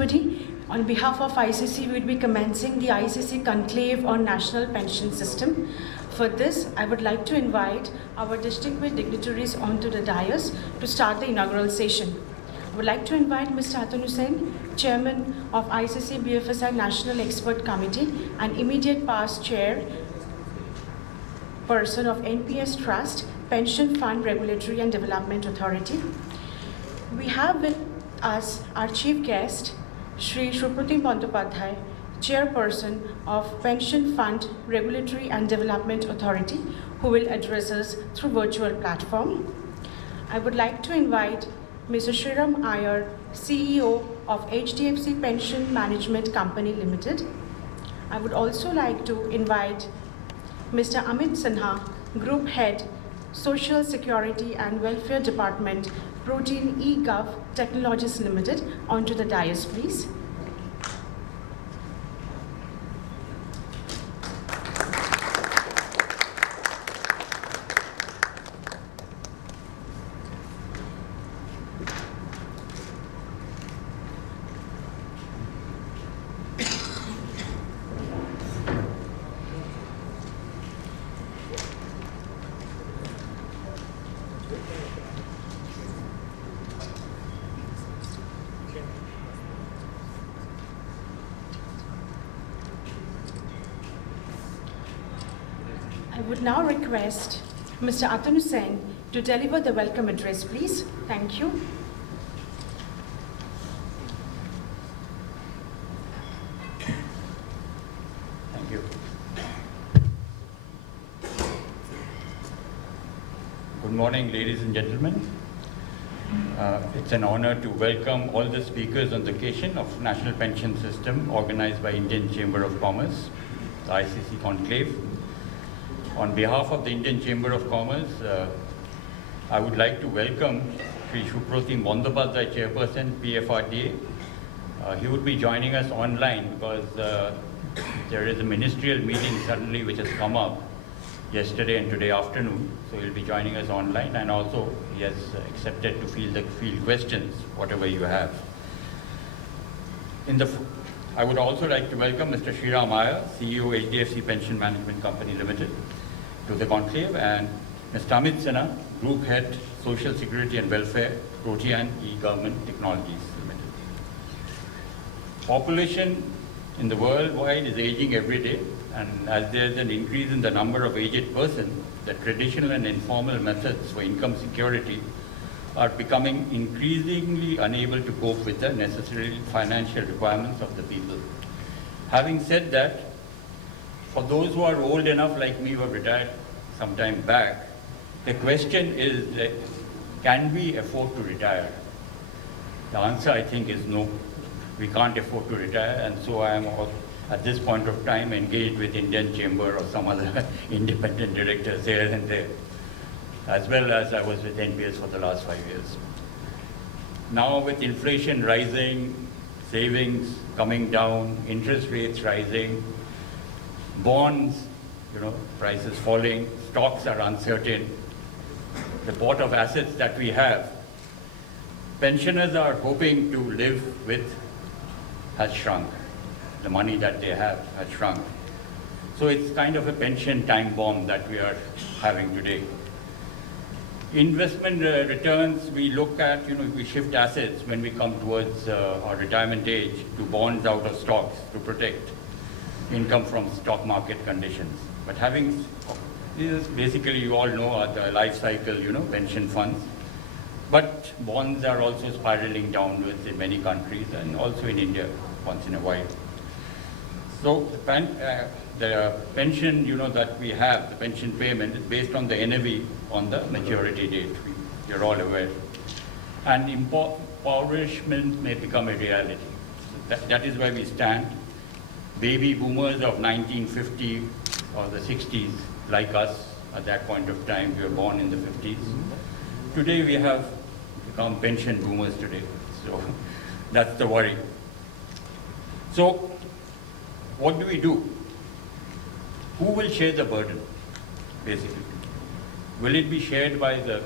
everybody. On behalf of ICC, we will be commencing the ICC Conclave on National Pension System. For this, I would like to invite our distinguished dignitaries onto the dais to start the inaugural session. I would like to invite Mr. Atun Hussain, Chairman of ICC BFSI National Expert Committee and immediate past chair person of NPS Trust, Pension Fund Regulatory and Development Authority. We have with us our chief guest, Shri Supratim Bandyopadhyay, Chairperson of Pension Fund Regulatory and Development Authority, who will address us through virtual platform. I would like to invite Mr. Shriram Iyer, CEO of HDFC Pension Management Company Limited. I would also like to invite Mr. Amit Sinha, Group Head, Social Security and Welfare Department, Protein eGov Technologies Limited, onto the dais, please. I would now request Mr. Atun Hussain to deliver the welcome address, please. Thank you. Thank you. Good morning, ladies and gentlemen. It's an honor to welcome all the speakers on the occasion of National Pension System organized by Indian Chamber of Commerce, the ICC Conclave. On behalf of the Indian Chamber of Commerce, I would like to welcome Shri Supratim Bandyopadhyay, Chairperson, PFRDA. He would be joining us online because there is a ministerial meeting suddenly which has come up yesterday and today afternoon. So he'll be joining us online, and also he has accepted to field questions, whatever you have. I would also like to welcome Mr. Shriram Iyer, CEO, HDFC Pension Management Company Limited, to the conclave, and Mr. Amit Sinha, Group Head, Social Security and Welfare, Protein eGov Technologies Limited. Population in the worldwide is aging every day, and as there is an increase in the number of aged persons, the traditional and informal methods for income security are becoming increasingly unable to cope with the necessary financial requirements of the people. Having said that, for those who are old enough like me who have retired some time back, the question is, can we afford to retire? The answer, I think, is no. We can't afford to retire, and so I am at this point of time engaged with Indian Chamber or some other independent directors here and there, as well as I was with NPS for the last 5 years. Now with inflation rising, savings coming down, interest rates rising, bonds, prices falling, stocks are uncertain, the pot of assets that we have, pensioners are hoping to live with has shrunk. The money that they have has shrunk. So it's kind of a pension time bomb that we are having today. Investment returns, we look at, we shift assets when we come towards our retirement age to bonds out of stocks to protect income from stock market conditions. But this is basically, you all know, the life cycle, pension funds. But bonds are also spiraling downwards in many countries and also in India once in a while. So the pension, that we have, the pension payment, is based on the NAV on the maturity date. You're all aware. And impoverishment may become a reality. That is where we stand. Baby boomers of 1950 or the 60s, like us at that point of time, we were born in the 50s. Today we have become pension boomers today. So that's the worry. So what do we do? Who will share the burden, basically? Will it be shared by the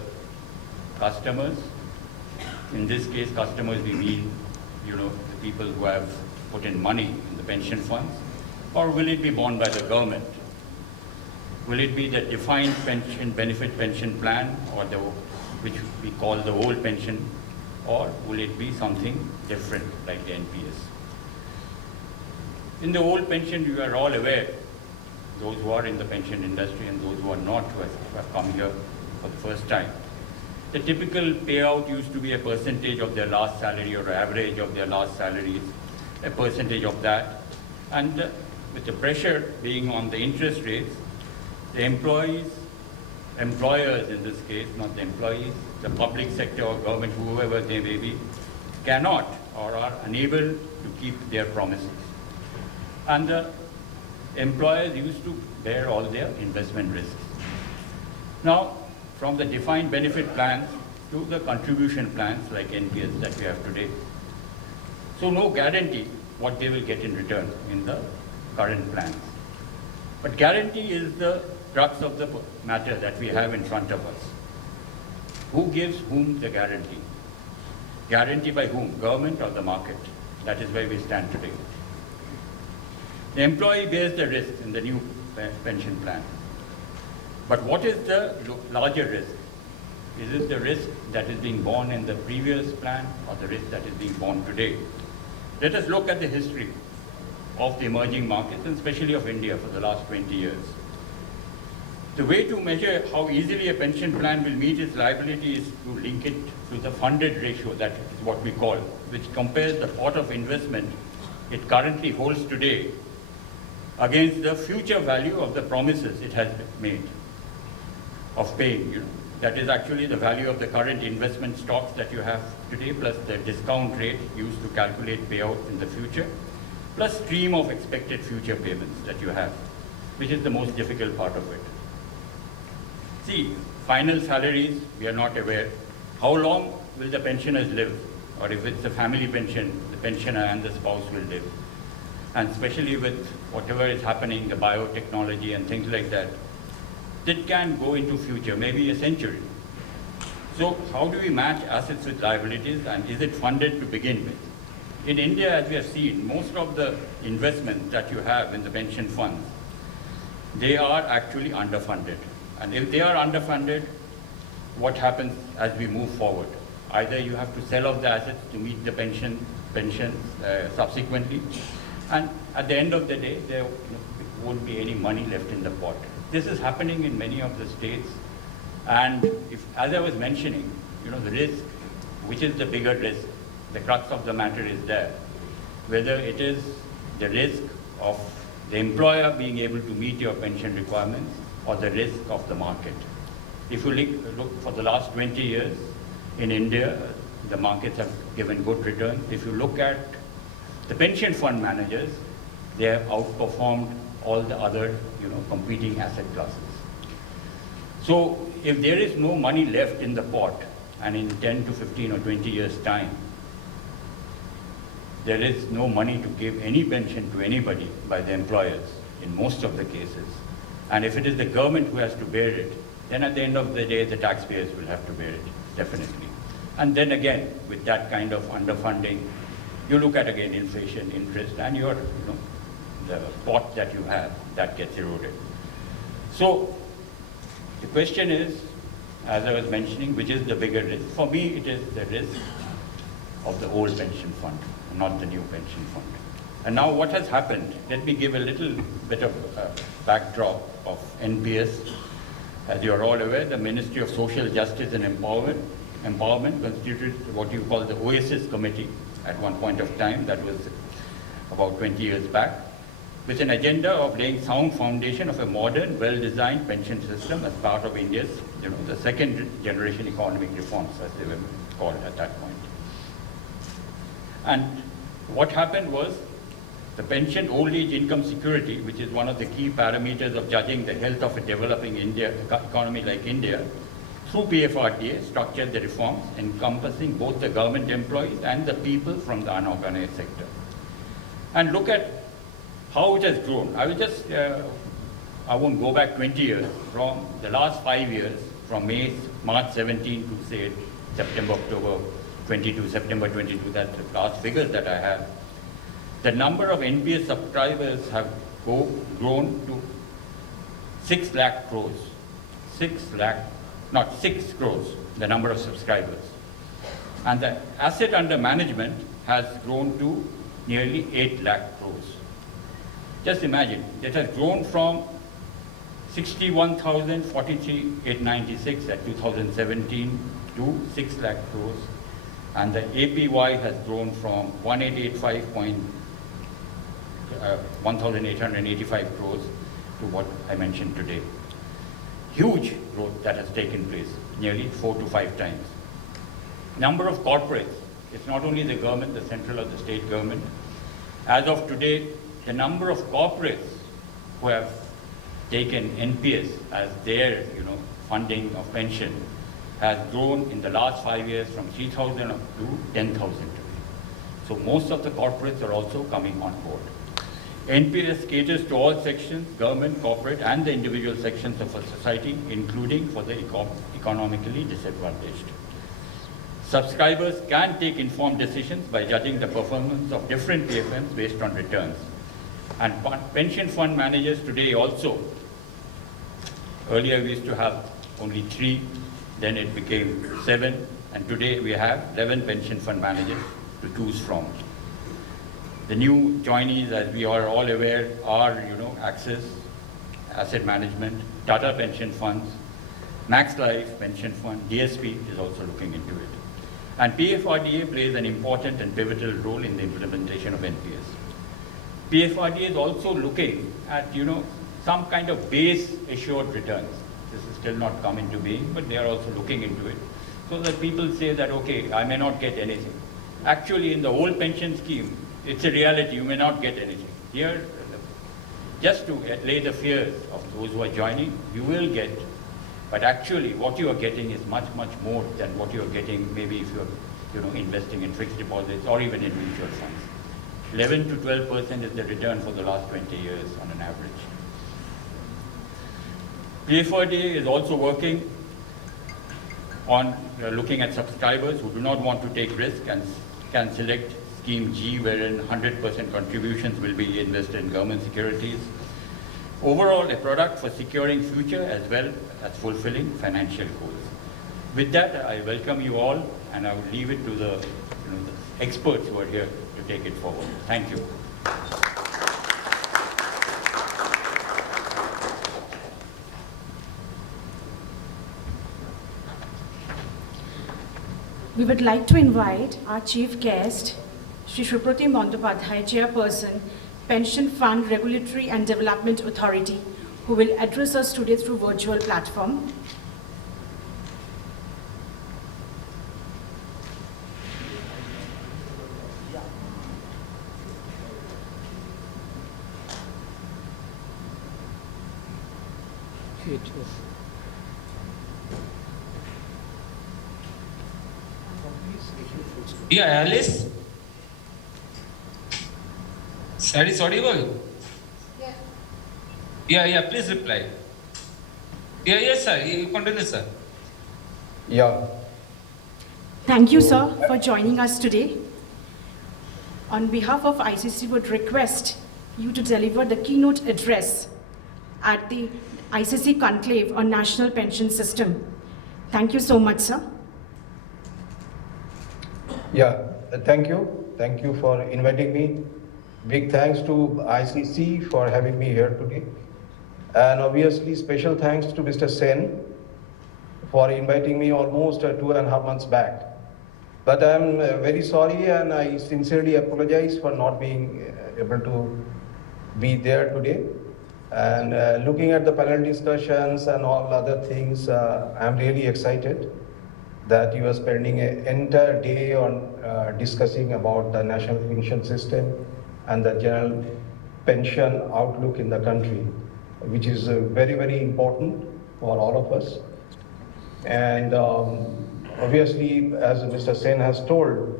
customers? In this case, customers, we mean the people who have put in money in the pension funds, or will it be borne by the government? Will it be the defined pension benefit pension plan, or which we call the old pension, or will it be something different like the NPS? In the old pension, you are all aware, those who are in the pension industry and those who are not, who have come here for the first time. The typical payout used to be a percentage of their last salary or average of their last salaries, a percentage of that. And with the pressure being on the interest rates, the employers in this case, not the employees, the public sector or government, whoever they may be, cannot or are unable to keep their promises. And the employers used to bear all their investment risks. Now, from the defined benefit plans to the contribution plans like NPS that we have today. So no guarantee what they will get in return in the current plans. But guarantee is the crux of the matter that we have in front of us. Who gives whom the guarantee? Guarantee by whom? Government or the market? That is where we stand today. The employee bears the risk in the new pension plan. But what is the larger risk? Is it the risk that is being borne in the previous plan or the risk that is being borne today? Let us look at the history of the emerging markets, and especially of India for the last 20 years. The way to measure how easily a pension plan will meet its liability is to link it to the funded ratio, that is what we call, which compares the pot of investment it currently holds today against the future value of the promises it has made of paying. That is actually the value of the current investment stocks that you have today, plus the discount rate used to calculate payouts in the future, plus stream of expected future payments that you have, which is the most difficult part of it. See, final salaries, we are not aware. How long will the pensioners live? Or if it's a family pension, the pensioner and the spouse will live. And especially with whatever is happening, the biotechnology and things like that, that can go into future, maybe a century. So how do we match assets with liabilities, and is it funded to begin with? In India, as we have seen, most of the investments that you have in the pension funds, they are actually underfunded. And if they are underfunded, what happens as we move forward? Either you have to sell off the assets to meet the pensions subsequently, and at the end of the day, there won't be any money left in the pot. This is happening in many of the states, and as I was mentioning, the risk, which is the bigger risk, the crux of the matter is there. Whether it is the risk of the employer being able to meet your pension requirements or the risk of the market. If you look for the last 20 years in India, the markets have given good returns. If you look at the pension fund managers, they have outperformed all the other competing asset classes. So if there is no money left in the pot, and in 10 to 15 or 20 years' time, there is no money to give any pension to anybody by the employers in most of the cases. And if it is the government who has to bear it, then at the end of the day, the taxpayers will have to bear it, definitely. And then again, with that kind of underfunding, you look at again inflation, interest, and your, the pot that you have, that gets eroded. So the question is, as I was mentioning, which is the bigger risk? For me, it is the risk of the old pension fund, not the new pension fund. And now what has happened? Let me give a little bit of backdrop of NPS. As you are all aware, the Ministry of Social Justice and Empowerment constituted what you call the Oasis Committee at one point of time, that was about 20 years back, with an agenda of laying sound foundation of a modern, well-designed pension system as part of India's, the second generation economic reforms, as they were called at that point. And what happened was, the pension old age income security, which is one of the key parameters of judging the health of a developing economy like India, through PFRDA structured the reforms encompassing both the government employees and the people from the unorganized sector. And look at how it has grown. I will just, I won't go back 20 years, from the last 5 years, from March 17 to say September, October 22, September 22, that's the last figures that I have. The number of NPS subscribers have grown to 6 lakh crores. 6 lakh, not 6 crores, the number of subscribers. And the asset under management has grown to nearly 8 lakh crores. Just imagine, it has grown from 61,043,896 at 2017 to 6 lakh crores. And the APY has grown from 1,885 crores to what I mentioned today. Huge growth that has taken place, nearly 4 to 5 times. Number of corporates, it's not only the government, the central or the state government. As of today, the number of corporates who have taken NPS as their funding of pension has grown in the last 5 years from 3,000 up to 10,000 today. So most of the corporates are also coming on board. NPS caters to all sections, government, corporate, and the individual sections of a society, including for the economically disadvantaged. Subscribers can take informed decisions by judging the performance of different PFMs based on returns. And pension fund managers today also, earlier we used to have only 3, then it became 7, and today we have 11 pension fund managers to choose from. The new joinees, as we are all aware, are Axis Asset Management, Tata Pension Funds, Max Life Pension Fund, DSP is also looking into it. And PFRDA plays an important and pivotal role in the implementation of NPS. PFRDA is also looking at some kind of base assured returns. This is still not come into being, but they are also looking into it, so that people say that, okay, I may not get anything. Actually, in the old pension scheme, it's a reality, you may not get anything. Here, just to allay the fears of those who are joining, you will get, but actually what you are getting is much, much more than what you are getting maybe if you are investing in fixed deposits or even in mutual funds. 11 to 12% is the return for the last 20 years on an average. PFRDA is also working on looking at subscribers who do not want to take risk and can select Scheme G, wherein 100% contributions will be invested in government securities. Overall, a product for securing future as well as fulfilling financial goals. With that, I welcome you all, and I will leave it to the experts who are here to take it forward. Thank you. We would like to invite our chief guest, Shri Shruprati Bandopadhyay, Chairperson, Pension Fund Regulatory and Development Authority, who will address us today through virtual platform. Yeah, Alice? Sir, is audible? Yeah, please reply. Yes, sir. You continue, sir. Yeah. Thank you, sir, for joining us today. On behalf of ICC, would request you to deliver the keynote address at the ICC Conclave on National Pension System. Thank you so much, sir. Yeah, thank you. Thank you for inviting me. Big thanks to ICC for having me here today. And obviously, special thanks to Mr. Sen for inviting me almost 2.5 months back. But I'm very sorry, and I sincerely apologize for not being able to be there today. And looking at the panel discussions and all other things, I'm really excited that you are spending an entire day on discussing about the national pension system and the general pension outlook in the country, which is very, very important for all of us. And obviously, as Mr. Sen has told,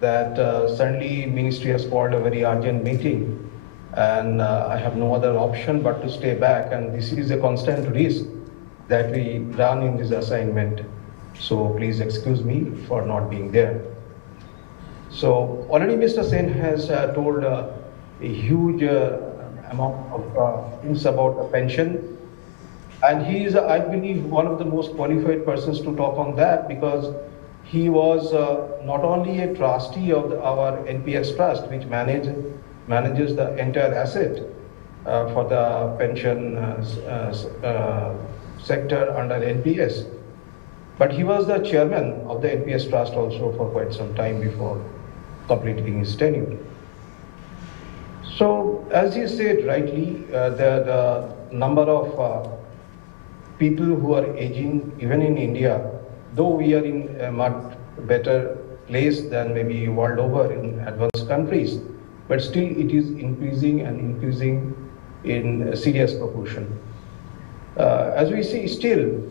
that certainly Ministry has called a very urgent meeting, and I have no other option but to stay back, and this is a constant risk that we run in this assignment. So please excuse me for not being there. So already Mr. Sen has told a huge amount of things about the pension. And he is, I believe, one of the most qualified persons to talk on that, because he was not only a trustee of our NPS Trust, which manages the entire asset for the pension sector under NPS, but he was the chairman of the NPS Trust also for quite some time before completing his tenure. So, as you said rightly, the number of people who are aging, even in India, though we are in a much better place than maybe world over in advanced countries, but still it is increasing and increasing in a serious proportion. As we see still,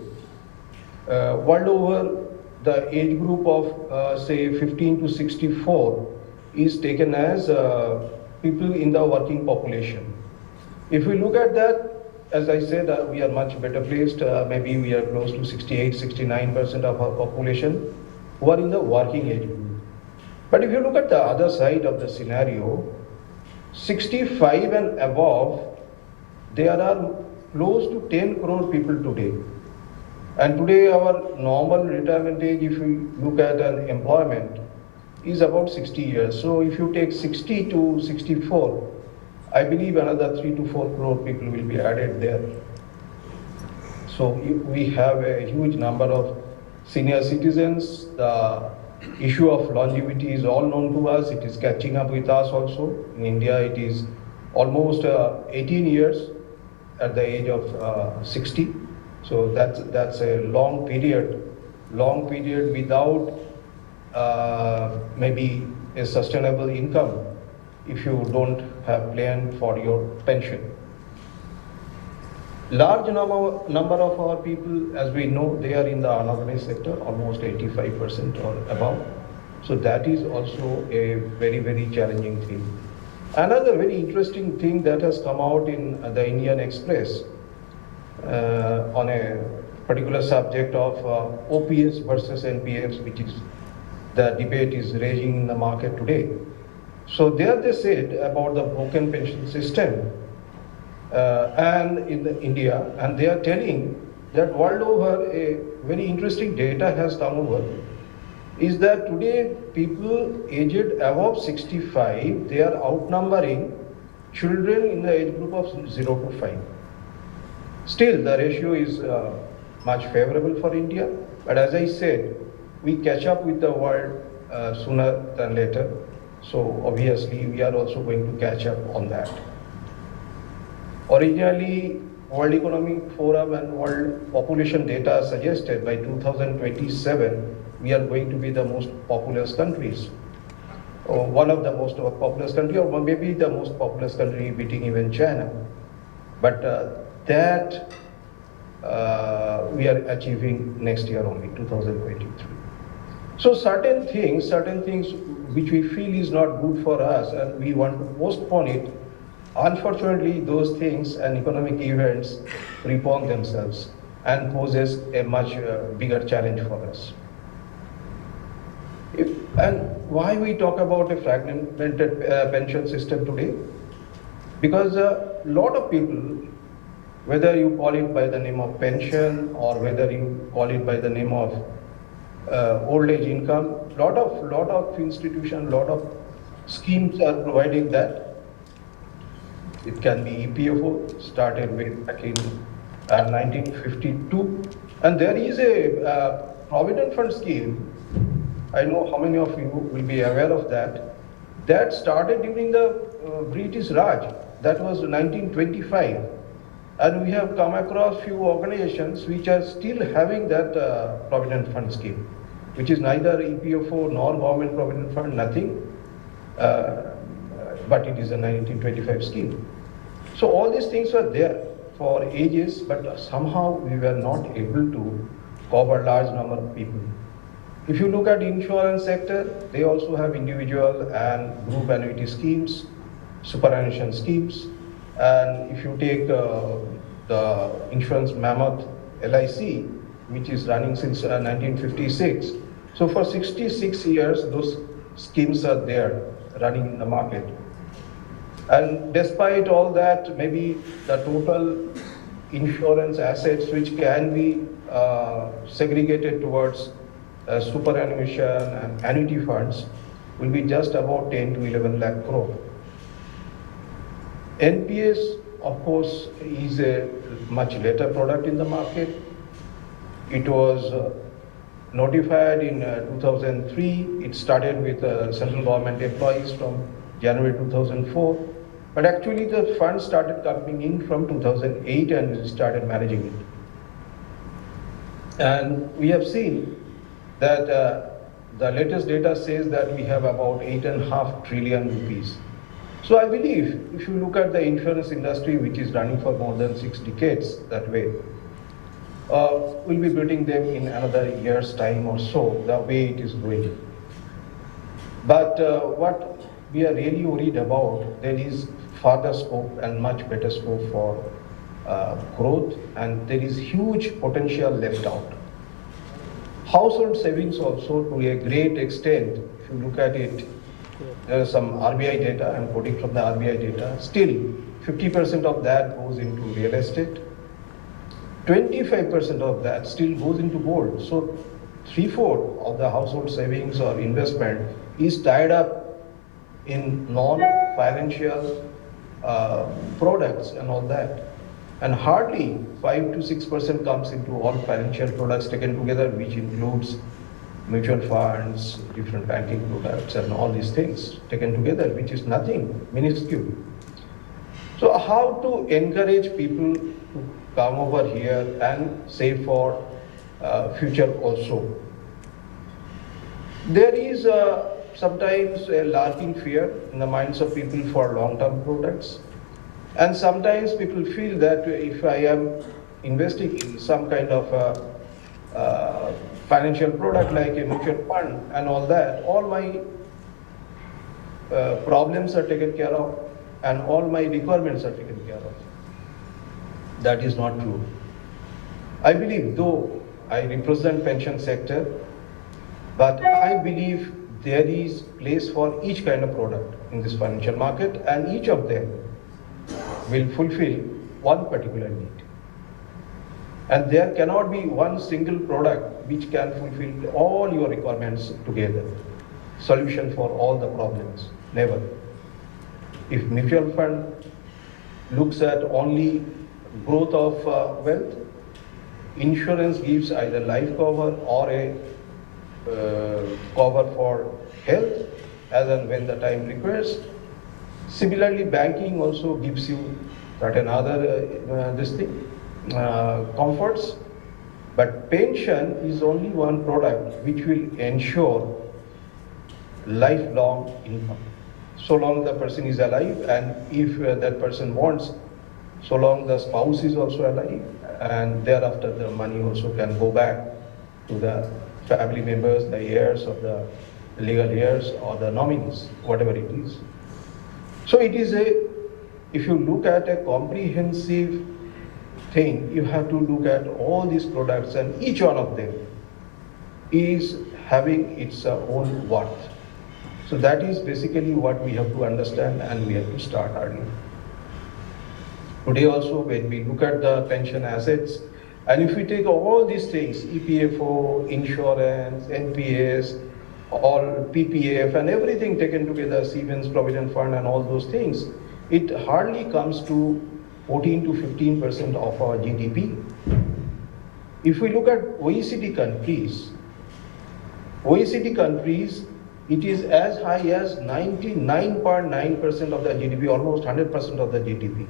world over, the age group of say 15 to 64 is taken as people in the working population. If we look at that, as I said, we are much better placed. Maybe we are close to 68, 69% of our population who are in the working age group. But if you look at the other side of the scenario, 65 and above, there are close to 10 crore people today. And today our normal retirement age, if we look at an employment, is about 60 years. So if you take 60 to 64, I believe another 3 to 4 crore people will be added there. So we have a huge number of senior citizens. The issue of longevity is all known to us. It is catching up with us also. In India, it is almost 18 years at the age of 60. So that's a long period without maybe a sustainable income if you don't have planned for your pension. Large number of our people, as we know, they are in the unorganized sector, almost 85% or above. So that is also a very, very challenging thing. Another very interesting thing that has come out in the Indian Express on a particular subject of OPS versus NPS, which is the debate is raging in the market today. So there they said about the broken pension system and in India, and they are telling that world over a very interesting data has come over, is that today people aged above 65, they are outnumbering children in the age group of 0 to 5. Still, the ratio is much favorable for India, but as I said, we catch up with the world sooner than later. So obviously, we are also going to catch up on that. Originally, World Economic Forum and World Population Data suggested by 2027, we are going to be the most populous countries, or one of the most populous country, or maybe the most populous country, beating even China. But that we are achieving next year only, 2023. So certain things which we feel is not good for us and we want to postpone it, unfortunately those things and economic events reborn themselves and poses a much bigger challenge for us. And why we talk about a fragmented pension system today? Because a lot of people, whether you call it by the name of pension or whether you call it by the name of old age income, lot of institutions, lot of schemes are providing that. It can be EPFO, started with back in 1952, and there is a provident fund scheme. I know how many of you will be aware of that. That started during the British Raj. That was 1925, and we have come across few organizations which are still having that provident fund scheme, which is neither EPFO nor government provident fund, nothing, but it is a 1925 scheme. So all these things were there for ages, but somehow we were not able to cover large number of people. If you look at insurance sector, they also have individual and group annuity schemes, superannuation schemes, and if you take the insurance mammoth LIC, which is running since 1956, so for 66 years, those schemes are there running in the market. And despite all that, maybe the total insurance assets which can be segregated towards superannuation and annuity funds will be just about 10 to 11 lakh crore. NPS, of course, is a much later product in the market. It was notified in 2003. It started with central government employees from January 2004. But actually the funds started coming in from 2008 and we started managing it. And we have seen that the latest data says that we have about 8.5 trillion rupees. So I believe if you look at the insurance industry, which is running for more than 6 decades that way, we'll be building them in another year's time or so, the way it is going. But what we are really worried about, there is further scope and much better scope for growth, and there is huge potential left out. Household savings also, to a great extent, if you look at it, there is some RBI data, I'm quoting from the RBI data, still 50% of that goes into real estate, 25% of that still goes into gold. So 3/4 of the household savings or investment is tied up in non-financial products and all that. And hardly 5 to 6% comes into all financial products taken together, which includes mutual funds, different banking products, and all these things taken together, which is nothing, minuscule. So how to encourage people to come over here and save for future also? There is sometimes a lurking fear in the minds of people for long-term products. And sometimes people feel that if I am investing in some kind of financial product like a mutual fund and all that, all my problems are taken care of and all my requirements are taken care of. That is not true. I believe, though I represent pension sector, but I believe there is place for each kind of product in this financial market, and each of them will fulfill one particular need. And there cannot be one single product which can fulfill all your requirements together. Solution for all the problems, never. If mutual fund looks at only growth of wealth, insurance gives either life cover or a cover for health as and when the time requires. Similarly, banking also gives you certain other comforts, but pension is only one product which will ensure lifelong income. So long the person is alive, and if that person wants, so long the spouse is also alive, and thereafter the money also can go back to the family members, the heirs of the legal heirs or the nominees, whatever it is. So it is if you look at a comprehensive thing, you have to look at all these products, and each one of them is having its own worth. So that is basically what we have to understand, and we have to start early. Today also, when we look at the pension assets, and if we take all these things, EPFO, insurance, NPS, all PPF and everything taken together, Siemens Provident Fund and all those things, it hardly comes to 14 to 15% of our GDP. If we look at OECD countries, it is as high as 99.9% of the GDP, almost 100% of the GDP.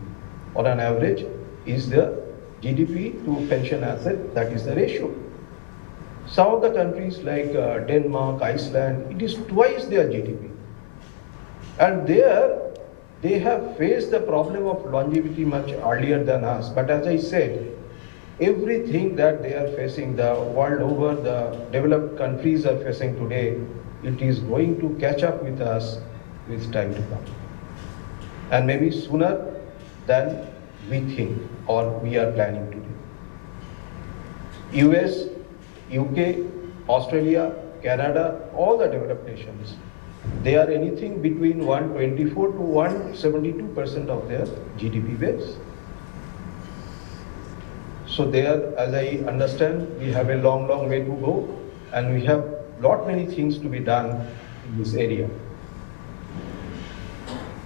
On an average is the GDP to pension asset, that is the ratio. Some of the countries like Denmark, Iceland, it is twice their GDP. And there, they have faced the problem of longevity much earlier than us. But as I said, everything that they are facing the world over, the developed countries are facing today, it is going to catch up with us with time to come. And maybe sooner than we think or we are planning to do. US, UK, Australia, Canada, all the developed nations, They are anything between 124 to 172% of their GDP base. So there, as I understand, we have a long, long way to go, and we have many things to be done in this area.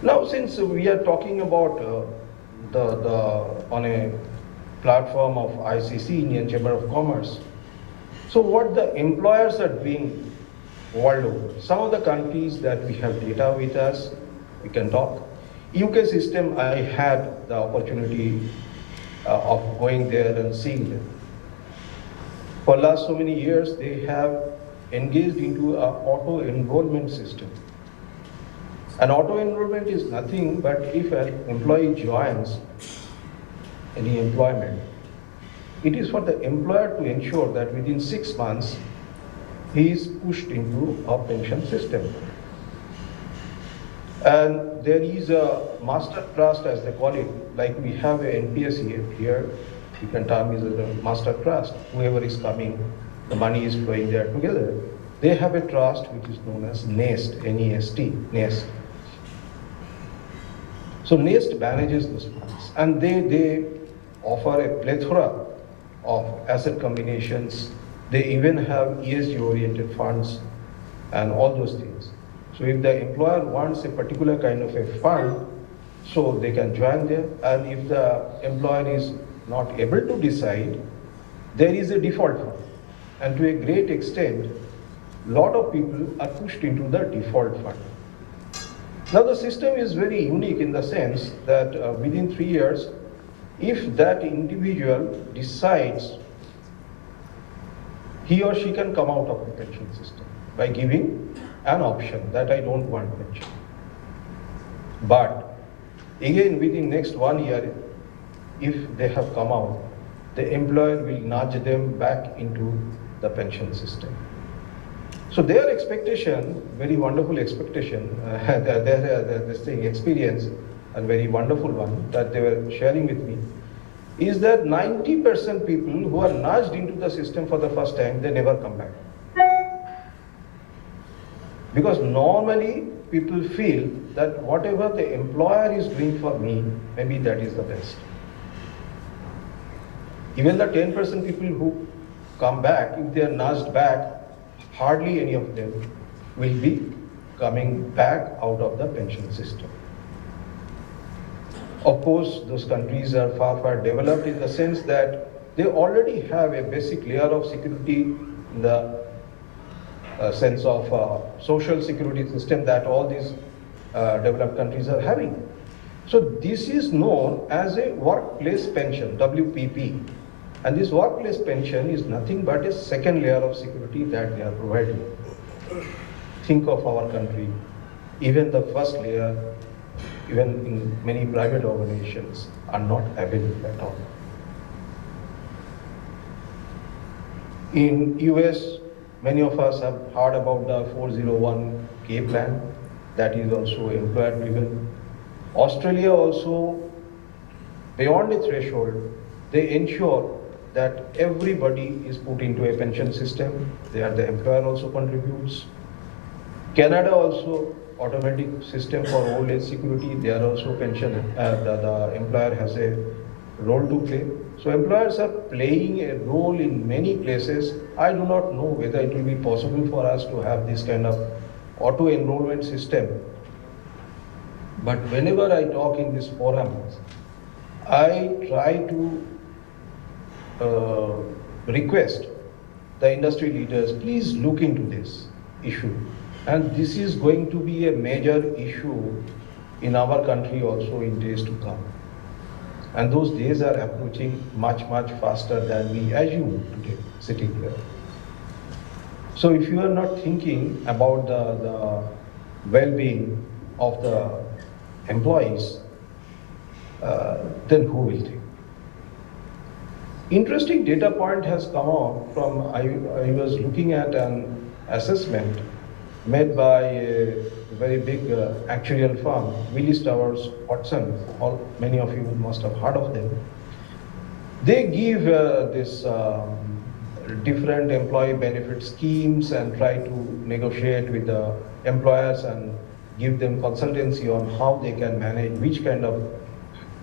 Now, since we are talking about on a platform of ICC, Indian Chamber of Commerce, so what the employers are doing world over. Some of the countries that we have data with us, we can talk. UK system, I had the opportunity of going there and seeing them. For last so many years, they have engaged into an auto-enrollment system. An auto-enrollment is nothing but if an employee joins any employment, it is for the employer to ensure that within 6 months, he is pushed into a pension system. And there is a master trust, as they call it, like we have a NPS here, you can term it as a master trust. Whoever is coming, the money is flowing there together. They have a trust which is known as NEST, N-E-S-T, NEST. So NEST manages those funds, and they offer a plethora of asset combinations. They even have ESG-oriented funds and all those things. So if the employer wants a particular kind of a fund, so they can join there, and if the employer is not able to decide, there is a default fund. And to a great extent, a lot of people are pushed into the default fund. Now the system is very unique in the sense that within 3 years, if that individual decides, he or she can come out of the pension system by giving an option that I don't want pension. But again, within next 1 year, if they have come out, the employer will nudge them back into the pension system. So their expectation, very wonderful expectation, experience, and very wonderful one that they were sharing with me, is that 90% people who are nudged into the system for the first time, they never come back. Because normally people feel that whatever the employer is doing for me, maybe that is the best. Even the 10% people who come back, if they are nudged back, hardly any of them will be coming back out of the pension system. Of course, those countries are far, far developed in the sense that they already have a basic layer of security in the sense of social security system that all these developed countries are having. So this is known as a workplace pension, WPP. And this workplace pension is nothing but a second layer of security that they are providing. Think of our country, even the first layer, even in many private organizations, are not available at all. In US, many of us have heard about the 401k plan, that is also employer driven. Australia also, beyond a threshold, they ensure that everybody is put into a pension system. The employer also contributes. Canada also, automatic system for old age security, they are also pension, the employer has a role to play. So employers are playing a role in many places. I do not know whether it will be possible for us to have this kind of auto-enrollment system. But whenever I talk in this forum, I try to request the industry leaders, please look into this issue. And this is going to be a major issue in our country also in days to come. And those days are approaching much, much faster than we assume today, sitting here. So if you are not thinking about the well-being of the employees, then who will think? Interesting data point has come out from, I was looking at an assessment made by a very big actuarial firm, Willis Towers Watson. Many of you must have heard of them. They give this different employee benefit schemes and try to negotiate with the employers and give them consultancy on how they can manage which kind of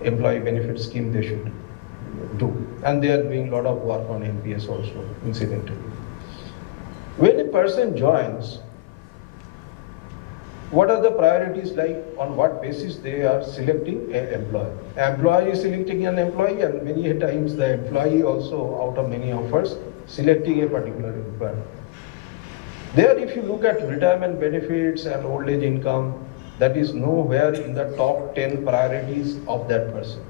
employee benefit scheme they should do. And they are doing a lot of work on NPS also, incidentally. When a person joins, what are the priorities like? On what basis they are selecting an employee? Employee is selecting an employee, and many times the employee also, out of many offers, selecting a particular employer. There, if you look at retirement benefits and old age income, that is nowhere in the top 10 priorities of that person.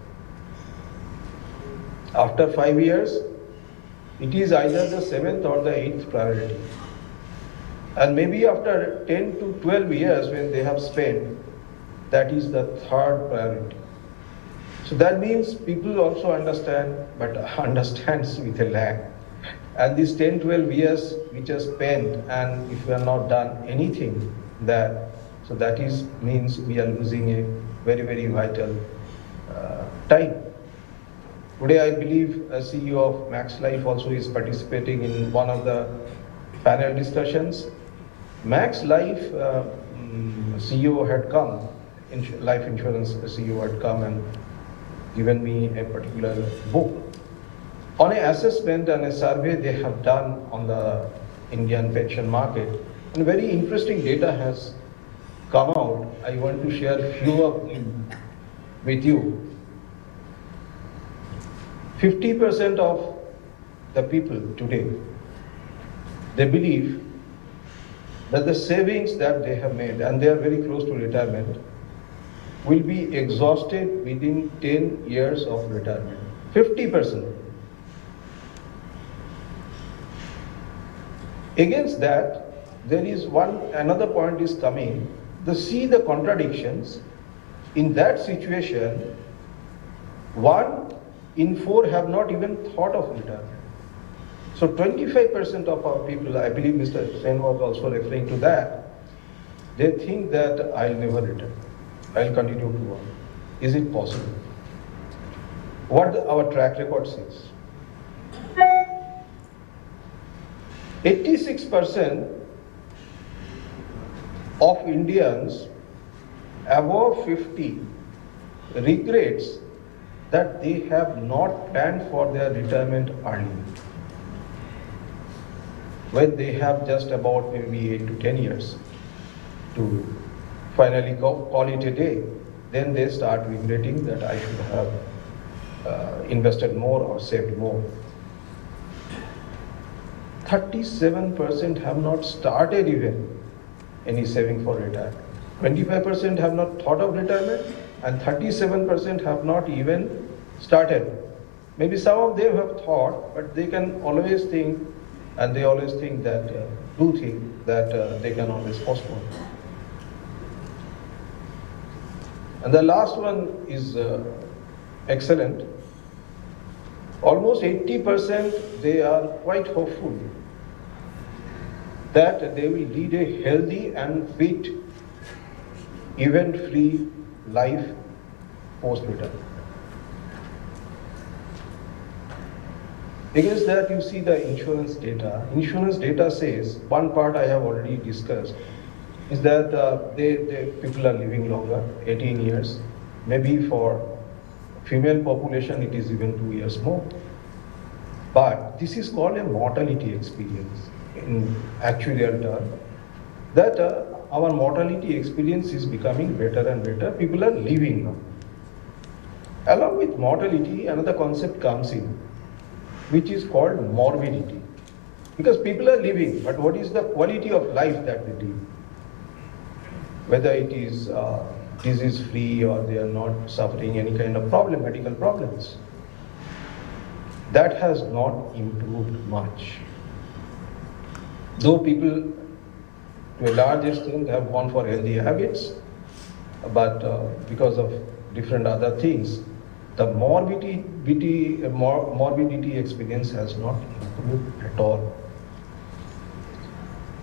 After 5 years, it is either the 7th or the 8th priority. And maybe after 10 to 12 years when they have spent, that is the 3rd priority. So that means people also understand, but understands with a lag. And these 10, 12 years which are spent, and if we are not done anything there, so that is means we are losing a very, very vital time. Today I believe a CEO of Max Life also is participating in one of the panel discussions. Max Life CEO had come, life insurance CEO had come and given me a particular book on an assessment and a survey they have done on the Indian pension market. And very interesting data has come out. I want to share a few of them with you. 50% of the people today, they believe that the savings that they have made, and they are very close to retirement, will be exhausted within 10 years of retirement. 50%. Against that, there is another point is coming. See the contradictions. In that situation, 1 in 4 have not even thought of retirement. So 25% of our people, I believe Mr. Sen was also referring to that, they think that I'll never retire. I'll continue to work. Is it possible? What our track record says. 86% of Indians above 50 regrets that they have not planned for their retirement early. When they have just about maybe 8 to 10 years to finally call it a day, then they start regretting that I should have invested more or saved more. 37% have not started even any saving for retirement. 25% have not thought of retirement, and 37% have not even started. Maybe some of them have thought, but they can always think, and they always think that, they can always postpone. And the last one is excellent. Almost 80% they are quite hopeful that they will lead a healthy and fit, event-free life post-retirement. Against that, you see the insurance data. Insurance data says, one part I have already discussed, is that people are living longer, 18 years. Maybe for female population, it is even 2 years more. But this is called a mortality experience in actuarial term, that our mortality experience is becoming better and better. People are living now. Along with mortality, another concept comes in, which is called morbidity. Because people are living, but what is the quality of life that they live? Whether it is disease-free or they are not suffering any kind of medical problems. That has not improved much. Though people, to a large extent, have gone for healthy habits, but because of different other things, the morbidity experience has not improved at all.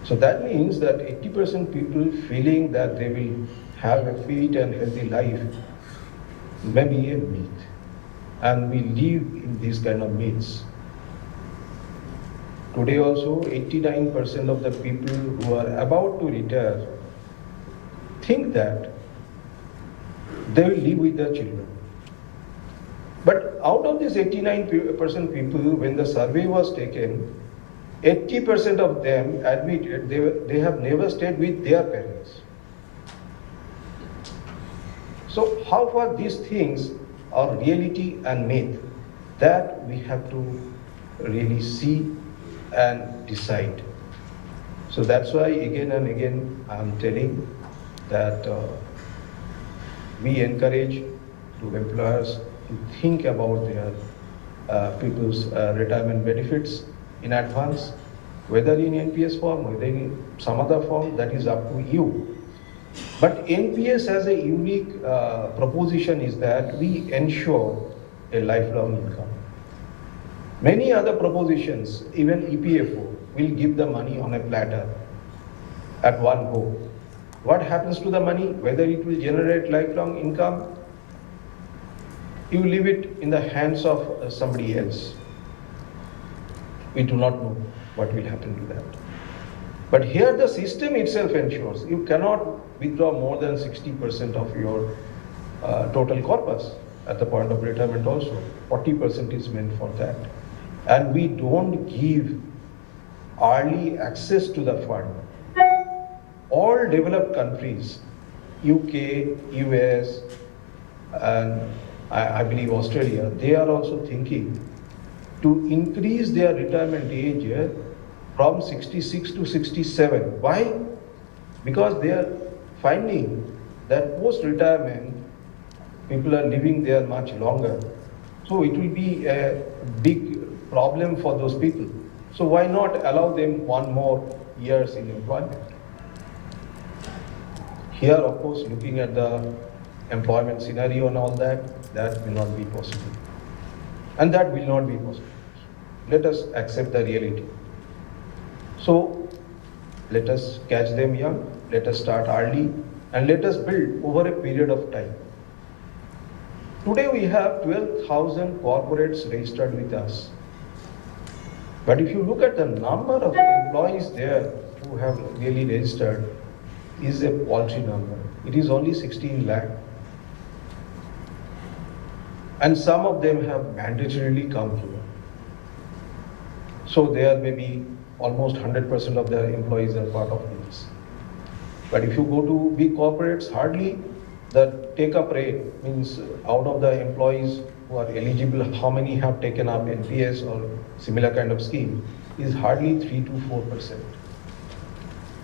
So that means that 80% people feeling that they will have a fit and healthy life may be a myth. And we live in these kind of myths. Today also, 89% of the people who are about to retire think that they will live with their children. But out of this 89% people, when the survey was taken, 80% of them admitted they have never stayed with their parents. So how far these things are reality and myth, that we have to really see and decide. So that's why again and again I'm telling that we encourage to employers to think about their people's retirement benefits in advance, whether in NPS form, whether in some other form, that is up to you. But NPS as a unique proposition is that we ensure a lifelong income. Many other propositions, even EPFO, will give the money on a platter at one go. What happens to the money? Whether it will generate lifelong income, you leave it in the hands of somebody else. We do not know what will happen to that. But here the system itself ensures you cannot withdraw more than 60% of your total corpus at the point of retirement also. 40% is meant for that. And we don't give early access to the fund. All developed countries, UK, US, and I believe Australia, they are also thinking to increase their retirement age from 66 to 67. Why? Because they are finding that post-retirement, people are living there much longer. So it will be a big problem for those people. So why not allow them one more years in employment? Here, of course, looking at the employment scenario and all that, that will not be possible. And that will not be possible. Let us accept the reality. So let us catch them young, let us start early, and let us build over a period of time. Today we have 12,000 corporates registered with us. But if you look at the number of employees there who have really registered, is a paltry number. It is only 16 lakh. And some of them have mandatorily come here. So there may be almost 100% of their employees are part of this. But if you go to big corporates, hardly the take-up rate, means out of the employees who are eligible, how many have taken up NPS or similar kind of scheme, is hardly 3 to 4%,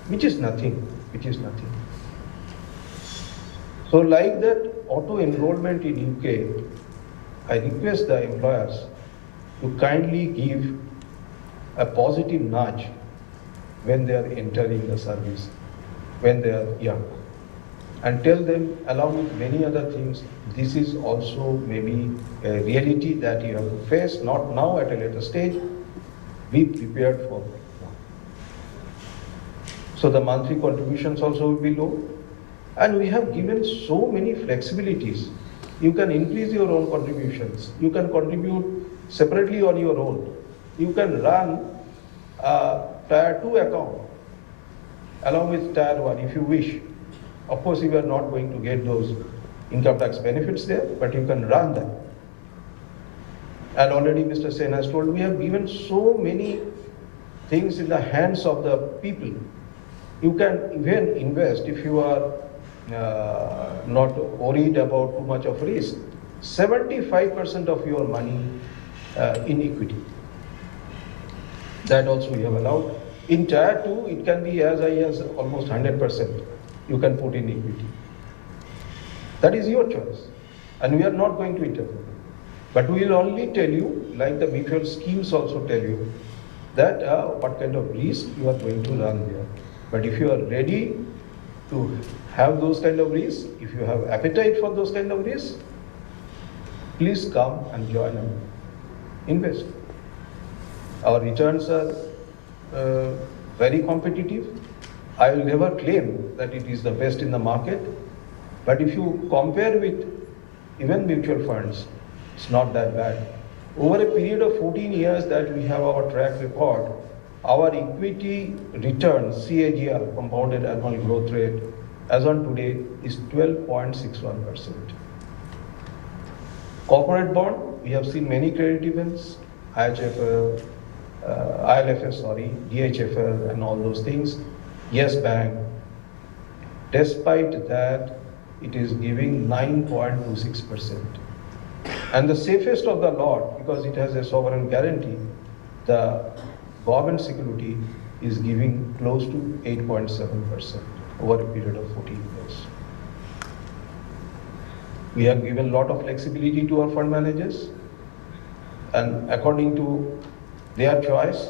which is nothing. So like that auto-enrollment in UK, I request the employers to kindly give a positive nudge when they are entering the service, when they are young. And tell them, along with many other things, this is also maybe a reality that you have to face, not now at a later stage. Be prepared for it. So the monthly contributions also will be low. And we have given so many flexibilities. You can increase your own contributions. You can contribute separately on your own. You can run a Tier 2 account along with Tier 1 if you wish. Of course, you are not going to get those income tax benefits there, but you can run them. And already Mr. Sen has told, we have given so many things in the hands of the people. You can even invest if you are not worried about too much of risk. 75% of your money in equity. That also we have allowed. In Tier 2, it can be as high as almost 100%. You can put in equity. That is your choice. And we are not going to interfere. But we will only tell you, like the mutual schemes also tell you, that what kind of risk you are going to run there. But if you are ready to have those kind of risks, if you have appetite for those kind of risks, please come and join and invest. Our returns are very competitive. I will never claim that it is the best in the market, but if you compare with even mutual funds, it's not that bad. Over a period of 14 years that we have our track record, our equity return, CAGR, compounded annual growth rate, as on today is 12.61%. Corporate bond, we have seen many credit events, IHFL, DHFL and all those things. Yes Bank, despite that, it is giving 9.26%. And the safest of the lot, because it has a sovereign guarantee, the government security is giving close to 8.7% over a period of 14 years. We have given a lot of flexibility to our fund managers, and according to their choice,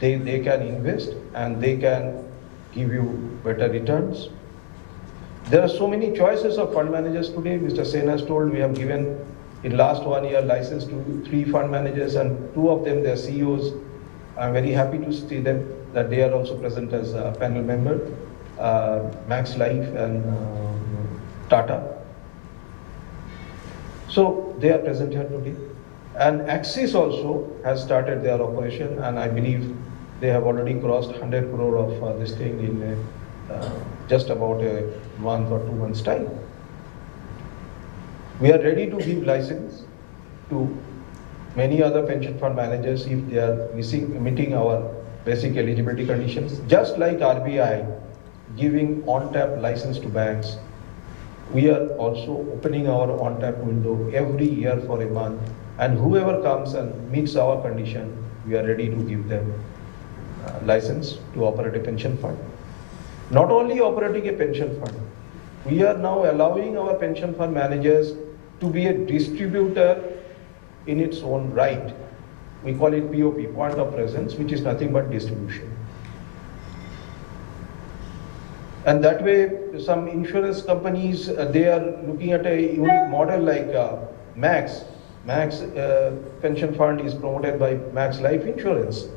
they can invest and they can give you better returns. There are so many choices of fund managers today. Mr. Sen has told we have given in last 1 year license to 3 fund managers, and 2 of them, their CEOs. I'm very happy to see them that they are also present as a panel member, Max Life and Tata. So they are present here today. And Axis also has started their operation, and I believe they have already crossed 100 crore of this thing in just about a month or 2 months' time. We are ready to give license to many other pension fund managers if they are meeting our basic eligibility conditions. Just like RBI giving on-tap license to banks, we are also opening our on-tap window every year for a month, and whoever comes and meets our condition, we are ready to give them license to operate a pension fund. Not only operating a pension fund, we are now allowing our pension fund managers to be a distributor in its own right. We call it POP, point of presence, which is nothing but distribution. And that way, some insurance companies, they are looking at a unique model like Max. Max pension fund is promoted by Max Life Insurance.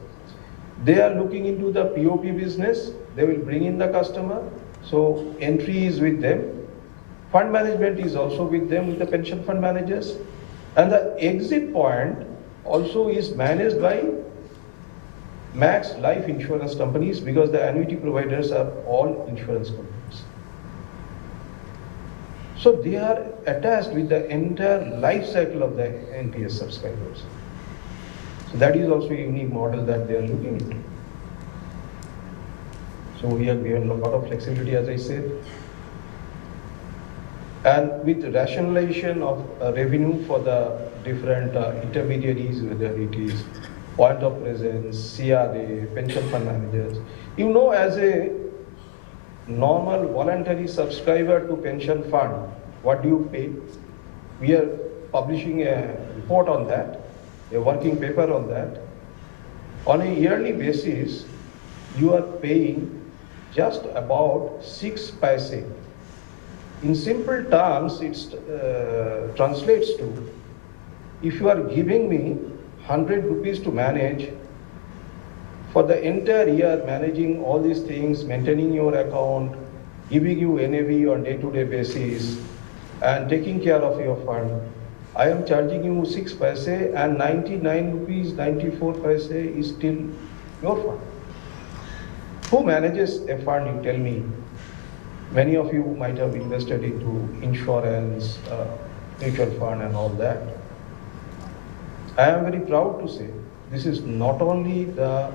They are looking into the POP business. They will bring in the customer. So entry is with them. Fund management is also with them, with the pension fund managers. And the exit point also is managed by Max Life Insurance companies, because the annuity providers are all insurance companies. So they are attached with the entire life cycle of the NPS subscribers. So that is also a unique model that they are looking into. So we have given a lot of flexibility, as I said. And with rationalization of revenue for the different intermediaries, whether it is point of presence, CRA, pension fund managers. You know, as a normal voluntary subscriber to pension fund, what do you pay? We are publishing a report on that, a working paper on that. On a yearly basis, you are paying just about 6 paise. In simple terms, it translates to, if you are giving me 100 rupees to manage, for the entire year managing all these things, maintaining your account, giving you NAV on day-to-day basis, and taking care of your fund, I am charging you 6 paise, and 99 rupees 94 paise is still your fund. Who manages a fund, you tell me? Many of you might have invested into insurance, mutual fund and all that. I am very proud to say this is not only the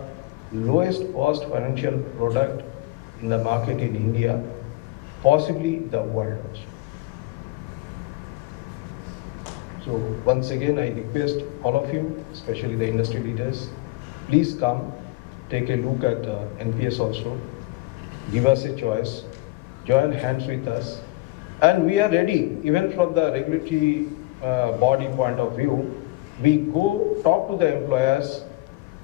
lowest cost financial product in the market in India, possibly the world also. So once again, I request all of you, especially the industry leaders, please come, take a look at NPS also, give us a choice, join hands with us, and we are ready, even from the regulatory body point of view. We go talk to the employers,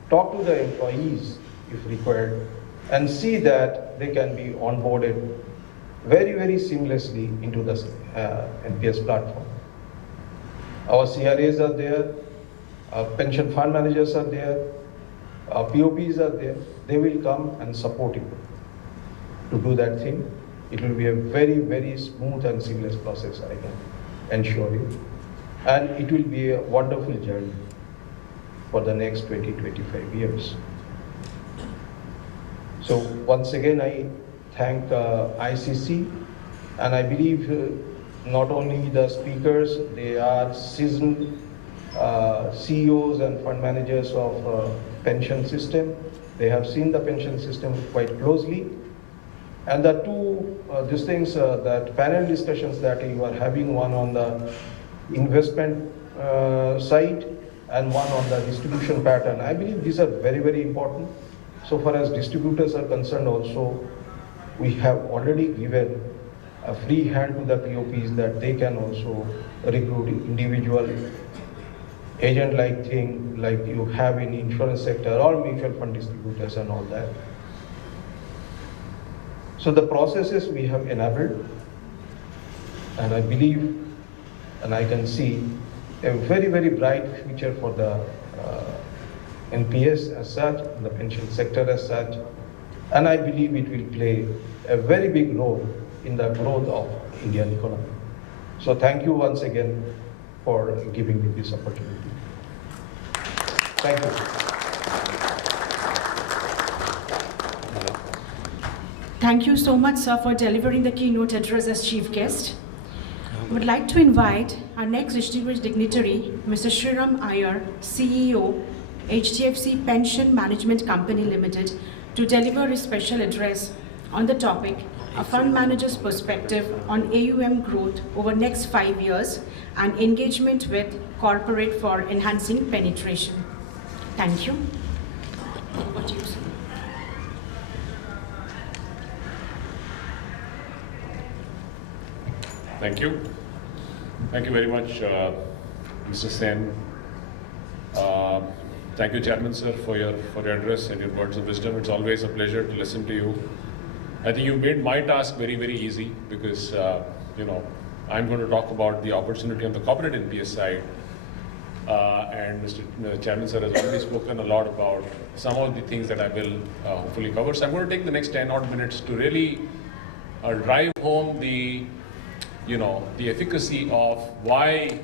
talk to the employees if required, and see that they can be onboarded very, very seamlessly into the NPS platform. Our CRAs are there, our pension fund managers are there, our POPs are there. They will come and support you to do that thing. It will be a very, very smooth and seamless process, I can ensure you. And it will be a wonderful journey for the next 20-25 years. So once again, I thank ICC, and I believe not only the speakers, they are seasoned CEOs and fund managers of pension system. They have seen the pension system quite closely. And the two that panel discussions that you are having, one on the investment side and one on the distribution pattern, I believe these are very, very important. So far as distributors are concerned also, we have already given a free hand to the POPs that they can also recruit individual agent-like thing like you have in insurance sector or mutual fund distributors and all that. So the processes we have enabled, and I believe and I can see a very, very bright future for the NPS as such, the pension sector as such, and I believe it will play a very big role in the growth of Indian economy. So thank you once again for giving me this opportunity. Thank you. Thank you so much, sir, for delivering the keynote address as chief guest. I would like to invite our next distinguished dignitary, Mr. Shriram Iyer, CEO, HDFC Pension Management Company Limited, to deliver his special address on the topic, a fund manager's perspective on AUM growth over next 5 years and engagement with corporate for enhancing penetration. Thank you. Over to you, sir. Thank you. Thank you very much, Mr. Sen. Thank you, Chairman, sir, for your address and your words of wisdom. It's always a pleasure to listen to you. I think you made my task very, very easy because, I'm going to talk about the opportunity on the corporate NPS side. And Mr. Chairman, sir, has already spoken a lot about some of the things that I will hopefully cover. So I'm going to take the next 10 odd minutes to really drive home the efficacy of why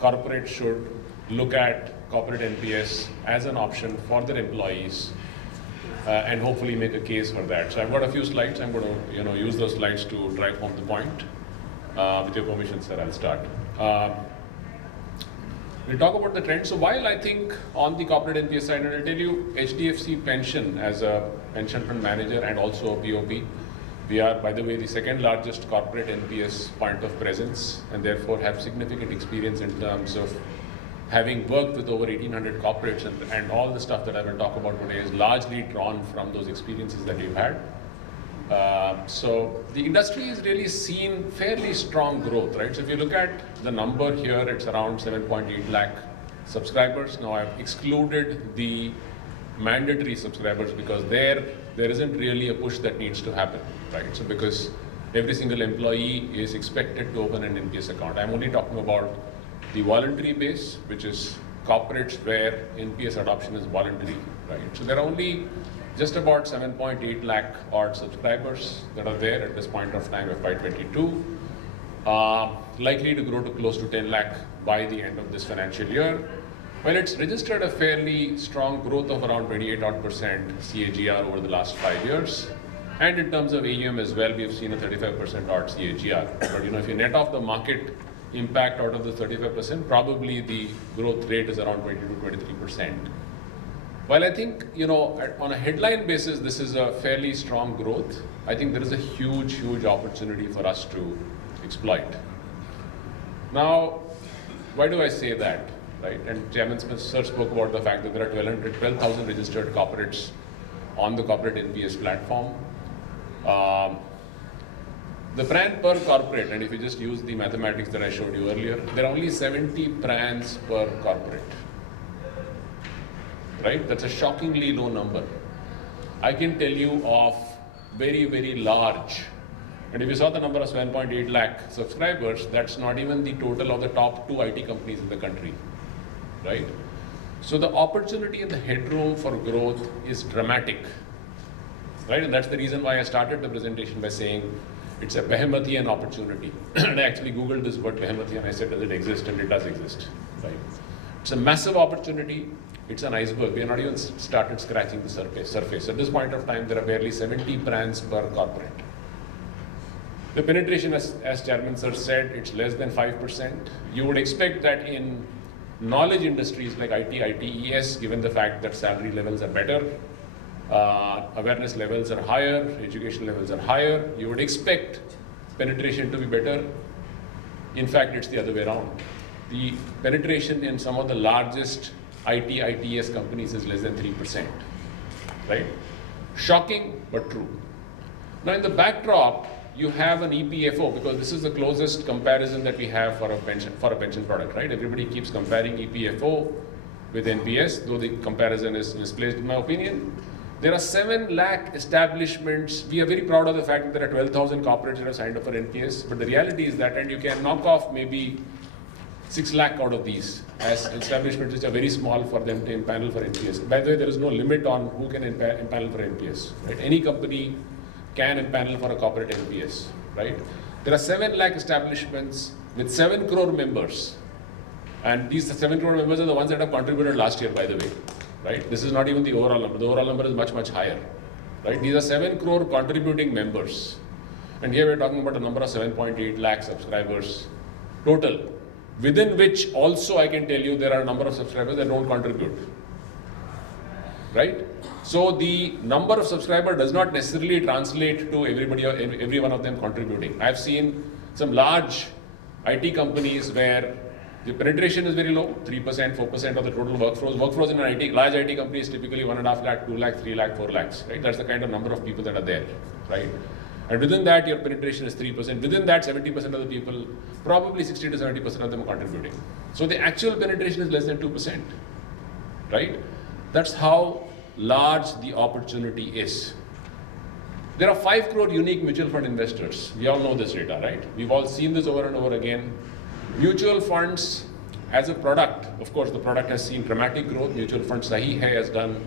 corporates should look at corporate NPS as an option for their employees and hopefully make a case for that. So I've got a few slides. I'm going to use those slides to drive home the point. With your permission, sir, I'll start. We'll talk about the trend. So while I think on the corporate NPS side, and I'll tell you, HDFC Pension as a pension fund manager and also a POP, we are, by the way, the second largest corporate NPS point of presence and therefore have significant experience in terms of having worked with over 1,800 corporates, and all the stuff that I will talk about today is largely drawn from those experiences that we've had. So the industry has really seen fairly strong growth, right? So if you look at the number here, it's around 7.8 lakh subscribers. Now I've excluded the mandatory subscribers because there isn't really a push that needs to happen, right? So because every single employee is expected to open an NPS account. I'm only talking about the voluntary base, which is corporates where NPS adoption is voluntary, right? So there are only just about 7.8 lakh odd subscribers that are there at this point of time, FY22, likely to grow to close to 10 lakh by the end of this financial year. Well, it's registered a fairly strong growth of around 28% CAGR over the last 5 years. And in terms of AUM as well, we have seen a 35% odd CAGR. But if you net off the market impact out of the 35%, probably the growth rate is around 20 to 23%. While I think, on a headline basis, this is a fairly strong growth, I think there is a huge, huge opportunity for us to exploit. Now, why do I say that, right? And Chairman Smith sir spoke about the fact that there are 12,000 registered corporates on the corporate NPS platform. The PRAN per corporate, and if you just use the mathematics that I showed you earlier, there are only 70 PRANs per corporate. Right? That's a shockingly low number. I can tell you of very, very large, and if you saw the number of 7.8 lakh subscribers, that's not even the total of the top 2 IT companies in the country, right? So the opportunity and the headroom for growth is dramatic, right? And that's the reason why I started the presentation by saying it's a Behemothean opportunity. And I actually Googled this word Behemothean, I said, does it exist? And it does exist, right? It's a massive opportunity. it's an iceberg. We have not even started scratching the surface. At this point of time, there are barely 70 brands per corporate. The penetration, as Chairman Sir said, it's less than 5%. You would expect that in knowledge industries like IT, ITES, given the fact that salary levels are better, awareness levels are higher, education levels are higher, you would expect penetration to be better. In fact, it's the other way around. The penetration in some of the largest IT, ITES companies is less than 3%, right? Shocking, but true. Now, in the backdrop, you have an EPFO, because this is the closest comparison that we have for a pension product, right? Everybody keeps comparing EPFO with NPS, though the comparison is misplaced in my opinion. There are 7 lakh establishments. We are very proud of the fact that there are 12,000 corporates that have signed up for NPS, but the reality is that, and you can knock off maybe 6 lakh out of these as establishments which are very small for them to impanel for NPS. By the way, there is no limit on who can impanel for NPS, right? Any company can impanel for a corporate NPS, right? There are 7 lakh establishments with 7 crore members. And these 7 crore members are the ones that have contributed last year, by the way, right? This is not even the overall number. The overall number is much, much higher, right? These are 7 crore contributing members. And here we're talking about a number of 7.8 lakh subscribers total, within which also I can tell you there are a number of subscribers that don't contribute, right? So the number of subscribers does not necessarily translate to every one of them contributing. I've seen some large IT companies where the penetration is very low, 3%, 4% of the total workforce. Workforce in an large IT company is typically 1.5 lakh, 2 lakh, 3 lakh, 4 lakhs, right? That's the kind of number of people that are there, right? And within that, your penetration is 3%. Within that, 70% of the people, probably 60 to 70% of them are contributing. So the actual penetration is less than 2%, right? That's how large the opportunity is. There are 5 crore unique mutual fund investors. We all know this data, right? We've all seen this over and over again. Mutual funds as a product, of course, the product has seen dramatic growth. Mutual fund Sahi Hai has done,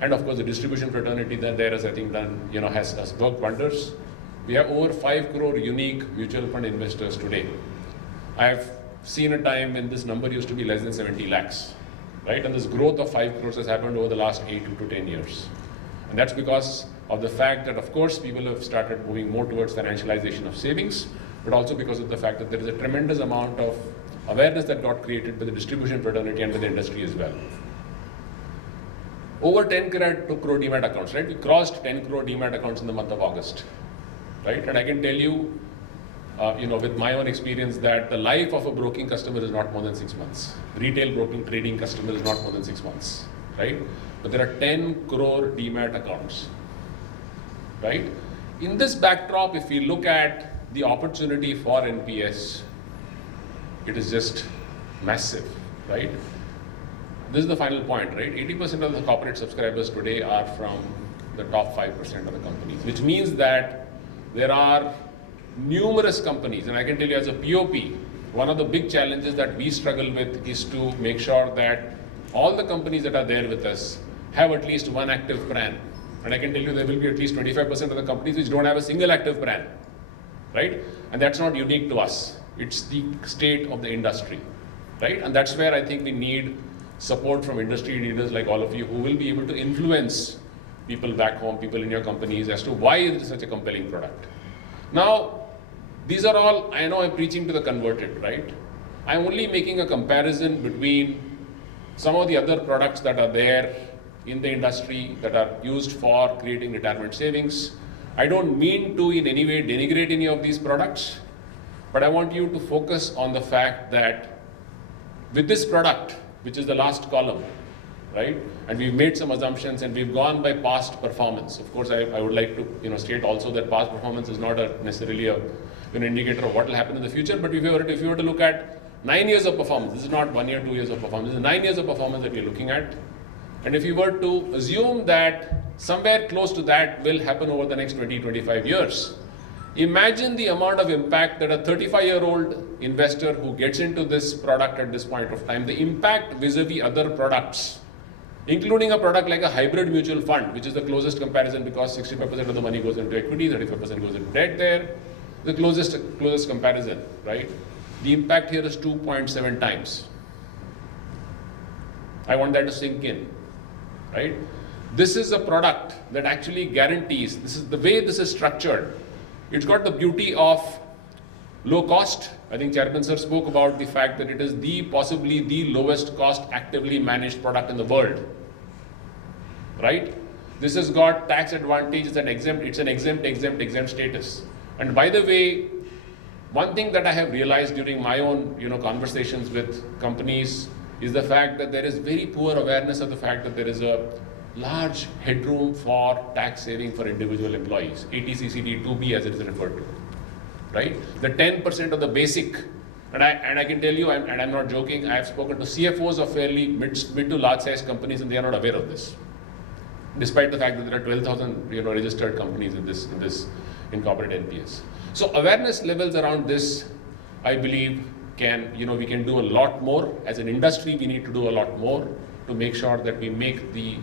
and of course, the distribution fraternity that there has, I think, done, has worked wonders. We have over 5 crore unique mutual fund investors today. I have seen a time when this number used to be less than 70 lakhs. Right? And this growth of 5 crores has happened over the last 8 to 10 years. And that's because of the fact that, of course, people have started moving more towards financialization of savings, but also because of the fact that there is a tremendous amount of awareness that got created by the distribution fraternity and by the industry as well. Over 10 crore Demat accounts, right? We crossed 10 crore Demat accounts in the month of August, right? And I can tell you, with my own experience, that the life of a broking customer is not more than 6 months. Retail broking trading customer is not more than 6 months, right? But there are 10 crore Demat accounts, right? In this backdrop, if we look at the opportunity for NPS, it is just massive, right? This is the final point, right? 80% of the corporate subscribers today are from the top 5% of the companies, which means that there are numerous companies, and I can tell you as a POP, one of the big challenges that we struggle with is to make sure that all the companies that are there with us have at least one active brand. And I can tell you there will be at least 25% of the companies which don't have a single active brand, right? And that's not unique to us. It's the state of the industry, right? And that's where I think we need support from industry leaders like all of you who will be able to influence people back home, people in your companies as to why it is such a compelling product. Now, these are all, I know I'm preaching to the converted, right? I'm only making a comparison between some of the other products that are there in the industry that are used for creating retirement savings. I don't mean to in any way denigrate any of these products, but I want you to focus on the fact that with this product, which is the last column, right? And we've made some assumptions and we've gone by past performance. Of course, I would like to state also that past performance is not necessarily an indicator of what will happen in the future. But if you were to look at 9 years of performance, this is not 1 year, 2 years of performance, this is 9 years of performance that we're looking at. And if you were to assume that somewhere close to that will happen over the next 20, 25 years, imagine the amount of impact that a 35-year-old investor who gets into this product at this point of time, the impact vis-a-vis other products, including a product like a hybrid mutual fund, which is the closest comparison because 65% of the money goes into equity, 35% goes into debt there, the closest comparison, right? The impact here is 2.7 times. I want that to sink in, right? This is a product that actually guarantees, this is the way this is structured. It's got the beauty of low cost. I think Chairman Sir spoke about the fact that it is possibly the lowest cost actively managed product in the world, right? This has got tax advantages and it's an exempt status. And by the way, one thing that I have realized during my own, conversations with companies is the fact that there is very poor awareness of the fact that there is a large headroom for tax saving for individual employees, 80CCD 2B as it is referred to, right? The 10% of the basic, and I can tell you, and I'm not joking, I have spoken to CFOs of fairly mid to large size companies and they are not aware of this, despite the fact that there are 12,000 registered companies in corporate NPS. So awareness levels around this, I believe, we can do a lot more. As an industry, we need to do a lot more to make sure that we make the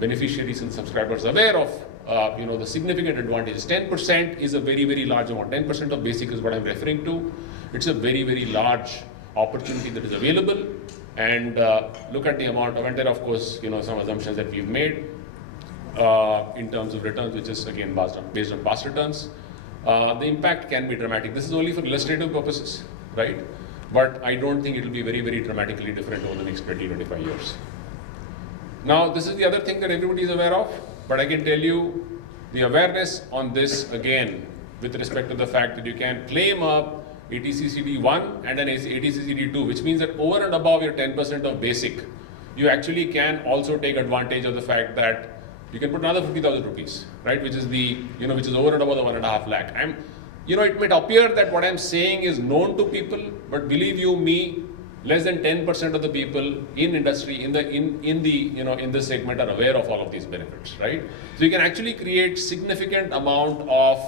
beneficiaries and subscribers aware of the significant advantages. 10% is a very, very large amount. 10% of basic is what I'm referring to. It's a very, very large opportunity that is available. And look at the amount of, and there are of course, some assumptions that we've made in terms of returns, which is again based on past returns. The impact can be dramatic. This is only for illustrative purposes, right? But I don't think it will be very, very dramatically different over the next 20-25 years. Now, this is the other thing that everybody is aware of, but I can tell you the awareness on this again, with respect to the fact that you can claim up 80CCD 1 and an 80CCD 2, which means that over and above your 10% of basic, you actually can also take advantage of the fact that you can put another 50,000 rupees, right? Which is which is over and above the 1.5 lakh. It might appear that what I'm saying is known to people, but believe you me, less than 10% of the people in industry, in this segment are aware of all of these benefits, right? So you can actually create significant amount of,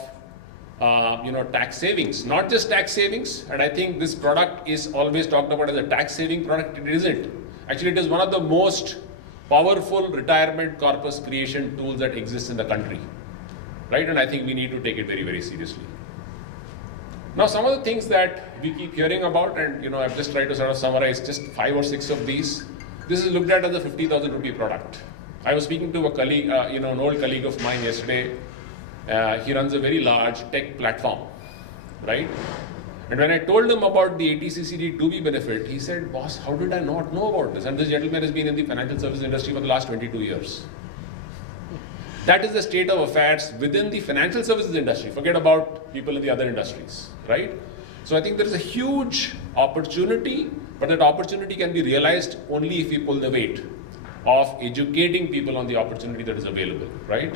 tax savings, not just tax savings. And I think this product is always talked about as a tax saving product. It isn't. Actually, it is one of the most powerful retirement corpus creation tools that exists in the country, right? And I think we need to take it very, very seriously. Now, some of the things that we keep hearing about, and I've just tried to sort of summarize just 5 or 6 of these. This is looked at as a 50,000 rupee product. I was speaking to a colleague, an old colleague of mine yesterday. He runs a very large tech platform, right? And when I told him about the 80CCD 2B benefit, he said, "Boss, how did I not know about this?" And this gentleman has been in the financial services industry for the last 22 years. That is the state of affairs within the financial services industry. Forget about people in the other industries, right? So I think there is a huge opportunity, but that opportunity can be realized only if we pull the weight of educating people on the opportunity that is available, right?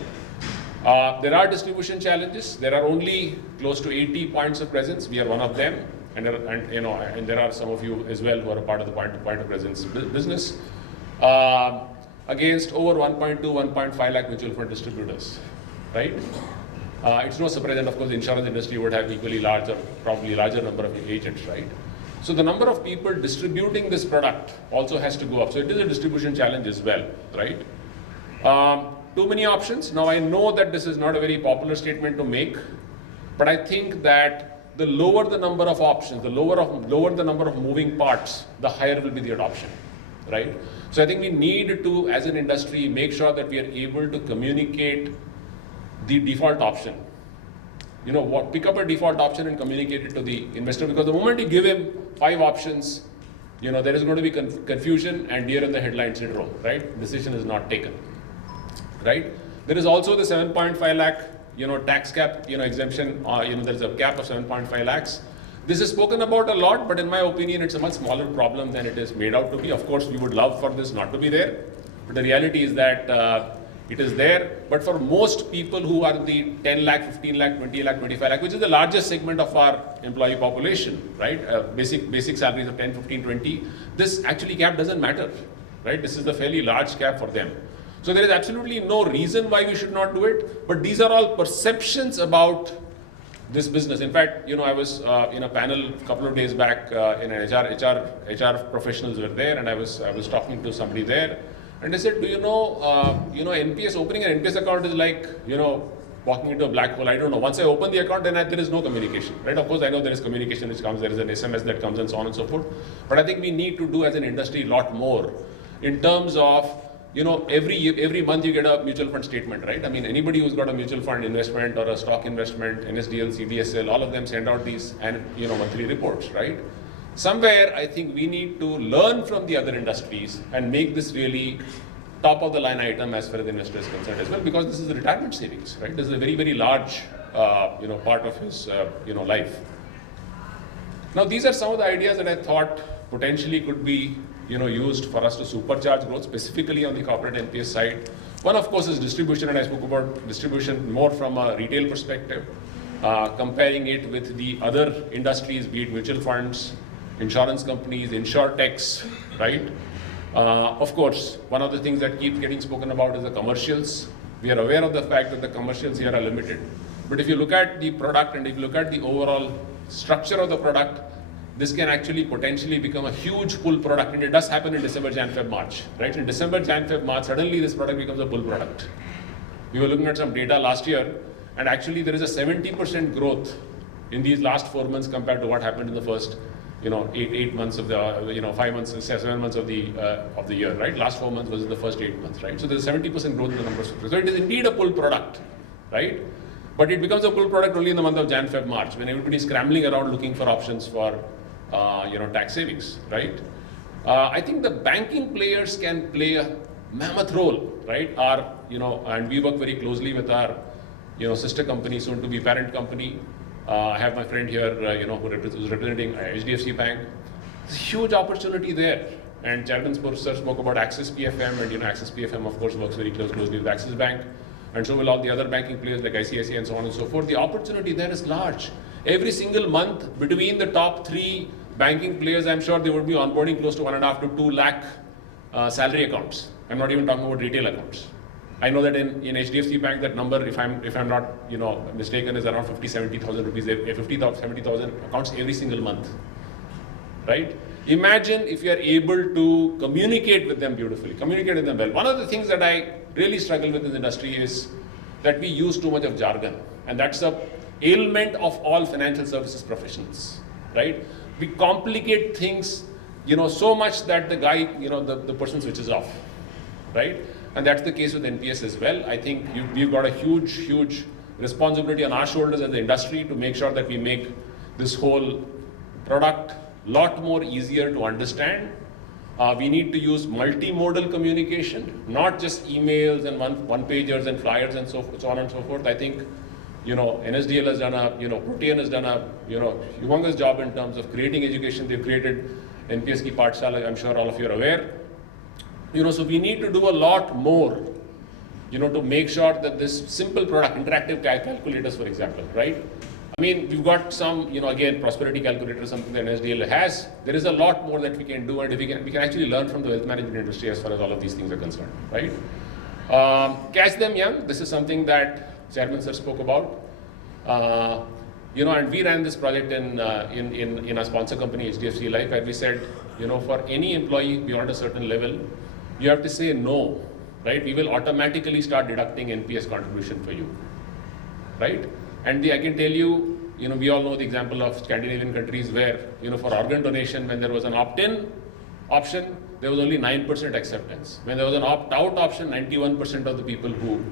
There are distribution challenges. There are only close to 80 points of presence. We are one of them, and there are some of you as well who are a part of the point of presence business. Against over 1.2, 1.5 lakh mutual fund distributors, right? It's no surprise, and of course the insurance industry would have equally large or probably larger number of agents, right? So the number of people distributing this product also has to go up. So it is a distribution challenge as well, right? Too many options. Now I know that this is not a very popular statement to make, but I think that the lower the number of options, the lower the number of moving parts, the higher will be the adoption, right? So I think we need to, as an industry, make sure that we are able to communicate the default option. Pick up a default option and communicate it to the investor, because the moment you give him 5 options, there is going to be confusion and deer in the headline syndrome, right? Decision is not taken, right? There is also the 7.5 lakh, tax cap, exemption, there is a cap of 7.5 lakhs. This is spoken about a lot, but in my opinion, it's a much smaller problem than it is made out to be. Of course, we would love for this not to be there, but the reality is that it is there. But for most people who are in the 10 lakh, 15 lakh, 20 lakh, 25 lakh, which is the largest segment of our employee population, right? Basic salaries of 10, 15, 20, this actually cap doesn't matter, right? This is a fairly large cap for them. So there is absolutely no reason why we should not do it, but these are all perceptions about this business. In fact, I was in a panel a couple of days back, in an HR professionals were there, and I was talking to somebody there, and they said, do you know, NPS, opening an NPS account is like, walking into a black hole. I don't know. Once I open the account, then there is no communication, right? Of course, I know there is communication which comes, there is an SMS that comes and so on and so forth, but I think we need to do as an industry a lot more. in terms of, every month you get a mutual fund statement, right? I mean, anybody who's got a mutual fund investment or a stock investment, NSDL, CDSL, all of them send out these, monthly reports, right? Somewhere, I think we need to learn from the other industries and make this really top of the line item as far as the investor is concerned as well, because this is the retirement savings, right? This is a very, very large, part of his, life. Now, these are some of the ideas that I thought potentially could be, used for us to supercharge growth, specifically on the corporate NPS side. One, of course, is distribution, and I spoke about distribution more from a retail perspective, comparing it with the other industries, be it mutual funds, insurance companies, insurtechs, right? Of course, one of the things that keeps getting spoken about is the commercials. We are aware of the fact that the commercials here are limited. But if you look at the product and if you look at the overall structure of the product, this can actually potentially become a huge pull product, and it does happen in December, Jan, Feb, March, right? In December, Jan, Feb, March, suddenly this product becomes a pull product. We were looking at some data last year, and actually there is a 70% growth in these last 4 months compared to what happened in the first, 8 months of the, 5 months, 7 months of the year, right? Last 4 months was in the first 8 months, right? So there's 70% growth in the number of subscribers. So it is indeed a pull product, right? But it becomes a pull product only in the month of Jan, Feb, March, when everybody's scrambling around looking for options for, tax savings, right? I think the banking players can play a mammoth role, right? And we work very closely with our, sister company, soon to be parent company. I have my friend here, who's representing HDFC Bank. There's a huge opportunity there. And Chairman Sir spoke about Axis PFM, and Axis PFM, of course, works very closely with Axis Bank. And so will all the other banking players like ICICI and so on and so forth. The opportunity there is large. Every single month, between the top 3 banking players, I'm sure they would be onboarding close to 1.5 to 2 lakh salary accounts. I'm not even talking about retail accounts. I know that in HDFC Bank, that number, if I'm not mistaken, is around 70,000 rupees, 70,000 accounts every single month, right? Imagine if you are able to communicate with them beautifully, communicate with them well. One of the things that I really struggle with in the industry is that we use too much of jargon, and that's a ailment of all financial services professionals, right? We complicate things, so much that the guy, the person switches off, right? And that's the case with NPS as well. I think we've got a huge responsibility on our shoulders as the industry to make sure that we make this whole product a lot more easier to understand. We need to use multimodal communication, not just emails and one-pagers and flyers and so on and so forth. I think, NSDL has done Protean has done a, humongous job in terms of creating education. They've created NPS Ki Pathshala, I'm sure all of you are aware. So we need to do a lot more, to make sure that this simple product, interactive calculators, for example, right? I mean, we've got some, again, prosperity calculator, something that NSDL has. There is a lot more that we can do, and we can actually learn from the wealth management industry as far as all of these things are concerned, right? Catch them young. This is something that Chairman Sir spoke about. And we ran this project in our sponsor company, HDFC Life, where we said, for any employee beyond a certain level, you have to say no, right? We will automatically start deducting NPS contribution for you, right? And I can tell you, we all know the example of Scandinavian countries where, for organ donation, when there was an opt-in option, there was only 9% acceptance. When there was an opt-out option, 91% of the people who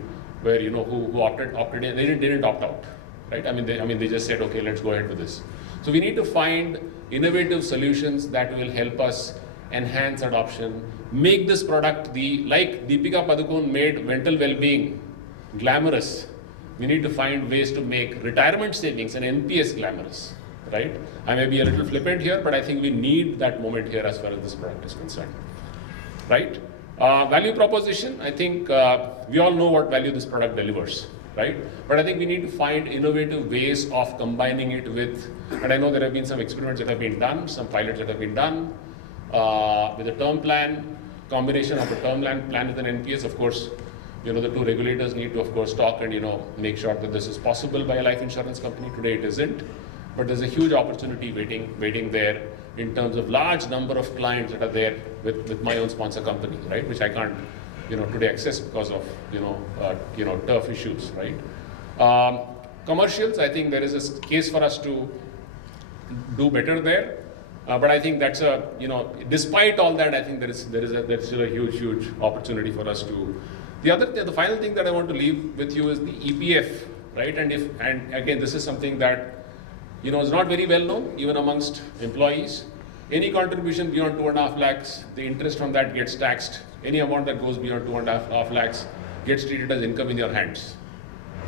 were, who opted in, they didn't opt out, right? I mean, they just said, okay, let's go ahead with this. So we need to find innovative solutions that will help us enhance adoption, make this product like Deepika Padukone made mental well-being glamorous. We need to find ways to make retirement savings and NPS glamorous, right? I may be a little flippant here, but I think we need that moment here as far as this product is concerned, right? Value proposition, I think we all know what value this product delivers, right? But I think we need to find innovative ways of combining it with, and I know there have been some experiments that have been done, some pilots that have been done with a term plan, combination of a term plan with an NPS. Of course, the two regulators need to, of course, talk and, make sure that this is possible by a life insurance company. Today it isn't, but there's a huge opportunity waiting there in terms of large number of clients that are there with my own sponsor company, right? Which I can't, today access because of, turf issues, right? Commercials, I think there is a case for us to do better there. But I think that's a, despite all that, I think there's still a huge opportunity for us to. The final thing that I want to leave with you is the EPF, right? And again, this is something that, is not very well known even amongst employees. Any contribution beyond 2.5 lakhs, the interest from that gets taxed. Any amount that goes beyond 2.5 lakhs gets treated as income in your hands,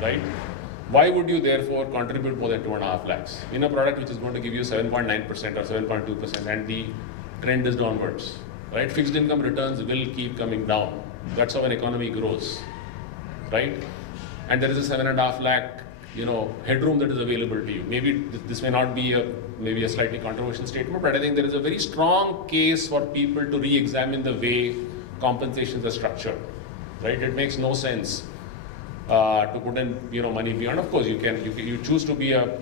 right? Why would you therefore contribute more than 2.5 lakhs in a product which is going to give you 7.9% or 7.2% and the trend is downwards, right? Fixed income returns will keep coming down. That's how an economy grows, right? And there is a 7.5 lakh, headroom that is available to you. Maybe this may not be maybe a slightly controversial statement, but I think there is a very strong case for people to re-examine the way compensations are structured, right? It makes no sense to put in money beyond. Of course, you choose to be a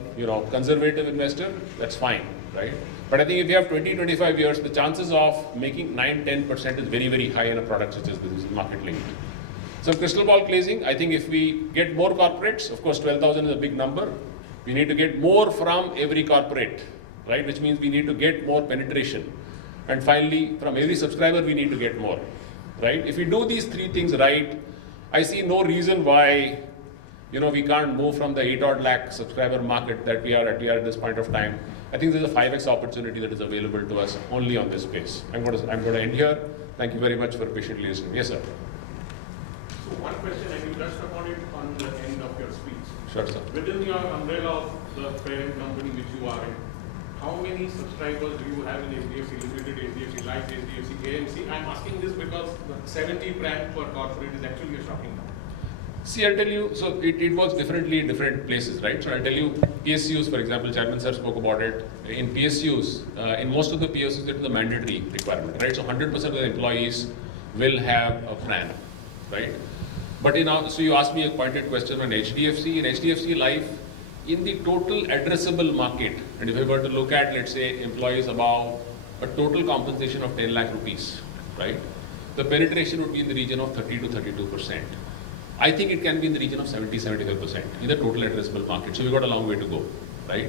conservative investor. That's fine, right? But I think if you have 20-25 years, the chances of making 9-10% is very high in a product such as this is market linked. So crystal ball glazing. I think if we get more corporates, of course 12,000 is a big number. We need to get more from every corporate, right? Which means we need to get more penetration. And finally, from every subscriber, we need to get more, right? If we do these three things right, I see no reason why, we can't move from the 8-odd lakh subscriber market that we are at this point of time. I think there's a 5x opportunity that is available to us only on this space. I'm going to end here. Thank you very much for patiently listening. Yes, sir. So one question, and you touched upon it on the end of your speech. Sure, sir. Within your umbrella of the parent company which you are in, how many subscribers do you have in HDFC Limited, HDFC Life, HDFC AMC? I'm asking this because 70 brand per corporate is actually a shocking number. See, I'll tell you, so it works differently in different places, right? So I'll tell you, PSUs, for example, Chairman Sir spoke about it. In PSUs, in most of the PSUs, it is a mandatory requirement, right? So 100% of the employees will have a plan, right? But so you asked me a pointed question on HDFC. In HDFC Life, in the total addressable market, and if I were to look at, let's say, employees about a total compensation of 10 lakh rupees, right? The penetration would be in the region of 30 to 32%. I think it can be in the region of 70-75% in the total addressable market. So we've got a long way to go, right?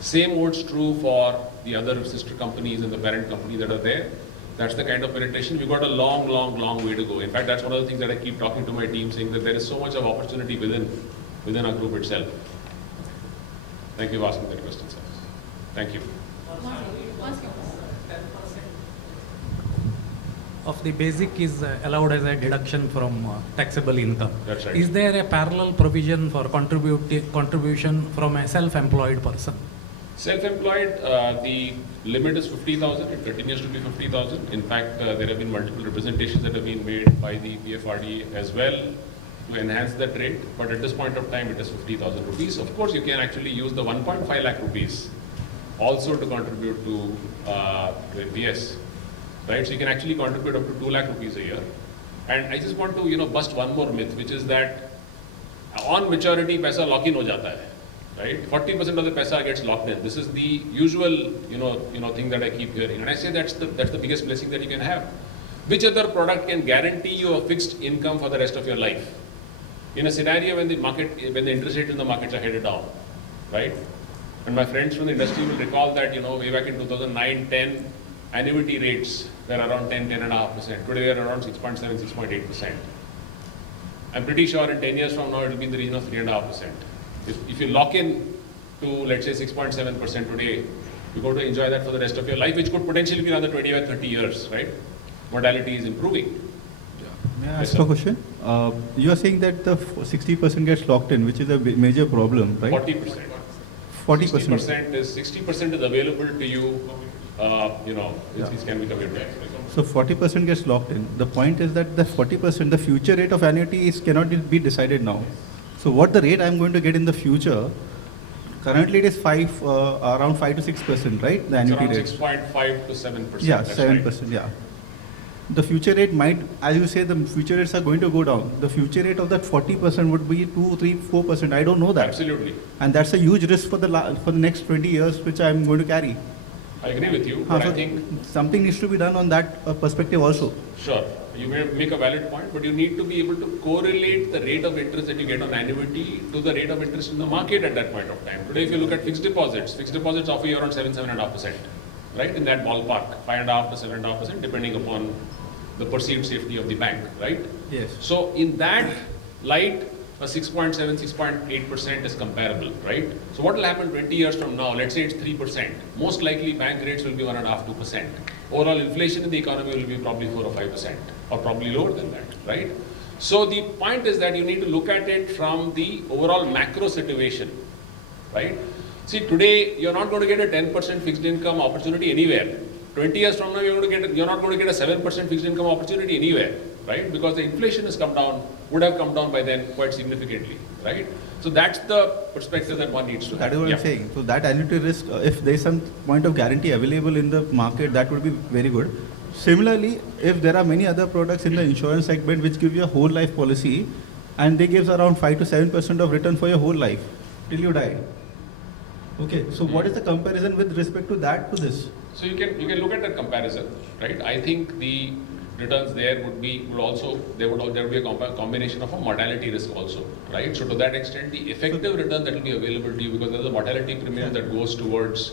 Same holds true for the other sister companies and the parent company that are there. That's the kind of penetration. We've got a long way to go. In fact, that's one of the things that I keep talking to my team, saying that there is so much of opportunity within our group itself. Thank you for asking that question, sir. Thank you. Of the basic is allowed as a deduction from taxable income. That's right. Is there a parallel provision for contribution from a self-employed person? Self-employed, the limit is 50,000. It continues to be 50,000. In fact, there have been multiple representations that have been made by the PFRD as well to enhance that rate. But at this point of time, it is 50,000 rupees. Of course, you can actually use the 1.5 lakh rupees also to contribute to the NPS. Right? So you can actually contribute up to 2 lakh rupees a year. And I just want to, bust one more myth, which is that on maturity, paisa lock in ho jata hai, right? 40% of the paisa gets locked in. This is the usual, thing that I keep hearing. And I say that's the biggest blessing that you can have. Which other product can guarantee you a fixed income for the rest of your life? In a scenario when the interest rates in the markets are headed down, right? And my friends from the industry will recall that, way back in 2009-10, annuity rates were around 10-10.5%. Today they are around 6.7, 6.8%. I'm pretty sure in 10 years from now it will be in the region of 3.5%. If you lock in to, let's say, 6.7% today, you're going to enjoy that for the rest of your life, which could potentially be another 20 or 30 years, right? Modality is improving. May I ask a question? You are saying that the 60% gets locked in, which is a major problem, right? 40%. 40%. 60% is available to you, which can be committed. So 40% gets locked in. The point is that the 40%, the future rate of annuity cannot be decided now. So what the rate I'm going to get in the future, currently it is around 5 to 6%, right? The annuity rate. 6.5 to 7%. Yeah, that's 7%, right. yeah. The future rate might, as you say, the future rates are going to go down. The future rate of that 40% would be 2, 3, 4%. I don't know that. Absolutely. And that's a huge risk for the next 20 years, which I'm going to carry. I agree with you, but So I think something needs to be done on that perspective also. sure, you may make a valid point, but you need to be able to correlate the rate of interest that you get on annuity to the rate of interest in the market at that point of time. Today, if you look at fixed deposits offer you around 7.5%. right? In that ballpark, 5.5% to 7.5%, depending upon the perceived safety of the bank, right? Yes. So in that light, a 6.7, 6.8% is comparable, right? So what will happen 20 years from now? Let's say it's 3%. Most likely bank rates will be 1.5%, 2%. Overall inflation in the economy will be probably 4 or 5%, or probably lower than that, right? So the point is that you need to look at it from the overall macro situation, right? See, today you're not going to get a 10% fixed income opportunity anywhere. 20 years from now, you're not going to get a 7% fixed income opportunity anywhere, right? Because the inflation has come down, would have come down by then quite significantly, right? So that's the perspective that one needs to have. That is what I'm saying. So that annuity risk, if there is some point of guarantee available in the market, that would be very good. Similarly, if there are many other products in the insurance segment which give you a whole life policy, and they give around 5 to 7% of return for your whole life till you die. Okay, so what is the comparison with respect to that to this? So you can look at that comparison, right? I think the returns there there would be a combination of a mortality risk also, right? So to that extent, the effective return that will be available to you, because there's a mortality premium that goes towards,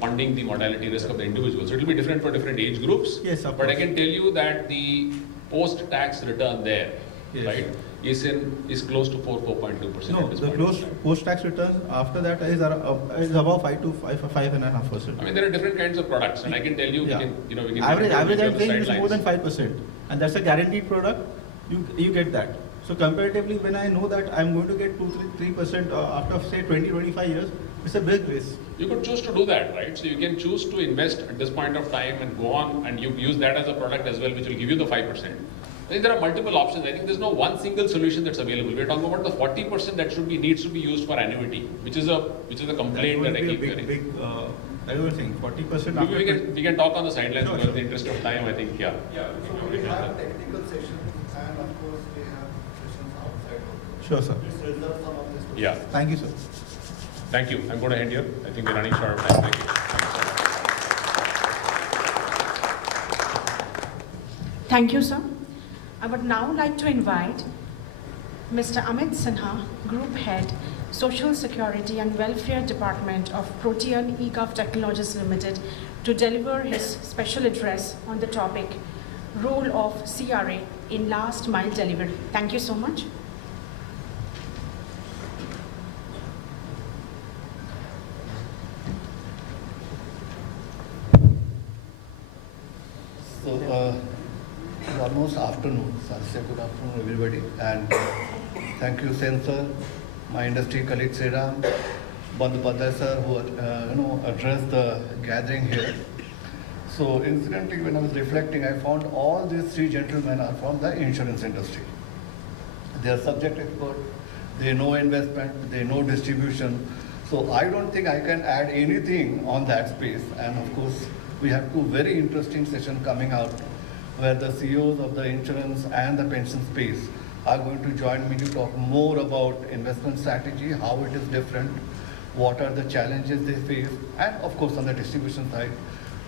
funding the mortality risk of the individual. So it will be different for different age groups. Yes, of But I course. can tell you that the post-tax return there, Yes. right, is close to 4.2%. No, at this the point in close time. post-tax returns after that is above 5 to 5.5%. I mean, there are different kinds of products, and I can tell you, Yeah. we can Average get I'm into the saying is more sidelines. than 5%, and that's a guaranteed product. You get that. So comparatively, when I know that I'm going to get 2-3% after say 20-25 years, it's a big risk. You could choose to do that, right? So you can choose to invest at this point of time and go on, and you use that as a product as well, which will give you the 5%. I think there are multiple options. I think there's no one single solution that's available. We're talking about the 40% that needs to be used for annuity, which is a complaint that I keep hearing. I was saying 40%. We can talk on the sidelines, Sure, because sure. in the interest of time, I think, yeah. Yeah, so we have technical sessions and of course we have sessions outside also. Sure, sir. Please reserve some of this. Yeah. Thank you, sir. Thank you. I'm going to end here. I think we're running short of time. Thank you. Thank you, sir. I would now like to invite Mr. Amit Sinha, Group Head, Social Security and Welfare Department of Protean eGov Technologies Limited, to deliver his special address on the topic, Role of CRA in Last Mile Delivery. Thank you so much. So, it's almost afternoon, so I'll say good afternoon everybody, and thank you Sen sir, my industry colleague Sriram, Bandyopadhyay sir, who addressed the gathering here. So incidentally, when I was reflecting, I found all these three gentlemen are from the insurance industry. They are subject expert, they know investment, they know distribution. So I don't think I can add anything on that space. And of course, we have two very interesting sessions coming out where the CEOs of the insurance and the pension space are going to join me to talk more about investment strategy, how it is different, what are the challenges they face, and of course on the distribution side,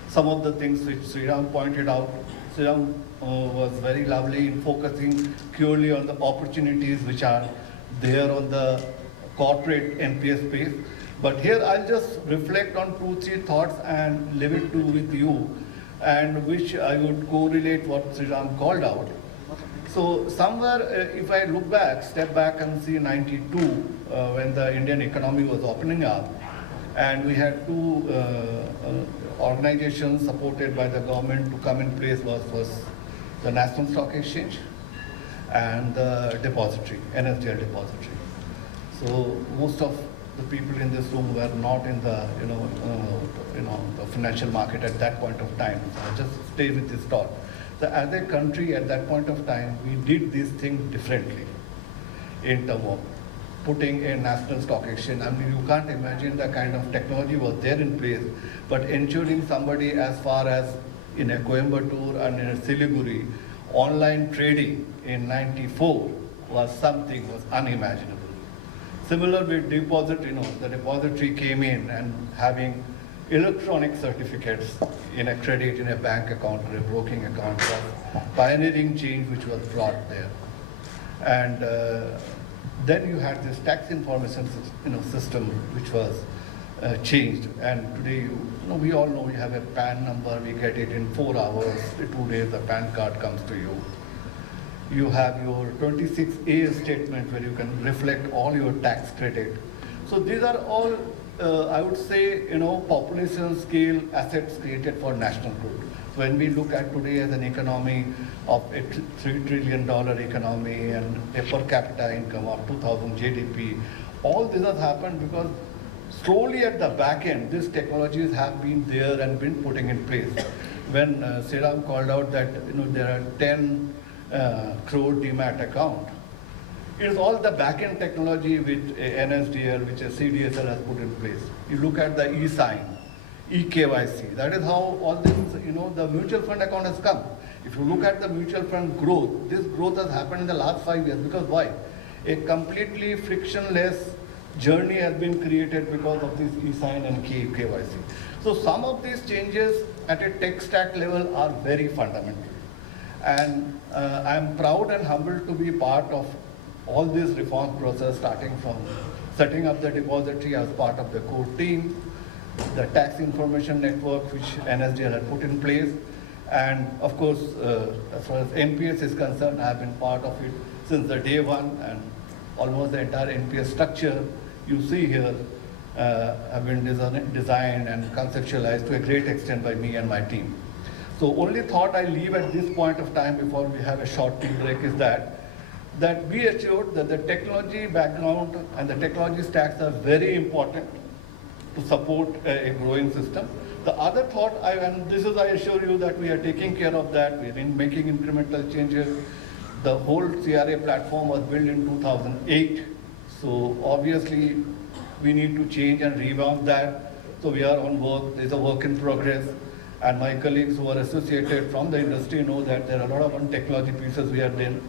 some of the things which Sriram pointed out. Sriram was very lovely in focusing purely on the opportunities which are there on the corporate NPS space. But here I'll just reflect on 2-3 thoughts and leave it with you, and which I would correlate what Sriram called out. So somewhere, if I look back, step back and see 92, when the Indian economy was opening up, and we had two organizations supported by the government to come in place, was first the National Stock Exchange and the depository, NSDL depository. So most of the people in this room were not in the the financial market at that point of time. So I'll just stay with this thought. So as a country at that point of time, we did this thing differently in terms of putting a national stock exchange. I mean, you can't imagine the kind of technology was there in place, but ensuring somebody as far as in a Coimbatore and in a Siliguri, online trading in 94 was unimaginable. Similar with deposit, the depository came in and having electronic certificates in a credit, in a bank account or a broking account was pioneering change which was brought there. And then you had this tax information system which was changed. And today, we all know you have a PAN number, we get it in 4 hours, 2 days the PAN card comes to you. You have your 26A statement where you can reflect all your tax credit. So these are all, I would say, population scale assets created for national growth. When we look at today as an economy of a $3 trillion economy and a per capita income of 2000 GDP, all this has happened because slowly at the back end, these technologies have been there and been putting in place. When Sriram called out that there are 10 crore demat account, it is all the back-end technology which NSDL, which a CDSL has put in place. You look at the e-sign, e-KYC. That is how all this, the mutual fund account has come. If you look at the mutual fund growth, this growth has happened in the last 5 years. Because why? A completely frictionless journey has been created because of this e-sign and KYC. So some of these changes at a tech stack level are very fundamental. And I'm proud and humbled to be part of all this reform process, starting from setting up the depository as part of the core team, the tax information network which NSDL had put in place, and of course, as far as NPS is concerned, I have been part of it since the day one, and almost the entire NPS structure you see here have been designed and conceptualized to a great extent by me and my team. So only thought I leave at this point of time before we have a short tea break is that be assured that the technology background and the technology stacks are very important to support a growing system. The other thought, and this is I assure you that we are taking care of that, we've been making incremental changes. The whole CRA platform was built in 2008. So obviously we need to change and revamp that. So we are on work, there's a work in progress. And my colleagues who are associated from the industry know that there are a lot of technology pieces we are doing.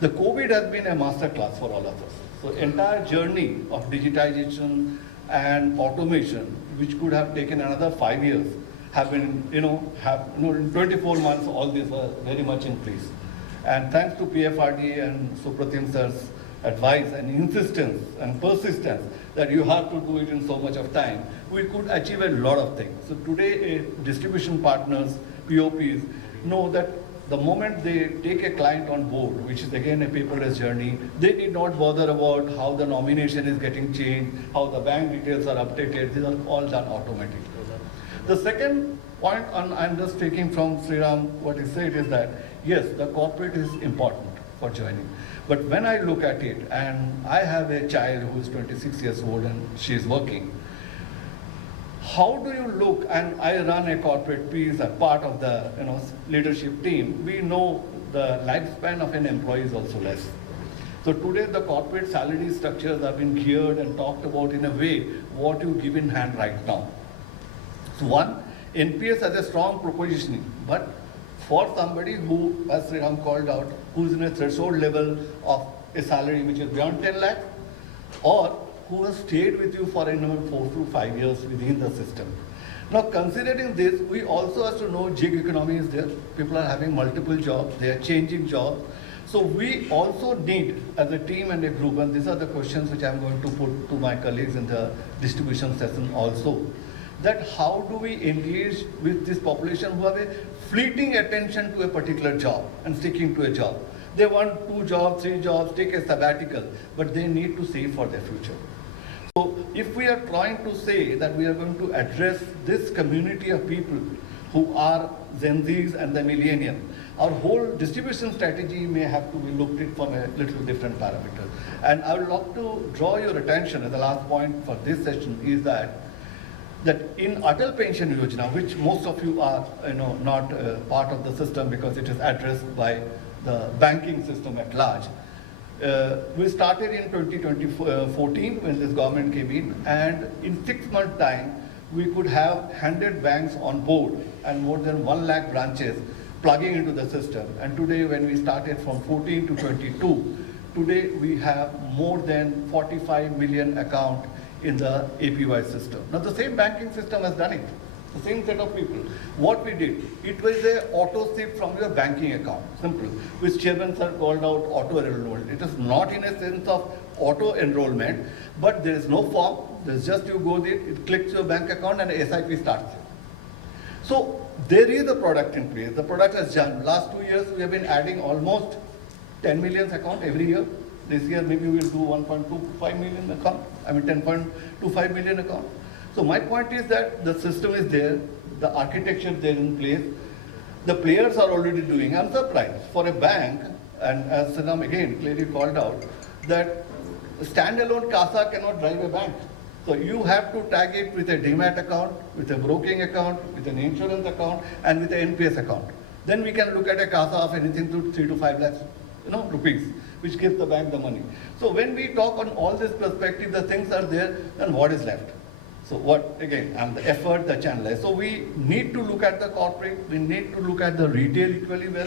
The COVID has been a masterclass for all of us. So entire journey of digitization and automation, which could have taken another 5 years, have been, in 24 months, all these were very much in place. And thanks to PFRD and Supratim sir's advice and insistence and persistence that you have to do it in so much of time, we could achieve a lot of things. So today, distribution partners, POPs, know that the moment they take a client on board, which is again a paperless journey, they need not bother about how the nomination is getting changed, how the bank details are updated. These are all done automatically. The second point I'm just taking from Sriram, what he said is that, yes, the corporate is important for joining. But when I look at it, and I have a child who is 26 years old and she is working, how do you look, and I run a corporate piece as part of the leadership team, we know the lifespan of an employee is also less. So today the corporate salary structures have been geared and talked about in a way what you give in hand right now. So one, NPS has a strong propositioning, but for somebody who, as Sriram called out, who's in a threshold level of a salary which is beyond 10 lakh, or who has stayed with you for 4 to 5 years within the system. Now considering this, we also have to know gig economy is there. People are having multiple jobs, they are changing jobs. So we also need, as a team and a group, and these are the questions which I'm going to put to my colleagues in the distribution session also, that how do we engage with this population who have a fleeting attention to a particular job and sticking to a job. They want 2 jobs, 3 jobs, take a sabbatical, but they need to save for their future. So if we are trying to say that we are going to address this community of people who are Gen Zs and the millennials, our whole distribution strategy may have to be looked at from a little different parameter. And I would love to draw your attention, as the last point for this session is that in Atal Pension Yojana, which most of you are not part of the system because it is addressed by the banking system at large, we started in 2014 when this government came in, and in 6 months' time, we could have 100 banks on board and more than 1 lakh branches plugging into the system. And today, when we started from 14 to 22, today we have more than 45 million accounts in the APY system. Now, the same banking system has done it. The same set of people. What we did, it was a auto sweep from your banking account, simple, which Chairman sir called out auto enrollment. It is not in a sense of auto enrollment, but there is no form. There's just you go there, it clicks your bank account and SIP starts. So there is a product in place. The product has done. Last 2 years we have been adding almost 10 million account every year. This year maybe we will do 1.25 million account. I mean 10.25 million account. So my point is that the system is there, the architecture there in place. The players are already doing. I'm surprised for a bank, and as Sanam again clearly called out, that standalone CASA cannot drive a bank. So you have to tag it with a demat account, with a broking account, with an insurance account, and with an NPS account. Then we can look at a CASA of anything to 3 to 5 lakhs, rupees, which gives the bank the money. So when we talk on all this perspective, the things are there, then what is left? So what, again, and the effort, the channel. So we need to look at the corporate, we need to look at the retail equally well.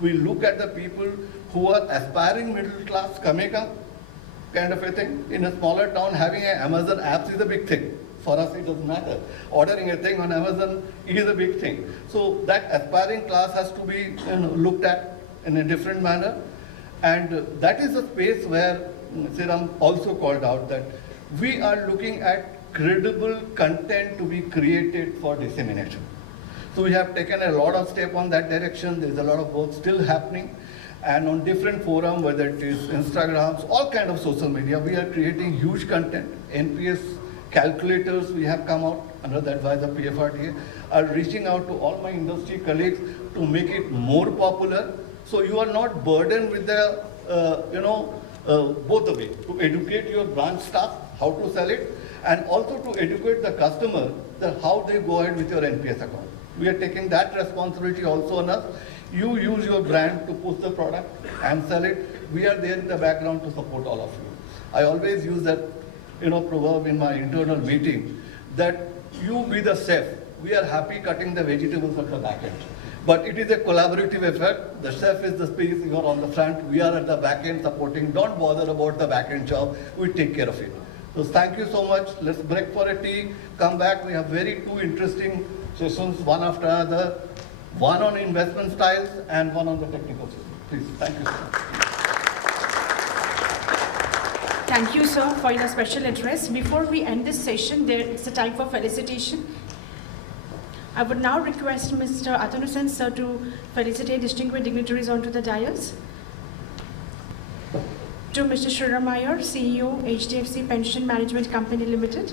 We look at the people who are aspiring middle class, coming up, kind of a thing. In a smaller town, having an Amazon apps is a big thing. For us, it doesn't matter. Ordering a thing on Amazon is a big thing. So that aspiring class has to be looked at in a different manner. And that is a space where Siram also called out that we are looking at credible content to be created for dissemination. So we have taken a lot of steps on that direction. There's a lot of work still happening. And on different forums, whether it is Instagrams, all kind of social media, we are creating huge content. NPS calculators we have come out under the advice of PFRDA, are reaching out to all my industry colleagues to make it more popular. So you are not burdened with the, both the way, to educate your branch staff how to sell it, and also to educate the customer that how they go ahead with your NPS account. We are taking that responsibility also on us. You use your brand to push the product and sell it. We are there in the background to support all of you. I always use that proverb in my internal meeting that you be the chef. We are happy cutting the vegetables at the back end. But it is a collaborative effort. The chef is the space, you are on the front. We are at the back end supporting. Don't bother about the back end job. We take care of it. So thank you so much. Let's break for a tea. Come back. We have two interesting sessions, one after another. One on investment styles and one on the technical system. Please, thank you, sir. Thank you, sir, for your special address. Before we end this session, it's a time for felicitation. I would now request Mr. Atanu Sen, sir, to felicitate distinguished dignitaries onto the dais. To Mr. Shriram Iyer, CEO, HDFC Pension Management Company Limited.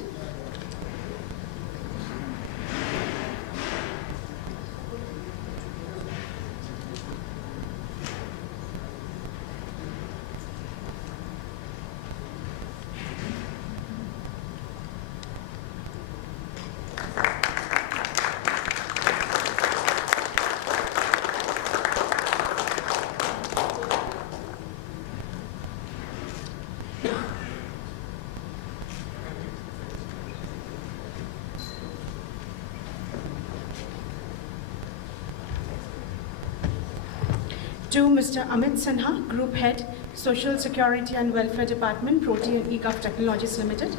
To Mr. Amit Sinha, Group Head, Social Security and Welfare Department, Proti and eGov Technologies Limited.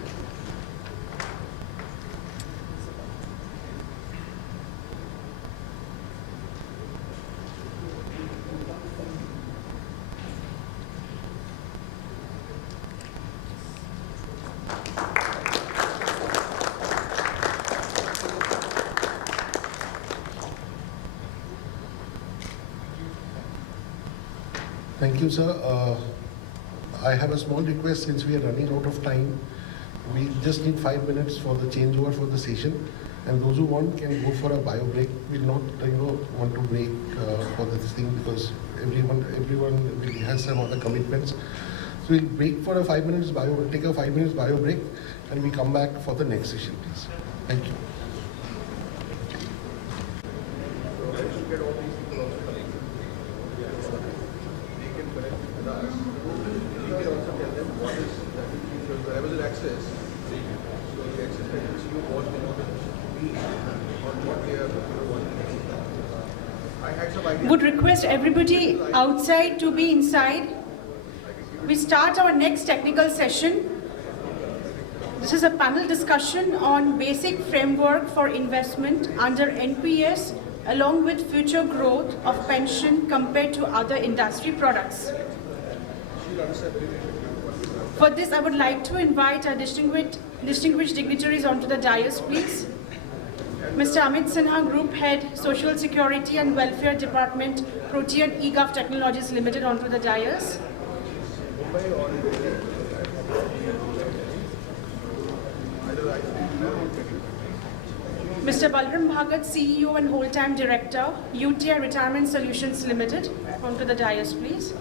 Thank you, sir. I have a small request since we are running out of time. We just need 5 minutes for the changeover for the session, and those who want can go for a bio break. We'll not, want to break for this thing because everyone has some other commitments. So we'll break for a 5 minutes take a 5 minutes bio break, and we come back for the next session, please. Thank you. Would request everybody outside to be inside. We start our next technical session. This is a panel discussion on basic framework for investment under NPS along with future growth of pension compared to other industry products. For this, I would like to invite our distinguished dignitaries onto the dais, please. Mr. Amit Sinha, Group Head, Social Security and Welfare Department, Protean eGov Technologies Limited, onto the dais. Mr. Balram Bhagat, CEO and Whole-Time Director, UTI Retirement Solutions Limited, onto the dais, please.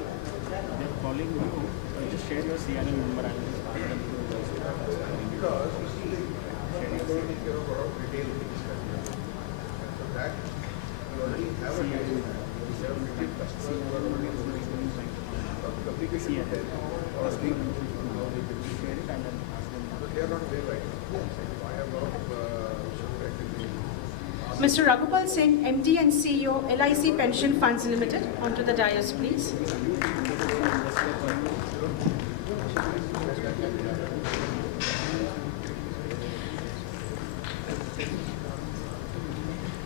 Mr. Raghupal Singh, MD and CEO, LIC Pension Funds Limited, onto the dais, please.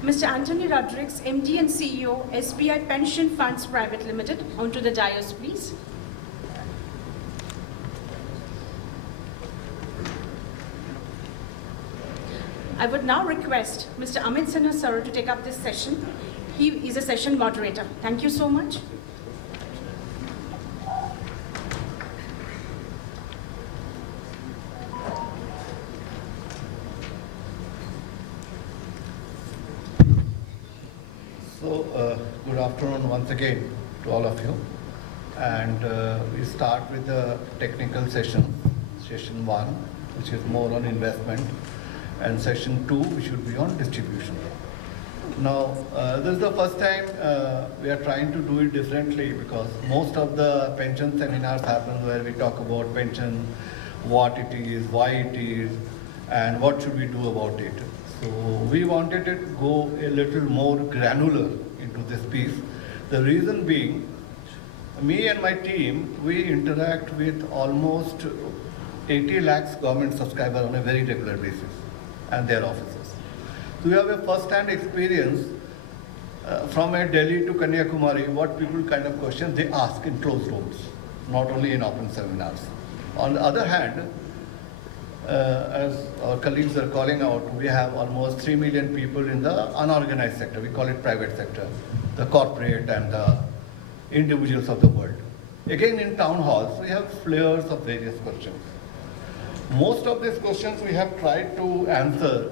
Mr. Anthony Rodriguez, MD and CEO, SBI Pension Funds Private Limited, onto the dais, please. I would now request Mr. Amit Sinha sir to take up this session. He is a session moderator. Thank you so much. So, good afternoon once again to all of you. And we start with the technical session, session 1, which is more on investment, and session 2, which would be on distribution. Now, this is the first time we are trying to do it differently, because most of the pension seminars happen where we talk about pension, what it is, why it is, and what should we do about it. So we wanted to go a little more granular into this piece. The reason being, me and my team, we interact with almost 80 lakhs government subscribers on a very regular basis, and their offices. So we have a first-hand experience from a Delhi to Kanyakumari, what people kind of questions they ask in closed rooms, not only in open seminars. On the other hand, as our colleagues are calling out, we have almost 3 million people in the unorganized sector. We call it private sector, the corporate and the individuals of the world. Again, in town halls, we have flavors of various questions. Most of these questions we have tried to answer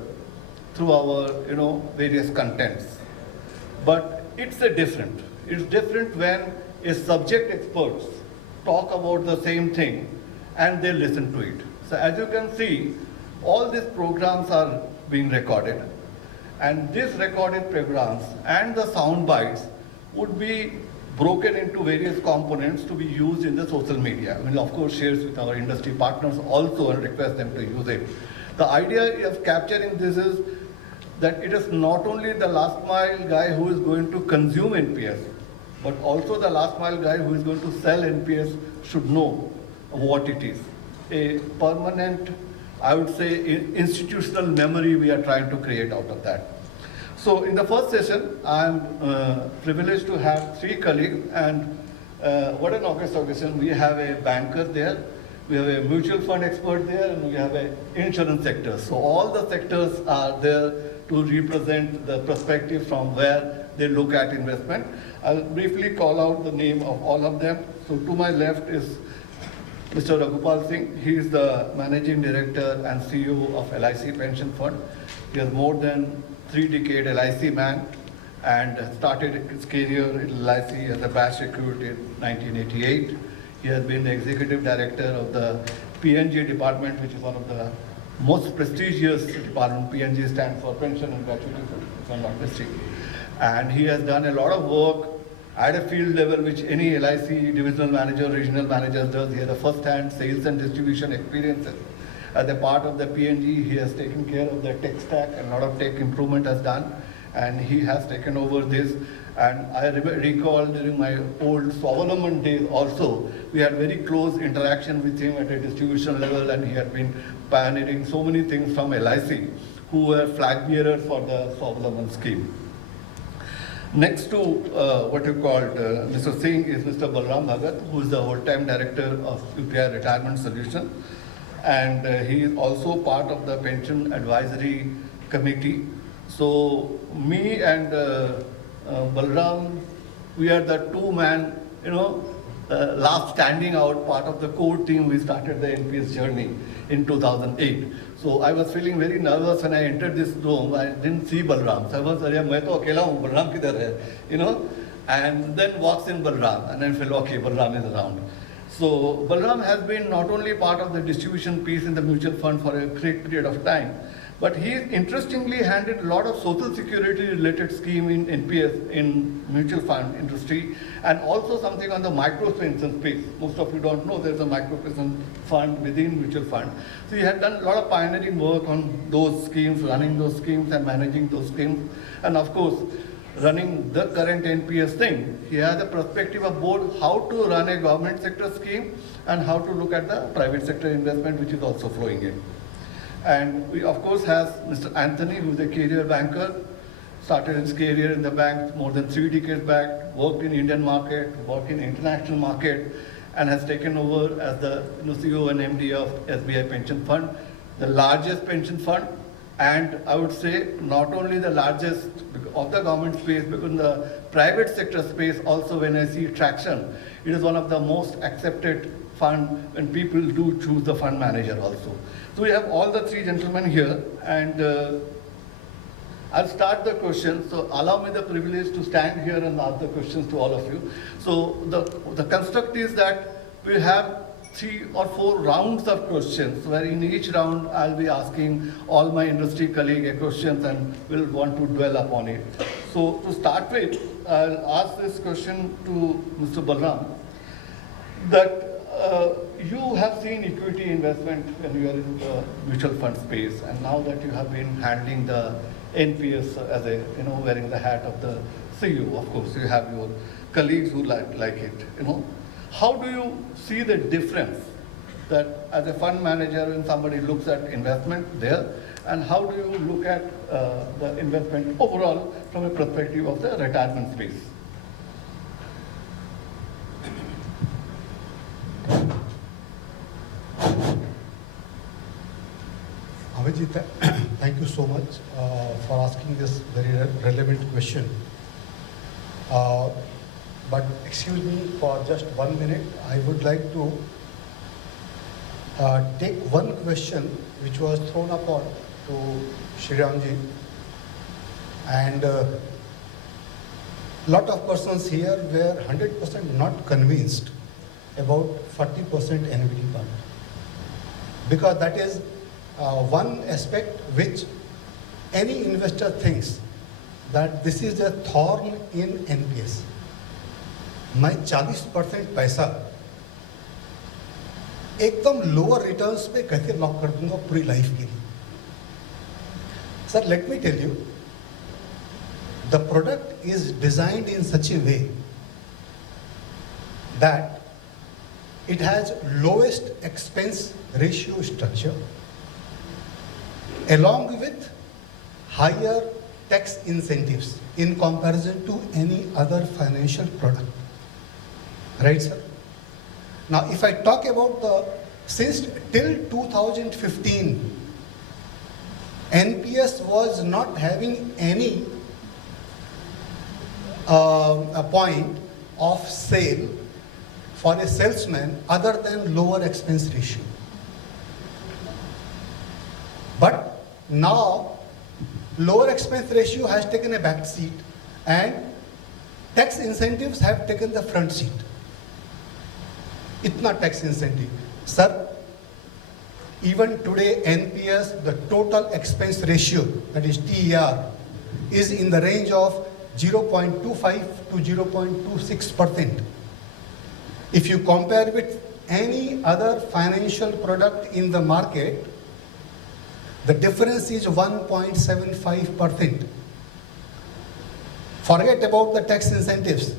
through our, various contents. But it's different. It's different when a subject experts talk about the same thing and they listen to it. So as you can see, all these programs are being recorded, and these recorded programs and the sound bites would be broken into various components to be used in the social media. We'll of course share with our industry partners also and request them to use it. The idea of capturing this is that it is not only the last mile guy who is going to consume NPS, but also the last mile guy who is going to sell NPS should know what it is. A permanent, I would say, institutional memory we are trying to create out of that. So in the first session, I'm privileged to have 3 colleagues, and what an august occasion. We have a banker there, we have a mutual fund expert there, and we have an insurance sector. So all the sectors are there to represent the perspective from where they look at investment. I'll briefly call out the name of all of them. So to my left is Mr. Raghupal Singh. He is the Managing Director and CEO of LIC Pension Fund. He has more than 3-decade LIC man and started his career in LIC as a batch recruit in 1988. He has been the Executive Director of the PNG department, which is one of the most prestigious department. PNG stands for Pension and Gratuity, if I'm not mistaken. And he has done a lot of work at a field level, which any LIC divisional manager, regional manager does. He has a first-hand sales and distribution experiences. As a part of the PNG, he has taken care of the tech stack, and a lot of tech improvement has done, and he has taken over this. And I recall during my old Swavalaman days also, we had very close interaction with him at a distribution level, and he had been pioneering so many things from LIC, who were flag bearers for the Swavalaman scheme. Next to what you called Mr. Singh is Mr. Balram Bhagat, who is the whole-time director of UPI Retirement Solution, and he is also part of the Pension Advisory Committee. So me and Balram, we are the two-man, last standing out part of the core team. We started the NPS journey in 2008. So I was feeling very nervous when I entered this room. I didn't see Balram. So I was, "Main to akela hu, Balram kidhar hai?" And then walks in Balram, and I felt, okay, Balram is around. So Balram has been not only part of the distribution piece in the mutual fund for a great period of time, but he interestingly handled a lot of social security related scheme in NPS, in mutual fund industry, and also something on the micro pension space. Most of you don't know there's a micro pension fund within mutual fund. So he had done a lot of pioneering work on those schemes, running those schemes and managing those schemes. And of course, running the current NPS thing, he has a perspective of both how to run a government sector scheme and how to look at the private sector investment, which is also flowing in. And we of course have Mr. Anthony, who is a career banker, started his career in the bank more than 3 decades back, worked in Indian market, worked in international market, and has taken over as the CEO and MD of SBI Pension Fund, the largest pension fund, and I would say not only the largest of the government space, because in the private sector space also when I see traction, it is one of the most accepted fund when people do choose the fund manager also. So we have all the three gentlemen here, and I'll start the questions. So allow me the privilege to stand here and ask the questions to all of you. So the construct is that we have 3 or 4 rounds of questions, where in each round I'll be asking all my industry colleagues a question and will want to dwell upon it. So to start with, I'll ask this question to Mr. Balram, that you have seen equity investment when you are in the mutual fund space, and now that you have been handling the NPS as a, wearing the hat of the CEO, of course, you have your colleagues who like it, How do you see the difference that as a fund manager when somebody looks at investment there, and how do you look at the investment overall from a perspective of the retirement space? Abhijit, thank you so much for asking this very relevant question. But excuse me for just 1 minute. I would like to take one question which was thrown upon to Shriramji, and lot of persons here were 100% not convinced about 40% annuity part, because that is one aspect which any investor thinks that this is a thorn in NPS. मैं 40% पैसा एकदम lower returns पे कैसे lock कर दूंगा पूरी life के लिए? Sir, let me tell you, the product is designed in such a way that it has lowest expense ratio structure along with higher tax incentives in comparison to any other financial product. Right, sir? Now, if I talk about since till 2015, NPS was not having any a point of sale for a salesman other than lower expense ratio. But now, lower expense ratio has taken a back seat and tax incentives have taken the front seat. Itna tax incentive. Sir, even today NPS, the total expense ratio, that is TER, is in the range of 0.25 to 0.26%. If you compare with any other financial product in the market, the difference is 1.75%. Forget about the tax incentives.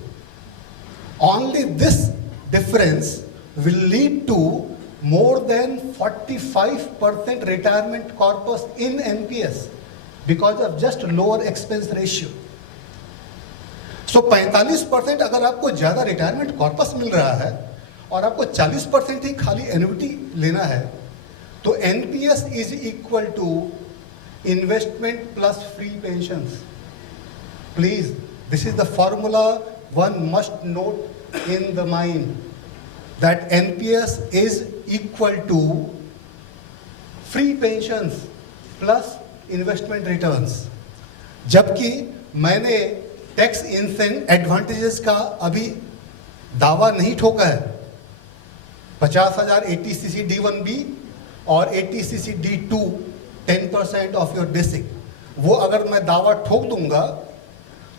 Only this difference will lead to more than 45% retirement corpus in NPS because of just lower expense ratio. सो 45% अगर आपको ज़्यादा retirement corpus मिल रहा है और आपको 40% ही खाली annuity लेना है, तो NPS is equal to investment plus free pensions. Please, this is the formula one must note in the mind, that NPS is equal to free pensions plus investment returns. जबकि मैंने टैक्स एडवांटेजेस का अभी दावा नहीं ठोका है. 50,000 ATCC D1B और ATCC D2 10% of your basic, वो अगर मैं दावा ठोक दूंगा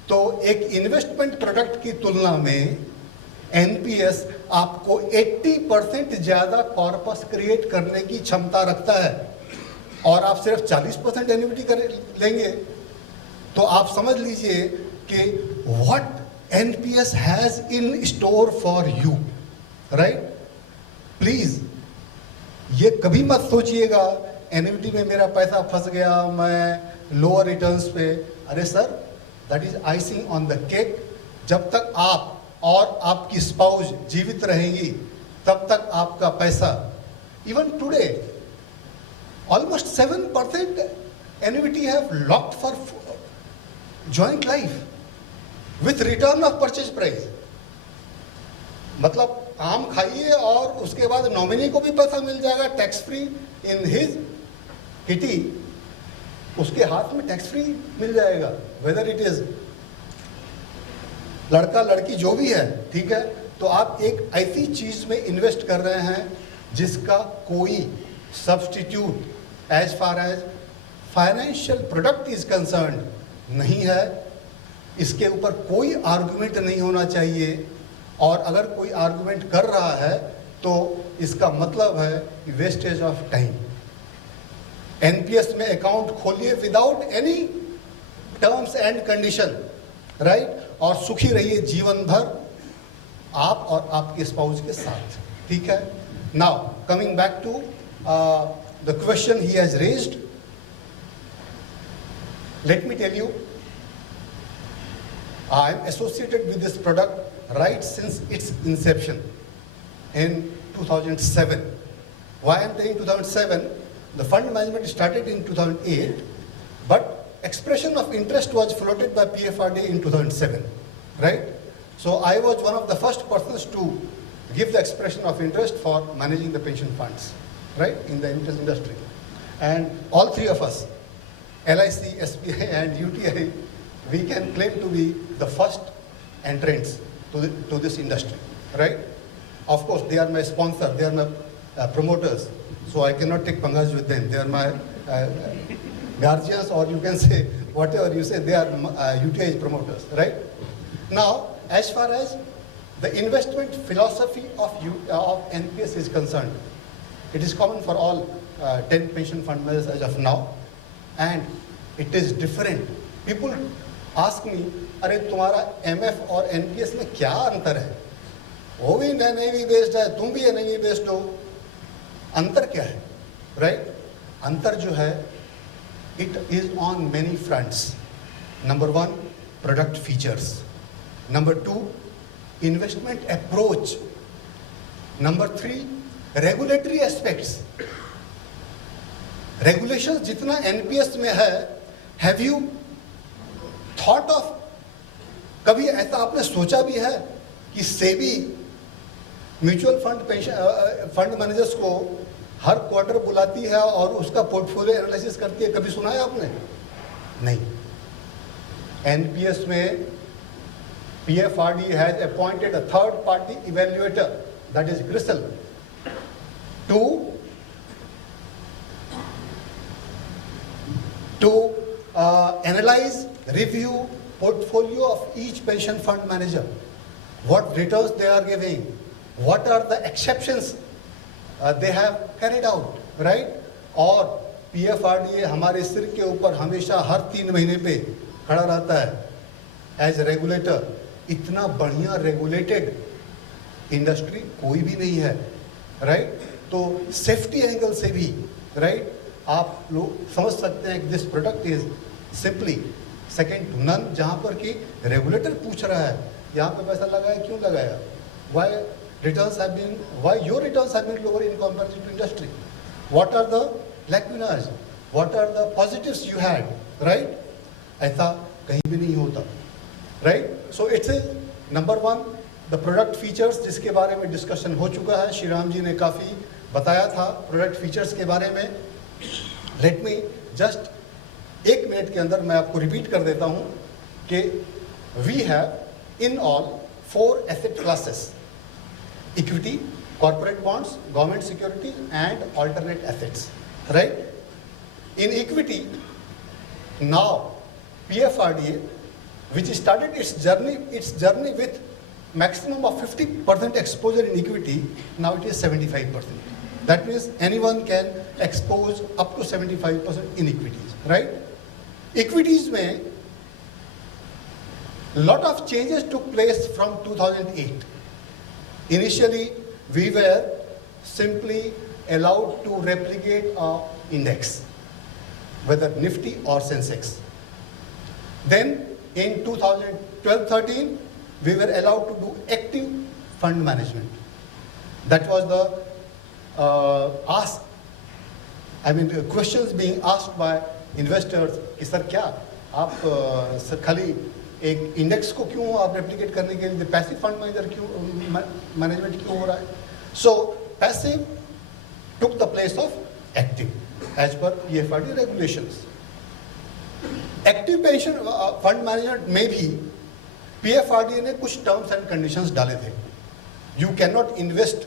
तो एक इन्वेस्टमेंट प्रोडक्ट की तुलना में एनपीएस आपको 80% ज़्यादा कॉर्पस क्रिएट करने की क्षमता रखता है, और आप सिर्फ 40% एन्युटी लेंगे. तो आप समझ लीजिए कि what NPS has in store for you, right. Please ये कभी मत सोचिएगा एन्युटी में मेरा पैसा फंस गया, मैं लोअर रिटर्न्स पे. अरे sir, that is icing on the cake. जब तक आप और आपकी स्पाउस जीवित रहेंगी तब तक आपका पैसा, even today almost 7% annuity have locked for joint life with return of purchase price. मतलब आम खाइए और उसके बाद नॉमिनी को भी पैसा मिल जाएगा tax free in his kitty. उसके हाथ में टैक्स फ्री मिल जाएगा, वेदर इट इज लड़का लड़की जो भी है, ठीक है. तो आप एक ऐसी चीज में इन्वेस्ट कर रहे हैं जिसका कोई substitute as far as financial product is concern नहीं है. इसके ऊपर कोई आर्गुमेंट नहीं होना चाहिए, और अगर कोई आर्गुमेंट कर रहा है तो इसका मतलब है वेस्टेज ऑफ टाइम. एनपीएस में अकाउंट खोलिए without any terms and condition, right, और सुखी रहिए जीवन भर आप और आपके स्पाउस के साथ. ठीक है. Now coming back to the question he has raised, let me tell you, I am associated with this product right since its inception in 2007. Why I am saying 2007? The fund management started in 2008, but expression of interest was floated by PFRD in 2007, right? So I was one of the first persons to give the expression of interest for managing the pension funds, right, in the interest industry. And all three of us, LIC, SBI and UTI, we can claim to be the first entrants to this industry, right? Of course, they are my sponsor, they are my promoters, so I cannot take pangas with them. They are my guardians, or you can say whatever you say, they are UTI's promoters, right? Now, as far as the investment philosophy of NPS is concerned, it is common for all 10 pension fund managers as of now. And it is different. People ask me, अरे तुम्हारा MF और NPS में क्या अंतर है? वो भी नहीं बेस्ड है, तुम भी नहीं बेस्ड हो. अंतर क्या है, राइट? अंतर जो है, it is on many fronts. Number 1, product features. Number 2, investment approach. Number 3, regulatory aspects. Regulation जितना एनपीएस में है, हैव यू थॉट ऑफ, कभी ऐसा आपने सोचा भी है कि सेबी म्यूचुअल फंड मैनेजर्स को हर क्वार्टर बुलाती है और उसका पोर्टफोलियो एनालिसिस करती है? कभी सुना है आपने? नहीं. एनपीएस में PFRD has appointed a third party evaluator, that is CRISIL, to analyze, review portfolio of each pension fund manager, what returns they are giving, what are the exceptions they have carried out, right? और PFRDA हमारे सिर के ऊपर हमेशा हर 3 महीने पे खड़ा रहता है एज रेगुलेटर. इतना बढ़िया रेगुलेटेड इंडस्ट्री कोई भी नहीं है, राइट? तो सेफ्टी एंगल से भी, राइट, आप लोग समझ सकते हैं कि this product is simply second to none, जहाँ पर कि रेगुलेटर पूछ रहा है यहाँ पे पैसा लगाया, क्यों लगाया, why returns have been, why your returns have been lower in comparison to industry, what are the lacunas, what are the positives you had, right? ऐसा कहीं भी नहीं होता, right? So it's a number one the product features, जिसके बारे में discussion हो चुका है, श्री राम जी ने काफ़ी बताया था प्रोडक्ट फीचर्स के बारे में। लेट मी जस्ट 1 मिनट के अंदर मैं आपको रिपीट कर देता हूँ कि we have in all 4 asset classes: equity, corporate bonds, government securities and alternate assets, right? In equity, now PFRDA, which started its journey with maximum of 50% exposure in equity, now it is 75%. That means anyone can expose up to 75% in equities, right? Equities mein lot of changes took place from 2008. Initially, we were simply allowed to replicate an index, whether Nifty or Sensex. Then in 2012-13, we were allowed to do active fund management. That was the questions being asked by investors कि sir क्या आप खाली एक index को क्यों आप replicate करने के लिए पैसिव फंड मैनेजर क्यों मैनेजमेंट क्यों हो रहा है? सो passive took the place of active as per PFRD regulations. Active pension fund management में भी PFRD ने कुछ terms and conditions डाले थे. You cannot invest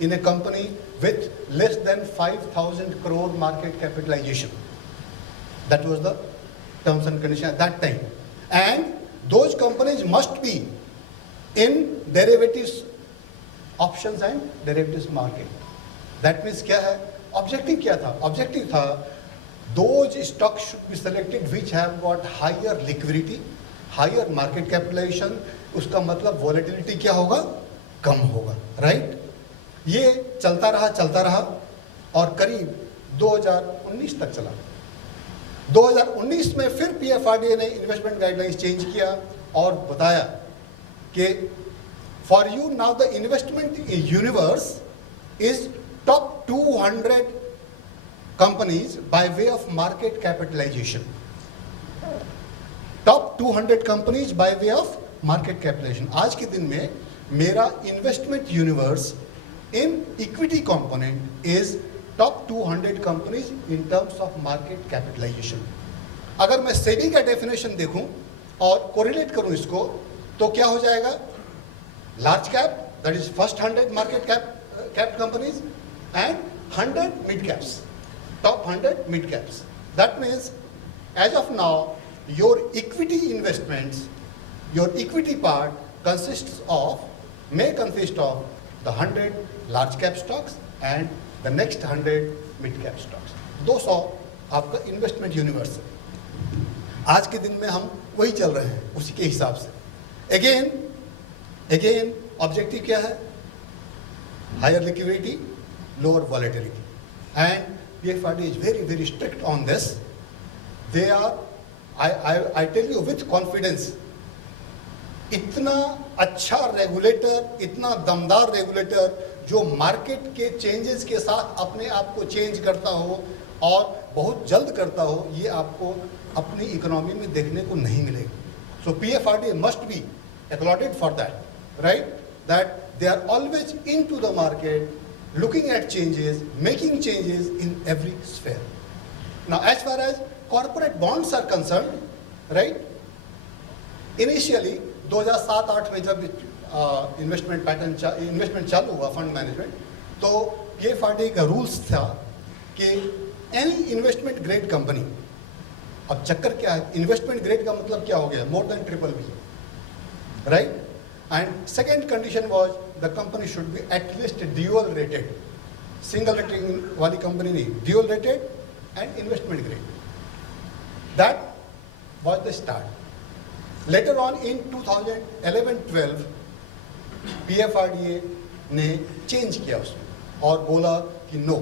in a company with less than 5,000 crore market capitalization. That was the terms and conditions at that time. And those companies must be in derivatives, options and derivatives market. That means क्या है? Objective क्या था? Objective था those stocks should be selected which have got higher liquidity, higher market capitalization. उसका मतलब volatility क्या होगा? कम होगा, right? ये चलता रहा और करीब 2019 तक चला। 2019 में फिर PFRDA ने इन्वेस्टमेंट गाइडलाइंस चेंज किया और बताया कि for you now the investment universe is top 200 companies by way of market capitalization. Top 200 companies by way of market capitalization. आज के दिन में मेरा investment universe in equity component is top 200 companies in terms of market capitalization. अगर मैं सेबी का definition देखूं और कोरिलेट करूं इसको तो क्या हो जाएगा? Large cap, that is first 100 market cap companies and 100 mid caps, top 100 mid caps. That means as of now your equity investments, your equity part may consist of the 100 large cap stocks and the next 100 mid cap stocks. 200 आपका investment universe है। आज के दिन में हम वही चल रहे हैं उसी के हिसाब से। अगेन ऑब्जेक्टिव क्या है? Higher liquidity, lower volatility, and PFRD is very strict on this. They are, I tell you with confidence, इतना अच्छा रेगुलेटर, इतना दमदार रेगुलेटर जो मार्केट के चेंजेस के साथ अपने आप को चेंज करता हो और बहुत जल्द करता हो, ये आपको अपनी इकोनॉमी में देखने को नहीं मिलेगा। सो PFRD must be applauded for that, right? That they are always into the market, looking at changes, making changes in every sphere. Now, as far as corporate bonds are concerned, right? Initially 2007-8 में जब investment चालू हुआ fund management, तो PFRD का rules था कि any investment grade company, अब चक्कर क्या है, इन्वेस्टमेंट ग्रेड का मतलब क्या हो गया? More than BBB, right? And second condition was the company should be at least dual rated, single rating वाली कंपनी नहीं, dual rated and investment grade. That was the start. Later on in 2011-12 PFRDA ने change किया उसमें और बोला कि no,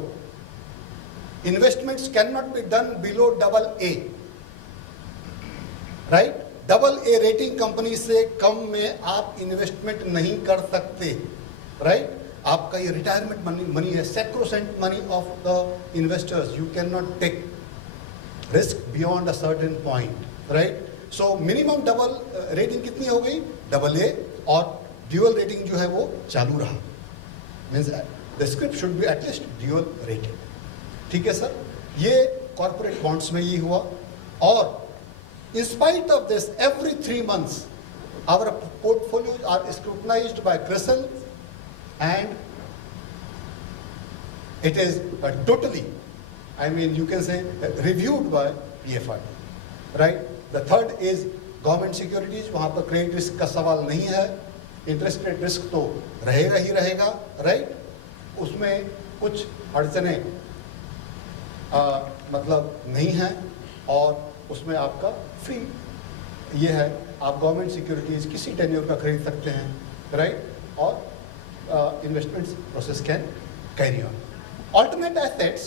investments can not be done below AA। Right? Double A rating company से कम में आप इन्वेस्टमेंट नहीं कर सकते, राइट? आपका ये रिटायरमेंट मनी है, sacrosanct money of the investors. You can not take risk beyond a certain point, right? So minimum double rating कितनी हो गई? डबल ए, और ड्यूअल रेटिंग जो है वो चालू रहा. Means the script should be at least dual rating. ठीक है सर, ये कॉर्पोरेट बॉन्ड्स में ये हुआ. और in spite of this, every 3 months our portfolios are scrutinized by CRISIL, and it is totally, I mean you can say, reviewed by PFI, right? The third is government securities. वहाँ पर credit risk का सवाल नहीं है, interest rate risk तो रहेगा ही रहेगा, right? उसमें कुछ अड़चने मतलब नहीं है, और उसमें आपका फ्री ये है, आप गवर्नमेंट सिक्योरिटीज किसी टेन्योर का खरीद सकते हैं, राइट? और investments process can carry on. Alternate assets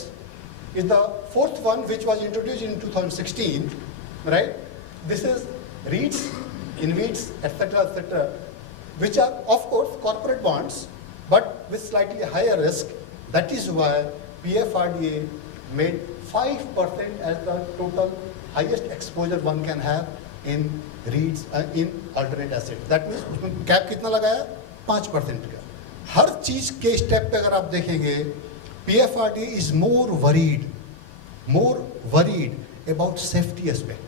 is the fourth one, which was introduced in 2016, right? This is REITs, InvITs, etc., which are of course corporate bonds, but with slightly higher risk. That is why PFRDA made 5% as the total highest exposure one can have in REITs in alternate assets. That means उसमें cap कितना लगाया? 5% का. हर चीज के step पे अगर आप देखेंगे, PFRDA is more worried about safety aspect.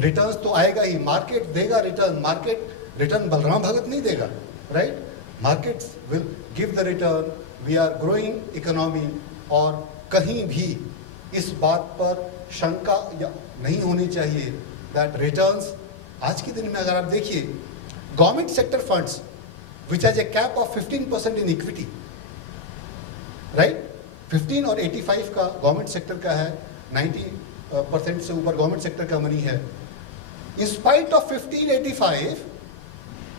Returns तो आएगा ही, मार्केट देगा return, market return Balram Bhagat नहीं देगा, राइट? Markets will give the return. We are growing economy, और कहीं भी इस बात पर शंका या नहीं होनी चाहिए दैट रिटर्न्स. आज के दिन में अगर आप देखिए, government sector funds which has A cap of 15% in equity, right? 15 और 85 का गवर्नमेंट सेक्टर का है, 90% से ऊपर गवर्नमेंट सेक्टर का मनी है. In spite of 1585,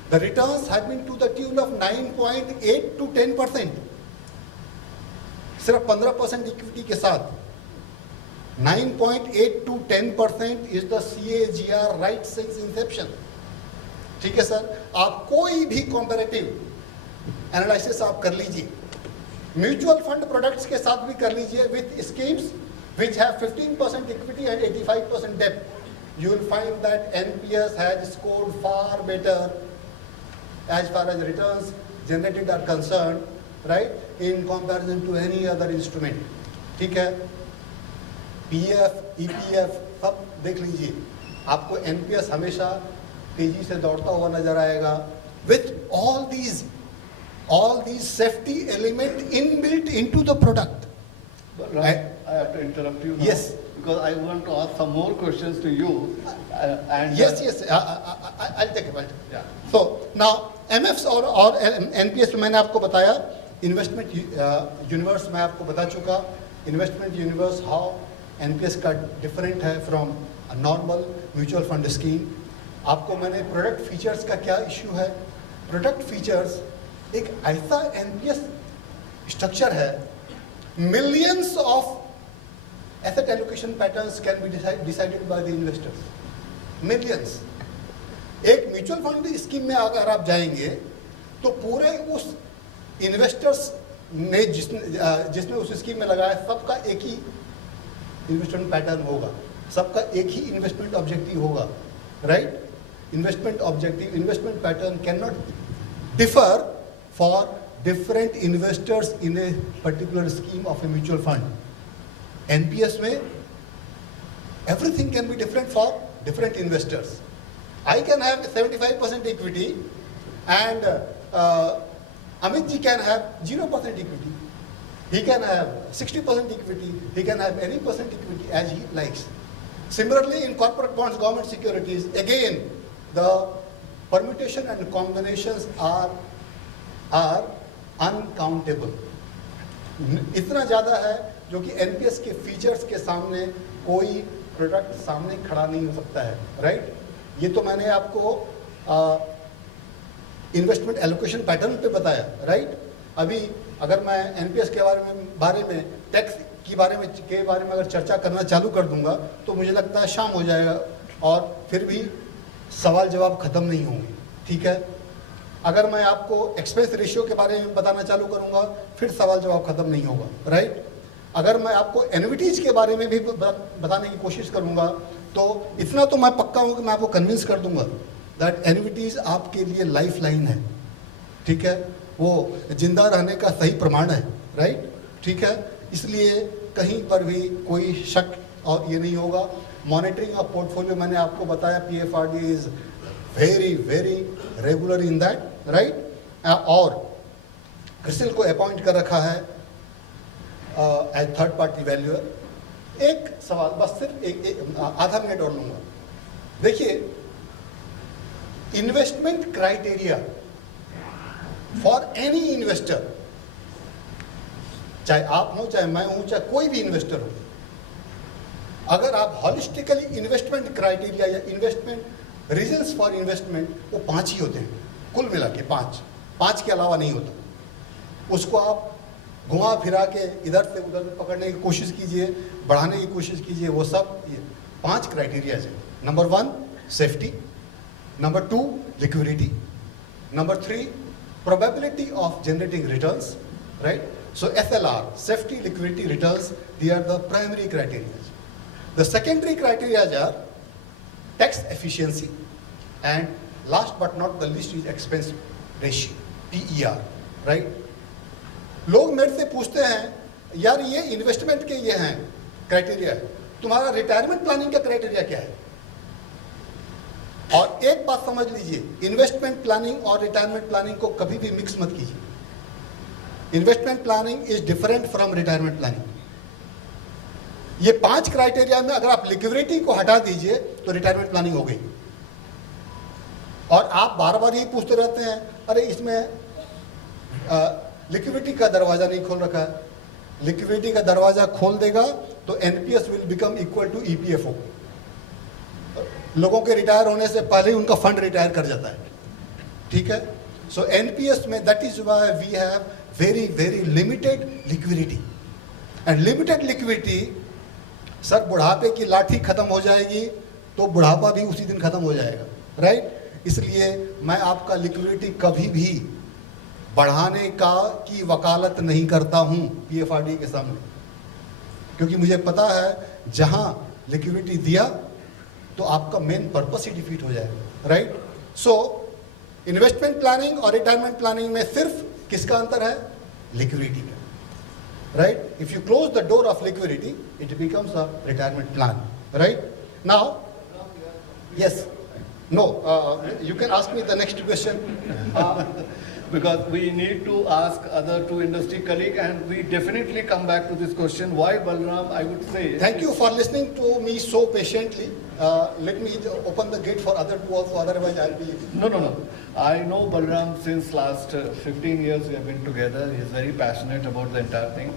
the returns have been to the tune of 9.8 to 10%. सिर्फ 15% इक्विटी के साथ 9.8 to 10% is the CAGR right since inception. ठीक है सर, आप कोई भी कंपैरेटिव एनालिसिस आप कर लीजिए, म्यूचुअल फंड प्रोडक्ट्स के साथ भी कर लीजिए, with schemes which have 15% equity and 85% debt. You will find that NPS has scored far better as far as returns generated are concerned, right, in comparison to any other instrument. ठीक है, PF, EPF सब देख लीजिए, आपको NPS हमेशा तेजी से दौड़ता हुआ नजर आएगा, with all these safety element inbuilt into the product. But I have to interrupt you now. Yes. Because I want to ask some more questions to you. Yes. I'll take it. Yeah. So now MFs और NPS मैंने आपको बताया, investment universe मैं आपको बता चुका. Investment universe how NPS का different है from normal mutual fund scheme. आपको मैंने प्रोडक्ट फीचर्स का क्या इश्यू है. प्रोडक्ट फीचर्स एक ऐसा NPS स्ट्रक्चर है, millions of asset allocation patterns can be decided by the investors. Millions. एक म्यूचुअल फंड स्कीम में अगर आप जाएंगे तो पूरे उस इन्वेस्टर्स ने जिसने उस स्कीम में लगाया, सबका एक ही इन्वेस्टमेंट पैटर्न होगा, सबका एक ही इन्वेस्टमेंट ऑब्जेक्टिव होगा, right? Investment objective, investment pattern can not differ for different investors in a particular scheme of a mutual fund. NPS में everything can be different for different investors. I can have 75% equity and Amit ji can have 0% equity. He can have 60% equity. He can have any percent equity as he likes. Similarly, in corporate bonds, government securities, again the permutation and combinations are uncountable. इतना ज़्यादा है जो कि NPS के features के सामने कोई product सामने खड़ा नहीं हो सकता है, राइट? ये तो मैंने आपको इन्वेस्टमेंट एलोकेशन पैटर्न पे बताया, राइट? अभी अगर मैं NPS के बारे में टैक्स के बारे में अगर चर्चा करना चालू कर दूंगा तो मुझे लगता है शाम हो जाएगा और फिर भी सवाल जवाब ख़त्म नहीं होंगे, ठीक है। अगर मैं आपको एक्सपेंस रेशियो के बारे में बताना चालू करूँगा, फिर सवाल जवाब ख़त्म नहीं होगा, राइट। अगर मैं आपको एन्युइटीज़ के बारे में भी बताने की कोशिश करूँगा, तो इतना तो मैं पक्का हूँ कि मैं आपको कन्विंस कर दूँगा दैट एन्युइटीज़ आपके लिए लाइफ लाइन है, ठीक है, वो जिंदा रहने का सही प्रमाण है, राइट, ठीक है। इसलिए कहीं पर भी कोई शक और ये नहीं होगा। मॉनिटरिंग ऑफ पोर्टफोलियो मैंने आपको बताया, PFRD is very very regular in that, right. और क्रिसिल को अपॉइंट कर रखा है एज थर्ड पार्टी वैल्यूअर। एक सवाल बस, सिर्फ एक आधा मिनट और लूंगा। देखिए, investment criteria for any investor, चाहे आप हो, चाहे मैं हूं, चाहे कोई भी इन्वेस्टर हो, अगर आप हॉलिस्टिकली इन्वेस्टमेंट क्राइटेरिया या इन्वेस्टमेंट रीजंस फॉर इन्वेस्टमेंट, वो 5 ही होते हैं, कुल मिला के 5 के अलावा नहीं होता। उसको आप घुमा फिरा के इधर से उधर से पकड़ने की कोशिश कीजिए, बढ़ाने की कोशिश कीजिए, वो सब 5 क्राइटेरियाज हैं। Number 1 safety, number 2 liquidity, number 3 probability of generating returns, right? So SLR, safety, liquidity, returns, they are the primary criteria. The secondary criteria are tax efficiency, and last but not the least is expense ratio, TER, right? लोग मेरे से पूछते हैं, यार ये investment के ये हैं क्राइटेरिया, तुम्हारा रिटायरमेंट प्लानिंग का क्राइटेरिया क्या है? और एक बात समझ लीजिए, इन्वेस्टमेंट प्लानिंग और रिटायरमेंट प्लानिंग को कभी भी मिक्स मत कीजिए। Investment planning is different from retirement planning. ये 5 क्राइटेरिया में अगर आप लिक्विडिटी को हटा दीजिए तो रिटायरमेंट प्लानिंग हो गई। और आप बार बार यही पूछते रहते हैं, अरे इसमें लिक्विडिटी का दरवाजा नहीं खोल रखा है। लिक्विडिटी का दरवाजा खोल देगा तो NPS will become equal to EPFO. लोगों के रिटायर होने से पहले ही उनका फंड रिटायर कर जाता है, ठीक है। सो एनपीएस में that is why we have very very limited liquidity and limited liquidity. Sir, बुढ़ापे की लाठी खत्म हो जाएगी तो बुढ़ापा भी उसी दिन खत्म हो जाएगा, राइट। इसलिए मैं आपका लिक्विडिटी कभी भी बढ़ाने की वकालत नहीं करता हूं पीएफआरडी के सामने, क्योंकि मुझे पता है जहां लिक्विडिटी दिया तो आपका मेन पर्पस ही डिफीट हो जाएगा, राइट। सो इन्वेस्टमेंट प्लानिंग और रिटायरमेंट प्लानिंग में सिर्फ किसका अंतर है? लिक्विडिटी का, right. If you close the door of liquidity it becomes a retirement plan, right. Now yes, no, you can ask me the next question. Because we need to ask other 2 industry colleagues, and we definitely come back to this question. Why, Balram, I would say... Thank you for listening to me so patiently. Let me open the gate for other 2 also, otherwise I'll be... No. I know Balram since last 15 years we have been together. He is very passionate about the entire thing.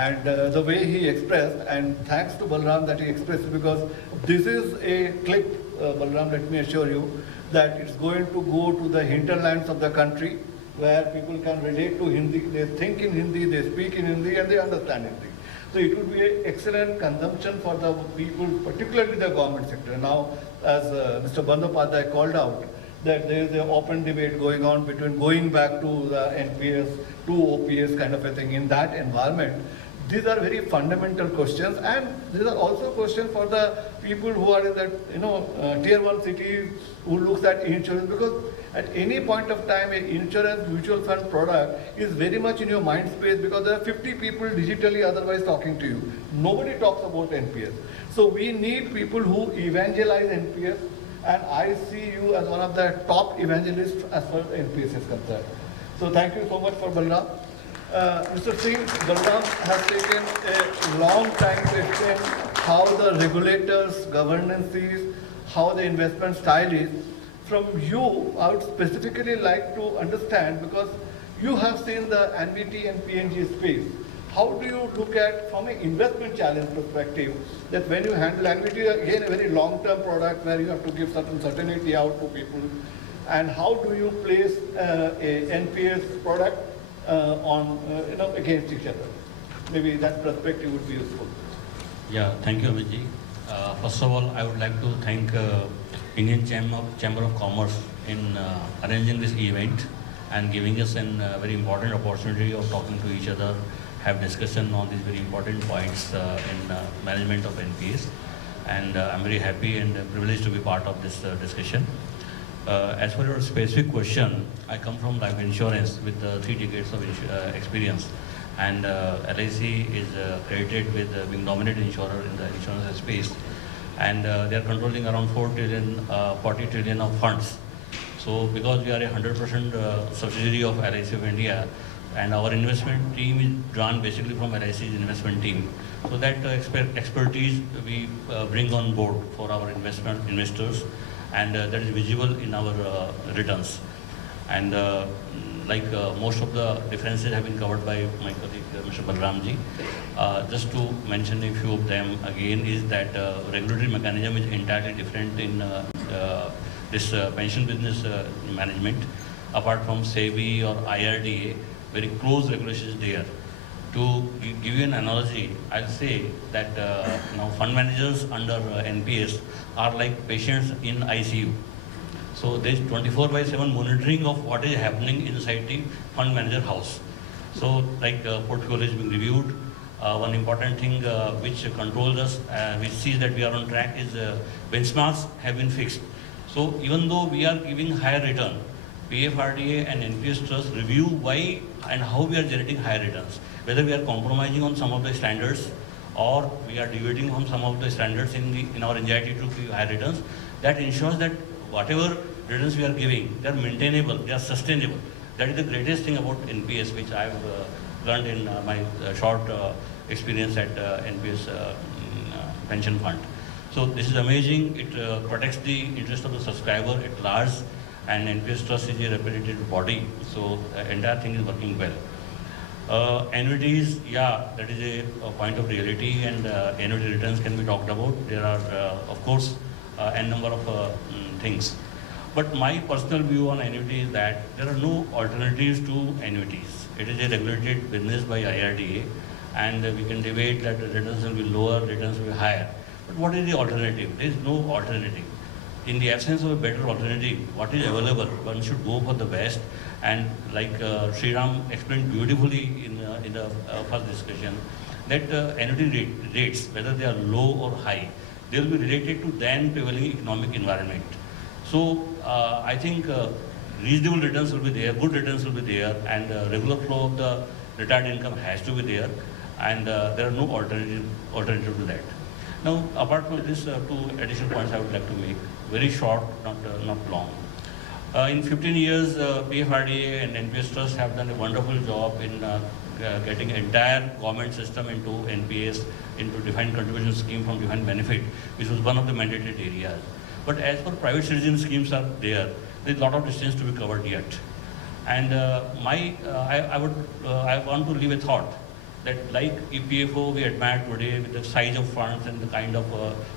And the way he expressed, and thanks to Balram that he expressed, because this is a clip, Balram, let me assure you, that it's going to go to the hinterlands of the country where people can relate to Hindi, they think in Hindi, they speak in Hindi, and they understand Hindi. So it would be an excellent consumption for the people, particularly the government sector. Now, as Mr. Bandyopadhyay called out, that there is an open debate going on between going back to the NPS, to OPS kind of a thing. In that environment, these are very fundamental questions, and these are also questions for the people who are in that, tier 1 cities who looks at insurance, because at any point of time, an insurance mutual fund product is very much in your mind space, because there are 50 people digitally otherwise talking to you. Nobody talks about NPS. So we need people who evangelize NPS, and I see you as one of the top evangelists as far as NPS is concerned. So thank you so much for Balram. Mr. Singh, Balram has taken a long time to explain how the regulators' governance is, how the investment style is. From you, I would specifically like to understand, because you have seen the annuity and PNG space. How do you look at, from an investment challenge perspective, that when you handle annuity, again a very long-term product where you have to give certain certainty out to people, and how do you place a NPS product against each other? Maybe that perspective would be useful. Yeah, thank you, Amitji. First of all, I would like to thank Indian Chamber of Commerce in arranging this event and giving us a very important opportunity of talking to each other, have discussion on these very important points in management of NPS. And I'm very happy and privileged to be part of this discussion. As for your specific question, I come from life insurance with 3 decades of experience. And LIC is credited with being dominant insurer in the insurance space. And they are controlling around 40 trillion of funds. So because we are a 100% subsidiary of LIC of India, and our investment team is drawn basically from LIC's investment team. So that expertise we bring on board for our investors, and that is visible in our returns. And most of the differences have been covered by my colleague Mr. Balramji. Just to mention a few of them again is that regulatory mechanism is entirely different in this pension business management. Apart from SEBI or IRDA, very close regulations there. To give you an analogy, I'll say that now fund managers under NPS are like patients in ICU. So there is 24/7 monitoring of what is happening inside the fund manager house. So portfolio is being reviewed. One important thing which controls us, which sees that we are on track, is benchmarks have been fixed. So even though we are giving higher return, PFRDA and NPS Trust review why and how we are generating higher returns. Whether we are compromising on some of the standards or we are deviating from some of the standards in our anxiety to give higher returns, that ensures that whatever returns we are giving, they are maintainable, they are sustainable. That is the greatest thing about NPS, which I have learned in my short experience at NPS pension fund. So this is amazing. It protects the interest of the subscriber at large, and NPS Trust is a representative body, so the entire thing is working well. Annuities, yeah, that is a point of reality, and annuity returns can be talked about. There are, of course, n number of things. But my personal view on annuity is that there are no alternatives to annuities. It is a regulated business by IRDA, and we can debate that the returns will be lower, returns will be higher. But what is the alternative? There is no alternative. In the absence of a better alternative, what is available, one should go for the best. And like Sriram explained beautifully in the first discussion, that annuity rates, whether they are low or high, they will be related to then prevailing economic environment. So I think reasonable returns will be there, good returns will be there, and regular flow of the retired income has to be there, and there are no alternative to that. Now, apart from this, 2 additional points I would like to make, very short, not long. In 15 years, PFRDA and NPS Trust have done a wonderful job in getting entire government system into NPS, into defined contribution scheme from defined benefit, which was one of the mandated areas. But as for private citizen schemes are there is a lot of distance to be covered yet. And I want to leave a thought that like EPFO we admire today with the size of funds and the kind of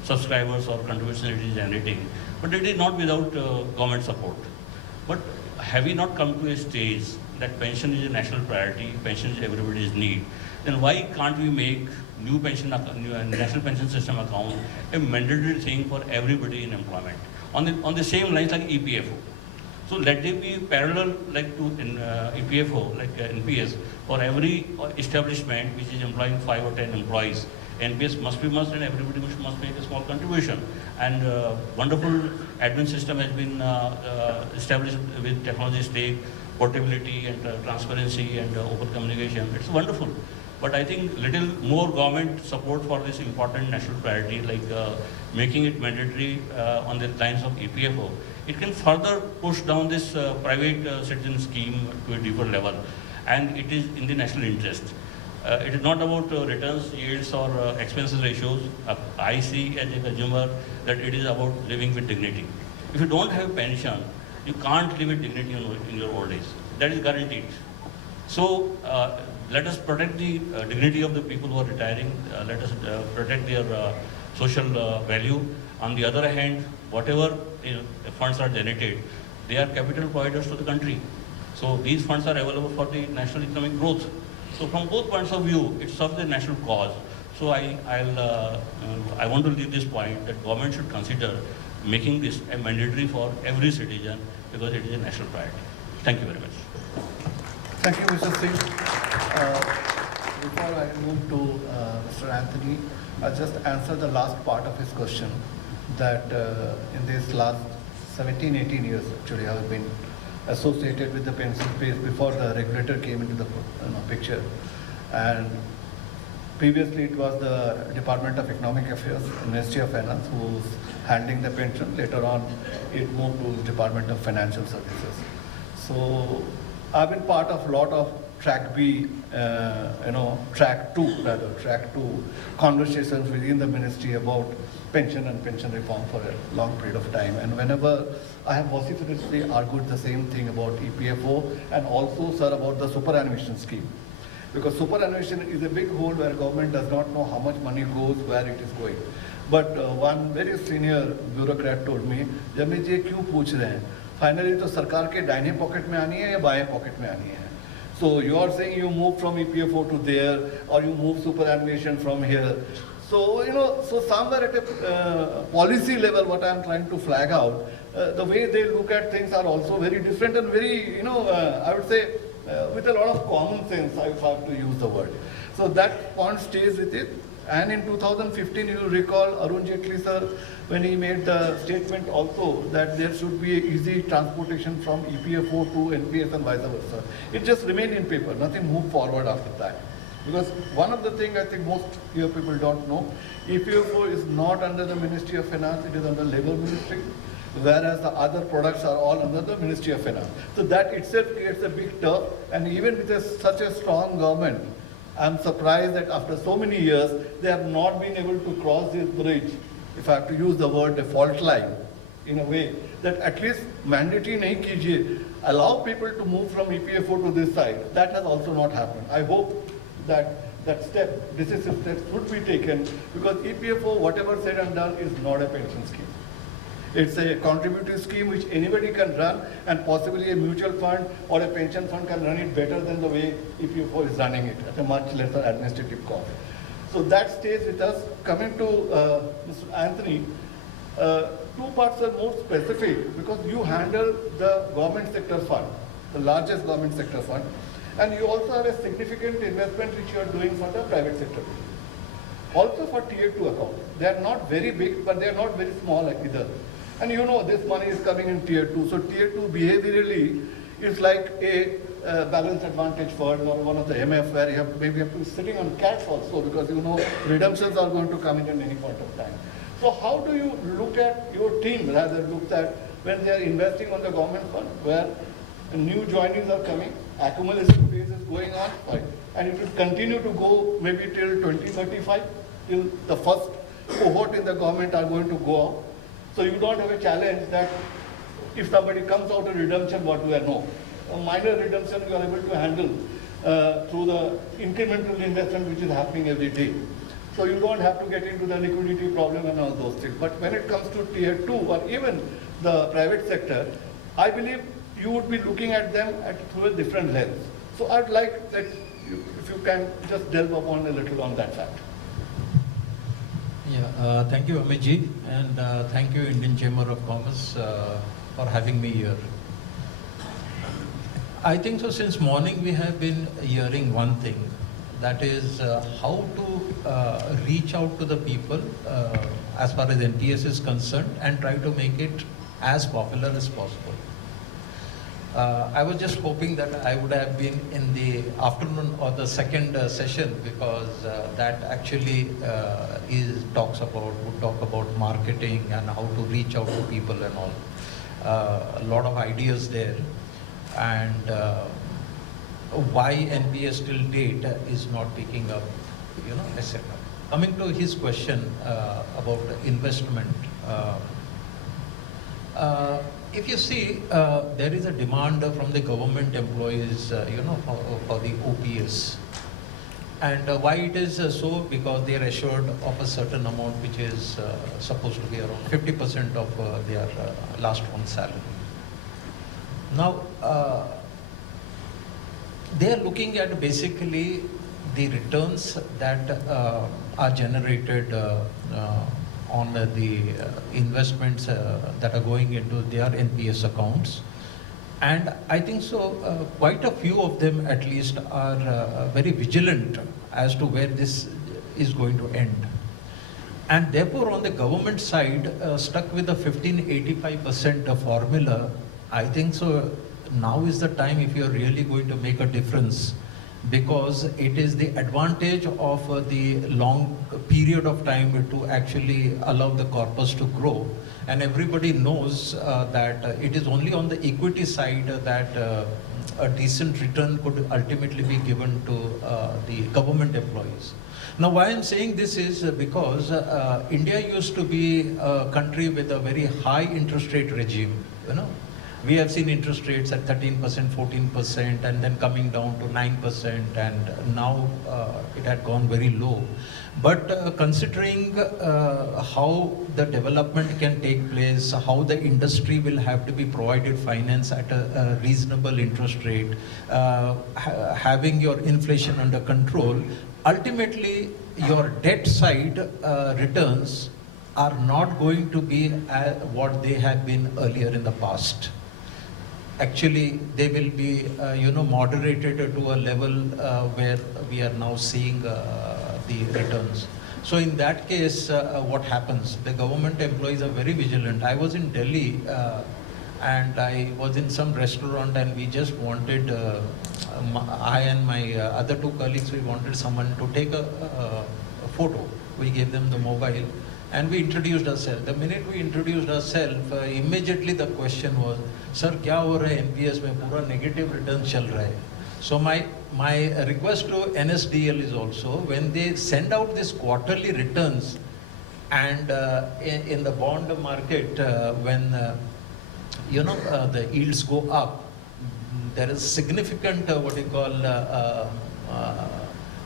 subscribers or contributions it is generating, but it is not without government support. But have we not come to a stage that pension is a national priority, pension is everybody's need, then why can't we make new national pension system account a mandatory thing for everybody in employment on the same lines like EPFO? So let there be parallel like to EPFO, like NPS, for every establishment which is employing 5 or 10 employees. NPS must be must, and everybody must make a small contribution. And wonderful admin system has been established with technology stake, portability and transparency and open communication. It's wonderful. But I think little more government support for this important national priority, like making it mandatory on the lines of EPFO. It can further push down this private citizen scheme to a deeper level, and it is in the national interest. It is not about returns, yields or expenses ratios. I see as a consumer that it is about living with dignity. If you don't have a pension, you can't live with dignity in your old age. That is guaranteed. So let us protect the dignity of the people who are retiring. Let us protect their social value. On the other hand, whatever funds are generated, they are capital providers to the country. So these funds are available for the national economic growth. So from both points of view, it serves the national cause. So I want to leave this point that government should consider making this a mandatory for every citizen because it is a national priority. Thank you very much. Thank you, Mr. Singh. Before I move to Mr. Anthony, I'll just answer the last part of his question that in this last 17, 18 years, actually, I have been associated with the pension space before the regulator came into the picture. And previously, it was the Department of Economic Affairs, Ministry of Finance, who was handling the pension. Later on, it moved to Department of Financial Services. So I've been part of a lot of track 2 conversations within the ministry about pension and pension reform for a long period of time. And whenever I have vociferously argued the same thing about EPFO and also, sir, about the superannuation scheme. Because superannuation is a big hole where government does not know how much money goes, where it is going. But one very senior bureaucrat told me, "Jamil ji, क्यों पूछ रहे हैं? Finally, तो सरकार के दाहिने pocket में आनी है या बाएं पॉकेट में आनी है? So you are saying you move from EPFO to there, or you move superannuation from here. So so somewhere at a policy level, what I am trying to flag out, the way they look at things are also very different and very, I would say, with a lot of common sense, if I have to use the word. So that point stays with it. And in 2015, you will recall Arun Jaitley, sir, when he made the statement also that there should be easy transportation from EPFO to NPS and vice versa. It just remained in paper, nothing moved forward after that. Because one of the things I think most people don't know, EPFO is not under the Ministry of Finance, it is under Labour Ministry, whereas the other products are all under the Ministry of Finance. So that itself creates a big turf, and even with such a strong government, I'm surprised that after so many years, they have not been able to cross this bridge, if I have to use the word, a fault line, in a way, that at least mandatory nahi kijiye, allow people to move from EPFO to this side. That has also not happened. I hope that decisive steps would be taken, because EPFO, whatever said and done, is not a pension scheme. It's a contributory scheme which anybody can run, and possibly a mutual fund or a pension fund can run it better than the way EPFO is running it at a much lesser administrative cost. So that stays with us. Coming to Mr. Anthony, two parts are more specific because you handle the government sector fund, the largest government sector fund, and you also have a significant investment which you are doing for the private sector. Also for tier 2 accounts. They are not very big, but they are not very small either. And this money is coming in tier 2. So tier 2 behaviorally is like a balanced advantage fund or one of the MF where you have maybe have to be sitting on cash also, because redemptions are going to come in at any point of time. So how do you look at your team rather looked at when they are investing on the government fund where new joinees are coming, accumulation phase is going on, right? And it will continue to go maybe till 2035, till the first cohort in the government are going to go out. So you don't have a challenge that if somebody comes out of redemption, what do I know? A minor redemption you are able to handle through the incremental investment which is happening every day. So you don't have to get into the liquidity problem and all those things. But when it comes to tier 2 or even the private sector, I believe you would be looking at them through a different lens. So I'd like that if you can just delve upon a little on that fact. Yeah, thank you, Amit ji, and thank you, Indian Chamber of Commerce, for having me here. I think so since morning we have been hearing one thing, that is how to reach out to the people as far as NPS is concerned and try to make it as popular as possible. I was just hoping that I would have been in the afternoon or the second session, because that actually would talk about marketing and how to reach out to people and all. A lot of ideas there, and why NPS till date is not picking up, etc. Coming to his question about investment. If you see, there is a demand from the government employees, for the OPS. And why it is so? Because they are assured of a certain amount, which is supposed to be around 50% of their last month's salary. Now, they are looking at basically the returns that are generated on the investments that are going into their NPS accounts. And I think so, quite a few of them at least are very vigilant as to where this is going to end. And therefore, on the government side, stuck with the 15-85% formula, I think so now is the time if you're really going to make a difference, because it is the advantage of the long period of time to actually allow the corpus to grow. And everybody knows that it is only on the equity side that a decent return could ultimately be given to the government employees. Now, why I'm saying this is because India used to be a country with a very high interest rate regime, you know. We have seen interest rates at 13%, 14%, and then coming down to 9%, and now it had gone very low. But considering how the development can take place, how the industry will have to be provided finance at a reasonable interest rate, having your inflation under control, ultimately your debt side returns are not going to be what they have been earlier in the past. Actually, they will be, moderated to a level where we are now seeing the returns. So in that case, what happens? The government employees are very vigilant. I was in Delhi and I was in some restaurant and we just wanted, I and my other two colleagues, we wanted someone to take a photo. We gave them the mobile and we introduced ourselves. The minute we introduced ourselves, immediately the question was, "Sir, क्या हो रहा है NPS में पूरा negative return चल रहा है?" So my request to NSDL is also, when they send out these quarterly returns, and in the bond market, when the yields go up, there is significant what you call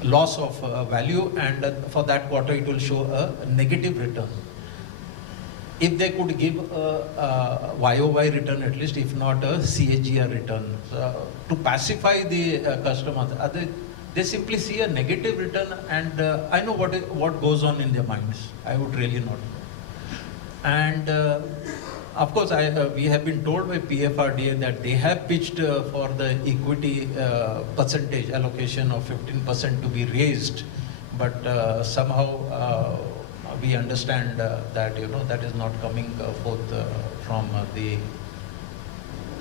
loss of value, and for that quarter it will show a negative return. If they could give a YOY return at least, if not a CAGR return, to pacify the customers, they simply see a negative return, and I know what goes on in their minds. I would really not know. And of course, we have been told by PFRDA that they have pitched for the equity percentage allocation of 15% to be raised, but somehow we understand that that is not coming forth from the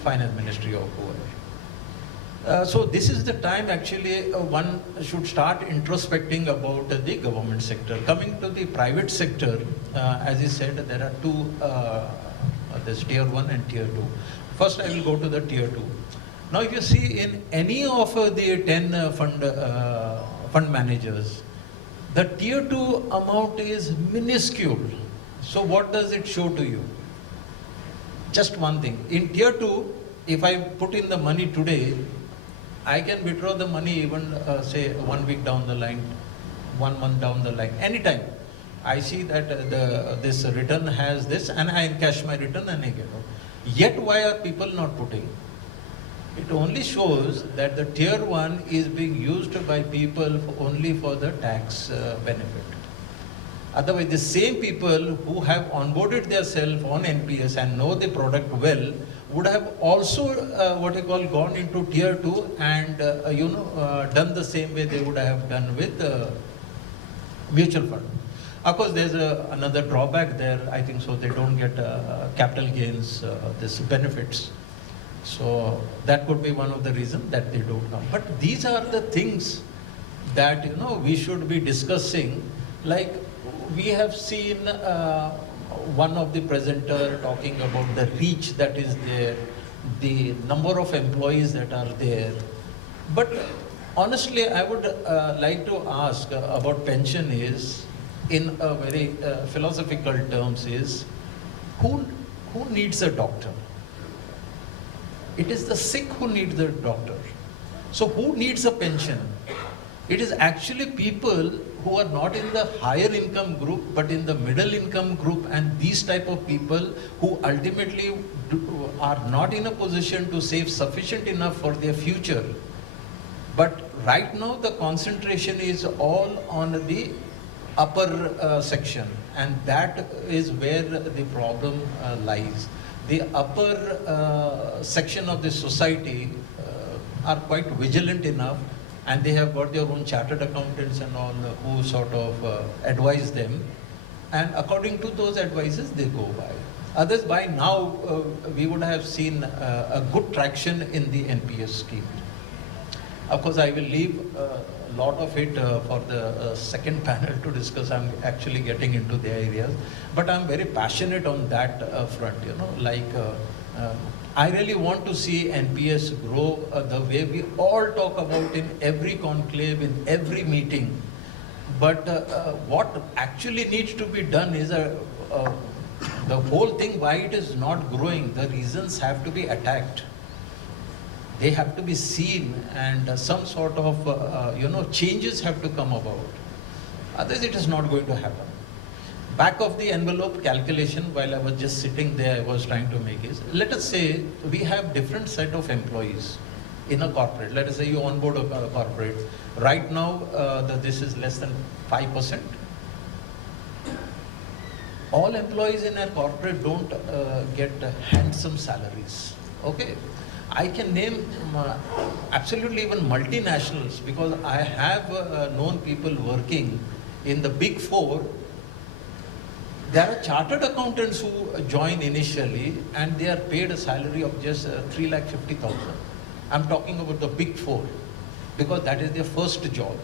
Finance Ministry of Goa. So this is the time actually one should start introspecting about the government sector. Coming to the private sector, as I said, there are two. There's tier 1 and tier 2. First, I will go to the tier 2. Now, if you see in any of the 10 fund managers, the tier 2 amount is minuscule. So what does it show to you? Just one thing. In tier 2, if I put in the money today, I can withdraw the money even say 1 week down the line, 1 month down the line, anytime. I see that this return has this, and I encash my return and I get out. Yet why are people not putting? It only shows that the tier 1 is being used by people only for the tax benefit. Otherwise, the same people who have onboarded themselves on NPS and know the product well would have also gone into tier 2 and done the same way they would have done with mutual fund. Of course, there's another drawback there. I think so they don't get capital gains, this benefits. So that could be one of the reasons that they don't come. But these are the things that we should be discussing. Like we have seen one of the presenter talking about the reach that is there, the number of employees that are there. But honestly, I would like to ask about pension is, in a very philosophical terms, is who needs a doctor? It is the sick who need the doctor. So who needs a pension? It is actually people who are not in the higher income group, but in the middle income group, and these type of people who ultimately are not in a position to save sufficient enough for their future. But right now the concentration is all on the upper section, and that is where the problem lies. The upper section of the society are quite vigilant enough, and they have got their own chartered accountants and all who sort of advise them, and according to those advices they go by. Others, by now we would have seen a good traction in the NPS scheme. Of course, I will leave a lot of it for the second panel to discuss. I'm actually getting into the areas, but I'm very passionate on that front. I really want to see NPS grow the way we all talk about in every conclave, in every meeting. But what actually needs to be done is the whole thing, why it is not growing, the reasons have to be attacked. They have to be seen, and some sort of changes have to come about. Otherwise it is not going to happen. Back of the envelope calculation, while I was just sitting there, I was trying to make is, let us say we have different set of employees in a corporate. Let us say you onboard a corporate. Right now, this is less than 5%. All employees in a corporate don't get handsome salaries. Okay, I can name absolutely even multinationals, because I have known people working in the big four. There are chartered accountants who join initially and they are paid a salary of just 3,50,000. I'm talking about the big four, because that is their first job.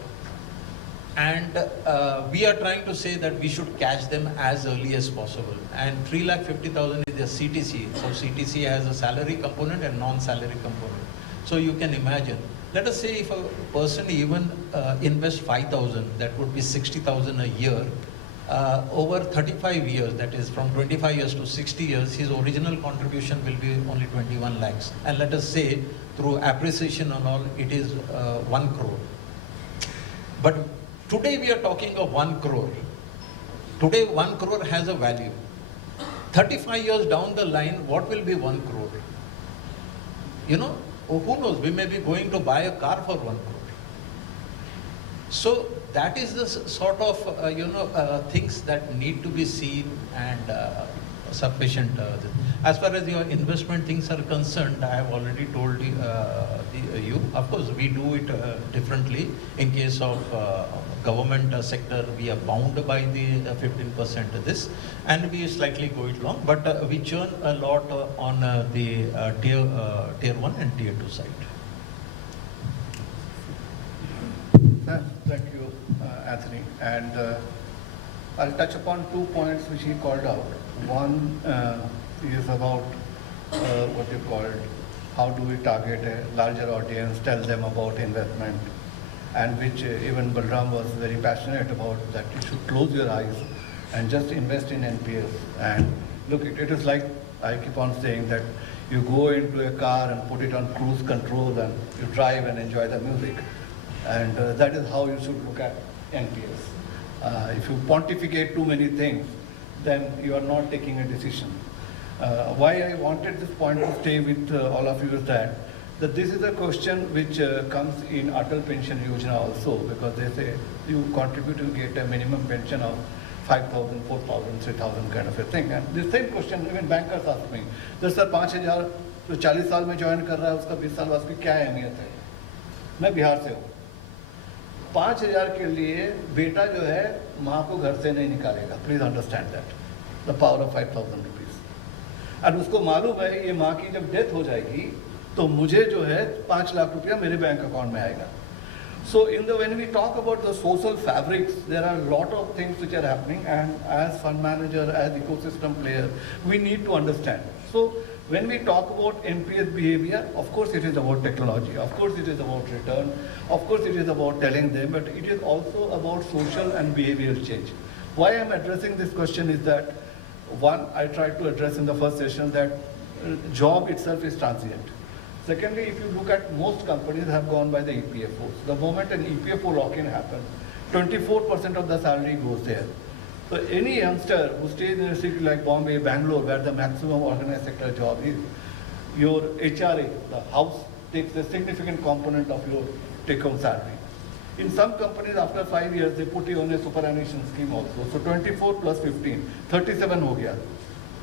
And we are trying to say that we should catch them as early as possible. And 3,50,000 is their CTC. So CTC has a salary component and non-salary component. So you can imagine, let us say if a person even invests 5,000, that would be 60,000 a year. Over 35 years, that is from 25 years to 60 years, his original contribution will be only 21 lakhs. And let us say through appreciation and all, it is 1 crore. But today we are talking of 1 crore. Today 1 crore has a value. 35 years down the line, what will be 1 crore? Who knows, we may be going to buy a car for 1 crore. So that is the sort of things that need to be seen and sufficient. As far as your investment things are concerned, I have already told you. Of course, we do it differently. In case of government sector, we are bound by the 15% of this, and we slightly go it long. But we churn a lot on the tier 1 and tier 2 side. Thank you, Anthony. And I'll touch upon 2 points which he called out. One is about what you called, how do we target a larger audience, tell them about investment, and which even Balram was very passionate about, that you should close your eyes and just invest in NPS. And look, it is like I keep on saying that you go into a car and put it on cruise control and you drive and enjoy the music. And that is how you should look at NPS. If you pontificate too many things, then you are not taking a decision. Why I wanted this point to stay with all of you is that this is a question which comes in Atal Pension Yojana also, because they say you contribute to get a minimum pension of 5,000, 4,000, 3,000 kind of a thing. And the same question even bankers ask me, sir, 5,000 जो 40 साल में join कर रहा है उसका 20 साल बाद की क्या अहमियत है? मैं बिहार से हूँ. 5,000 के लिए बेटा जो है माँ को घर से नहीं निकालेगा. Please understand that, the power of 5,000 rupees. और उसको मालूम है ये माँ की जब डेथ हो जाएगी तो मुझे जो है 5 लाख रुपया मेरे बैंक अकाउंट में आएगा. So when we talk about the social fabrics, there are a lot of things which are happening, and as fund manager, as ecosystem player, we need to understand. So when we talk about NPS behavior, of course it is about technology, of course it is about return, of course it is about telling them, but it is also about social and behavioral change. Why I am addressing this question is that, one, I tried to address in the first session that job itself is transient. Secondly, if you look at most companies have gone by the EPFOs. The moment an EPFO lock-in happens, 24% of the salary goes there. So any youngster who stays in a city like Bombay, Bangalore, where the maximum organized sector job is, your HRA, the house, takes a significant component of your take-home salary. In some companies, after 5 years, they put you on a superannuation scheme also. So 24 plus 15, 37 हो गया.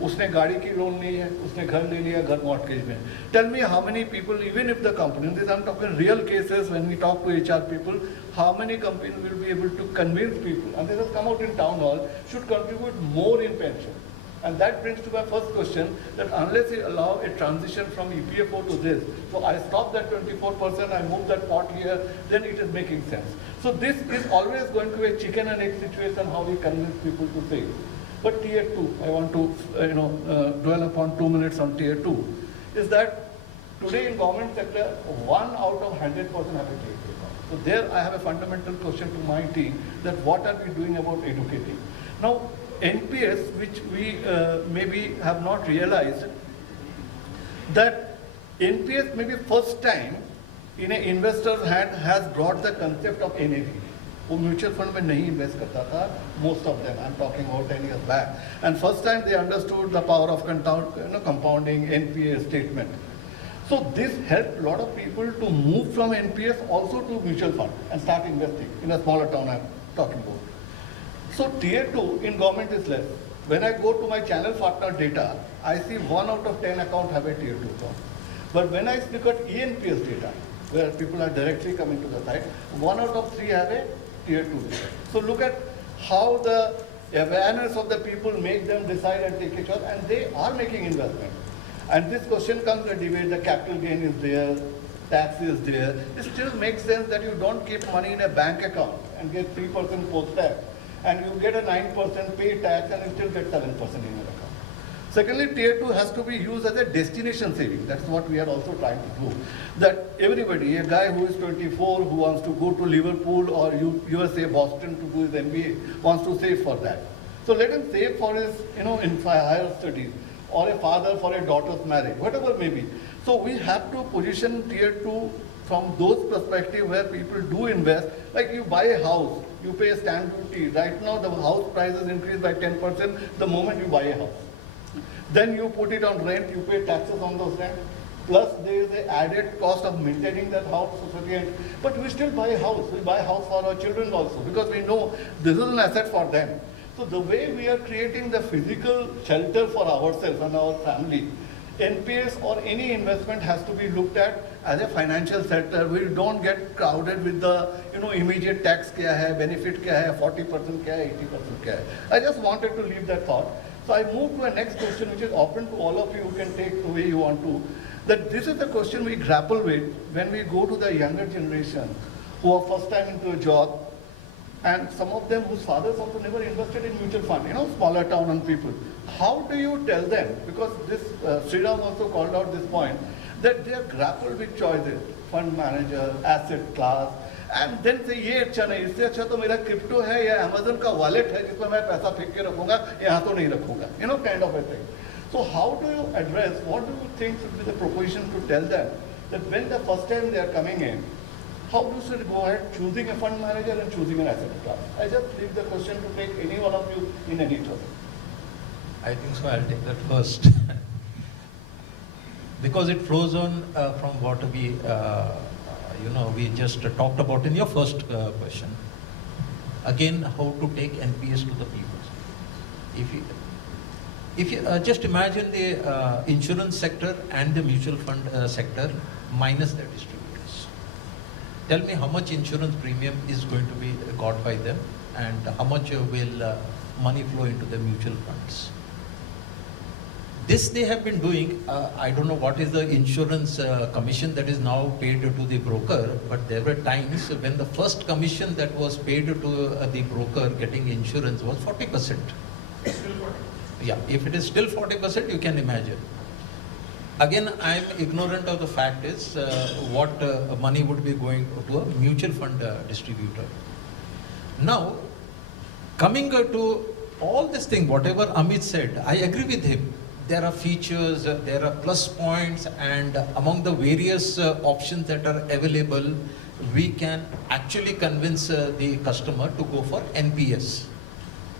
उसने गाड़ी की loan ली है, उसने घर ले लिया, घर mortgage में. Tell me how many people, even if the company, this I'm talking real cases when we talk to HR people, how many companies will be able to convince people, and this has come out in town hall, should contribute more in pension. And that brings to my first question, that unless you allow a transition from EPFO to this, so I stop that 24%, I move that pot here, then it is making sense. So this is always going to be a chicken and egg situation, how we convince people to save. But tier 2, I want to dwell upon 2 minutes on tier 2, is that today in government sector, 1 out of 100% have a tier 2. So there I have a fundamental question to my team, that what are we doing about educating? Now, NPS, which we maybe have not realized, that NPS maybe first time in an investor's hand has brought the concept of NAV. वो mutual fund में नहीं invest करता था, most of them, I'm talking about 10 years back, and first time they understood the power of compounding NPS statement. So this helped a lot of people to move from NPS also to mutual fund and start investing in a smaller town I'm talking about. So tier 2 in government is less. When I go to my channel partner data, I see 1 out of 10 accounts have a tier 2 account. But when I look at ENPS data, where people are directly coming to the site, 1 out of 3 have a tier 2 data. So look at how the awareness of the people make them decide and take a choice, and they are making investment. And this question comes a debate, the capital gain is there, tax is there. It still makes sense that you don't keep money in a bank account and get 3% post-tax, and you get a 9% pay tax and you still get 7% in your account. Secondly, tier 2 has to be used as a destination saving. That's what we are also trying to do. That everybody, a guy who is 24, who wants to go to Liverpool or USA, Boston to do his MBA, wants to save for that. So let him save for his, in higher studies, or a father for a daughter's marriage, whatever may be. So we have to position tier 2 from those perspectives where people do invest. Like you buy a house, you pay a stamp duty. Right now the house prices increase by 10% the moment you buy a house. Then you put it on rent, you pay taxes on those rent. Plus there is the added cost of maintaining that house. But we still buy a house. We buy a house for our children also, because we know this is an asset for them. So the way we are creating the physical shelter for ourselves and our family, NPS or any investment has to be looked at as a financial sector. We don't get crowded with the immediate tax kya hai, benefit kya hai, 40% kya hai, 80% kya hai. I just wanted to leave that thought. So I move to a next question, which is open to all of you who can take the way you want to. That this is the question we grapple with when we go to the younger generation who are first time into a job, and some of them whose fathers also never invested in mutual fund, smaller town and people. How do you tell them? Because this, Sriram also called out this point, that they are grappled with choices, fund manager, asset class, and then say, ये अच्छा नहीं, इससे अच्छा तो मेरा crypto है या Amazon का वॉलेट है जिसमें मैं पैसा फेंक के रखूंगा, यहाँ तो नहीं रखूंगा, kind of a thing. So how do you address, what do you think should be the proposition to tell them that when the first time they are coming in, how do you go ahead choosing a fund manager and choosing an asset class? I just leave the question to take any one of you in any turn. I think so, I'll take that first. Because it flows on from what we just talked about in your first question. Again, how to take NPS to the people. If you just imagine the insurance sector and the mutual fund sector minus their distributors. Tell me how much insurance premium is going to be got by them, and how much will money flow into the mutual funds. This they have been doing, I don't know what is the insurance commission that is now paid to the broker, but there were times when the first commission that was paid to the broker getting insurance was 40%. Yeah, if it is still 40%, you can imagine. Again, I am ignorant of the fact is what money would be going to a mutual fund distributor. Now, coming to all this thing, whatever Amit said, I agree with him. There are features, there are plus points, and among the various options that are available, we can actually convince the customer to go for NPS.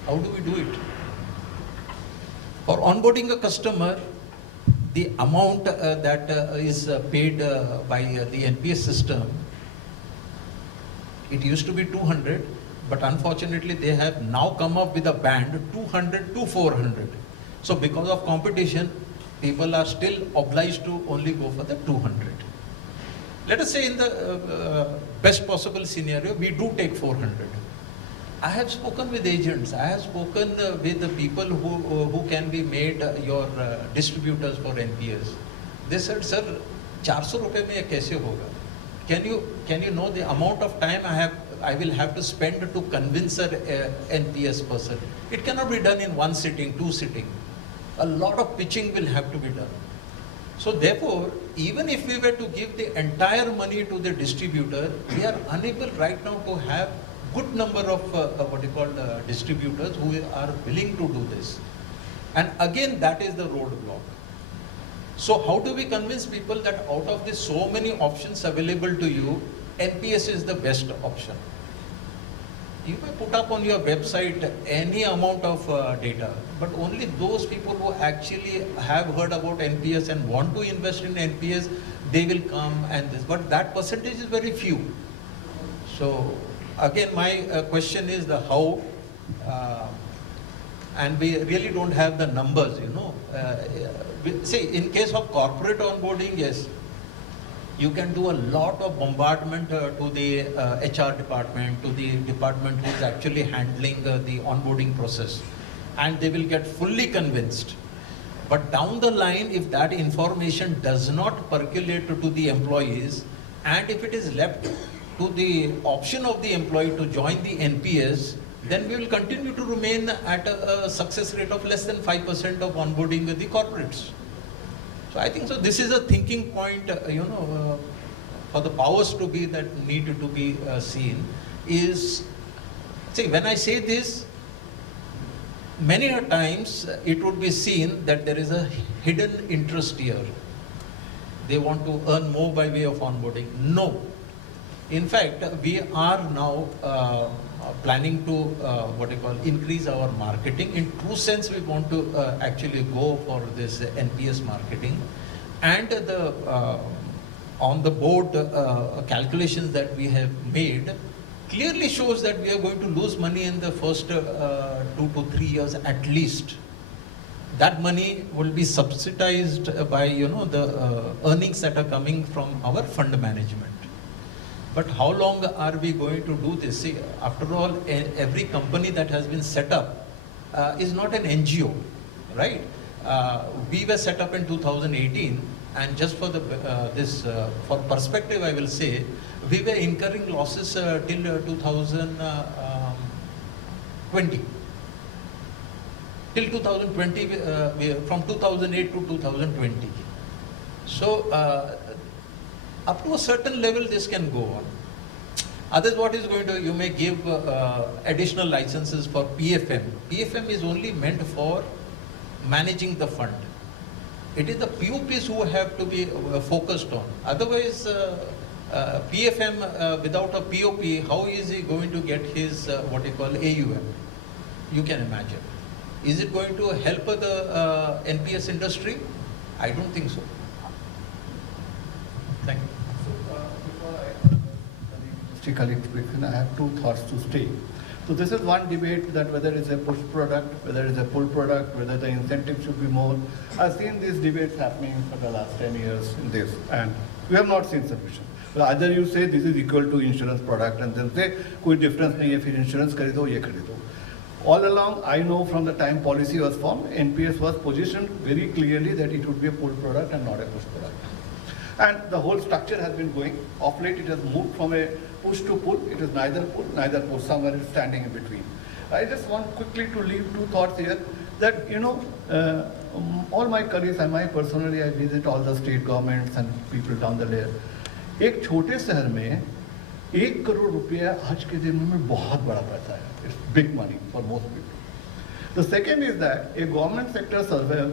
How do we do it? For onboarding a customer, the amount that is paid by the NPS system It used to be 200, but unfortunately they have now come up with a band 200 to 400. So because of competition, people are still obliged to only go for the 200. Let us say in the best possible scenario, we do take 400. I have spoken with agents, I have spoken with the people who can be made your distributors for NPS. They said, sir, 400 rupees mein ye kaise hoga? Can you know the amount of time I will have to spend to convince an NPS person? It cannot be done in one sitting, two sitting. A lot of pitching will have to be done. So therefore, even if we were to give the entire money to the distributor, we are unable right now to have good number of distributors who are willing to do this. And again, that is the roadblock. So how do we convince people that out of the so many options available to you, NPS is the best option? You may put up on your website any amount of data, but only those people who actually have heard about NPS and want to invest in NPS, they will come and this. But that percentage is very few. So again, my question is the how, and we really don't have the numbers, you know. See, in case of corporate onboarding, yes, you can do a lot of bombardment to the HR department, to the department who is actually handling the onboarding process, and they will get fully convinced. But down the line, if that information does not percolate to the employees, and if it is left to the option of the employee to join the NPS, then we will continue to remain at a success rate of less than 5% of onboarding the corporates. So I think so. This is a thinking point, for the powers to be that need to be seen. Is, see, when I say this, many a times it would be seen that there is a hidden interest here. They want to earn more by way of onboarding. No. In fact, we are now planning to increase our marketing. In true sense, we want to actually go for this NPS marketing, and the on the board calculations that we have made clearly shows that we are going to lose money in the first 2 to 3 years at least. That money will be subsidized by the earnings that are coming from our fund management. But how long are we going to do this? See, after all, every company that has been set up is not an NGO, right? We were set up in 2018, and just for the for perspective, I will say, we were incurring losses till 2020. Till 2020, from 2008 to 2020. So, up to a certain level, this can go on. Others, what is going to, you may give additional licenses for PFM. PFM is only meant for managing the fund. It is the POPs who have to be focused on. Otherwise, PFM without a POP, how is he going to get his AUM? You can imagine. Is it going to help the NPS industry? I don't think so. Thank you. I have two thoughts to state. So this is one debate, that whether it's a push product, whether it's a pull product, whether the incentive should be more. I've seen these debates happening for the last 10 years in this, and we have not seen solution. So either you say this is equal to insurance product, and then say कोई difference नहीं है, फिर insurance खरीदो, ये खरीदो. All along, I know from the time policy was formed, NPS was positioned very clearly that it would be a pull product and not a push product. And the whole structure has been going. Of late, it has moved from a push to pull. It is neither pull, neither push. Somewhere it's standing in between. I just want quickly to leave two thoughts here. That, all my colleagues and I personally, I visit all the state governments and people down the layer. एक छोटे शहर में 1 करोड़ रुपया आज के दिन में बहुत बड़ा पैसा है. It's big money for most people. The second is that a government sector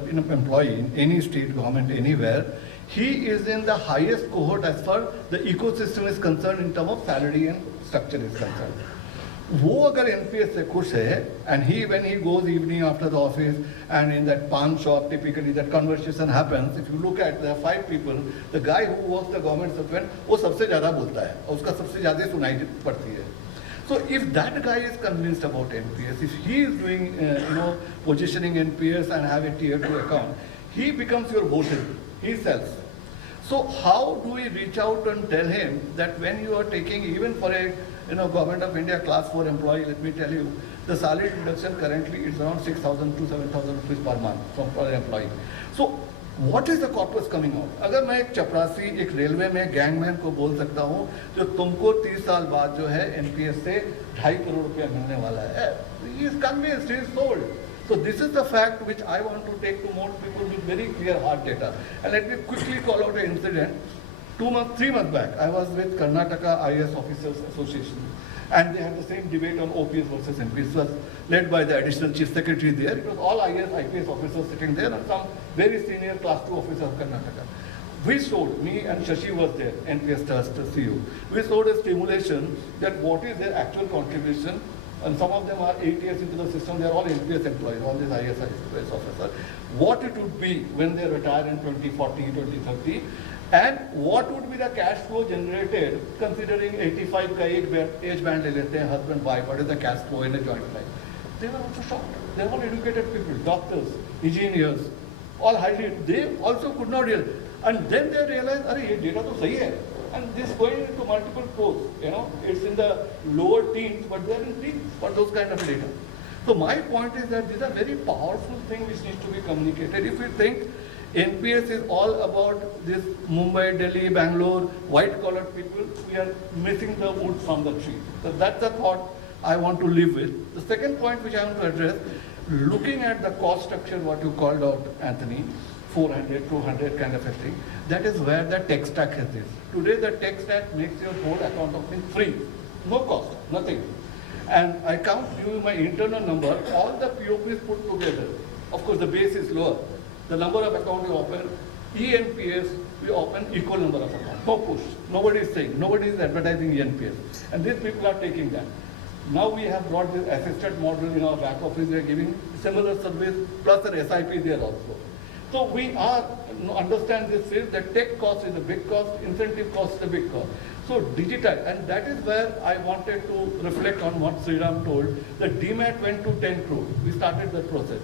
employee in any state government anywhere, he is in the highest cohort as far the ecosystem is concerned in terms of salary and structure is concerned. वो अगर NPS से खुश है, and he when he goes evening after the office and in that pawn shop typically that conversation happens, if you look at there are 5 people, the guy who works the government servant वो सबसे ज़्यादा बोलता है और उसका सबसे ज़्यादा सुनाई पड़ती है. So if that guy is convinced about NPS, if he is doing positioning NPS and have a tier 2 account, he becomes your voter, he sells. So how do we reach out and tell him that when you are taking even for a Government of India class 4 employee, let me tell you, the salary reduction currently is around 6,000 to 7,000 rupees per month from per employee. So what is the corpus coming out? अगर मैं एक चपरासी एक railway में gangman को बोल सकता हूँ जो तुमको 30 साल बाद जो है एनपीएस से 2.5 करोड़ रुपया मिलने वाला है, he is convinced, he is sold. So this is the fact which I want to take to more people with very clear hard data. And let me quickly call out an incident. 3 months back, I was with Karnataka IAS Officers Association, and they had the same debate on OPS versus NPS. It was led by the additional chief secretary there. It was all IAS, IPS officers sitting there, and some very senior class 2 officers of Karnataka. We showed, me and Shashi was there, NPS Trust CEO. We showed a stimulation that what is their actual contribution, and some of them are 8 years into the system, they are all NPS employees, all these IAS, IPS officers. What it would be when they retire in 2040, 2030, and what would be the cash flow generated considering 85 ka age band le lete hain, husband, wife, what is the cash flow in a joint life? They were also shocked. They were all educated people, doctors, engineers, all highly, they also could not realize. And then they realized, arey, ye data to sahi hai. And this going into multiple crores, it's in the lower teens, but they're in teens for those kind of data. So my point is that these are very powerful things which needs to be communicated. If we think NPS is all about this Mumbai, Delhi, Bangalore, white-collar people, we are missing the wood from the tree. So that's the thought I want to live with. The second point which I want to address, looking at the cost structure, what you called out, Anthony, 400, 200 kind of a thing, that is where the tech stack is this. Today the tech stack makes your whole account of things free, no cost, nothing. And I can't give you my internal number, all the POPs put together. Of course the base is lower. The number of accounts we open, ENPS, we open equal number of accounts. No push. Nobody is saying, nobody is advertising ENPS. And these people are taking that. Now we have brought this assisted model in our back office. We are giving similar service plus an SIP there also. So we are understand this is that tech cost is a big cost, incentive cost is a big cost. So digital, and that is where I wanted to reflect on what Sriram told. The DMAT went to 10 crore. We started the process.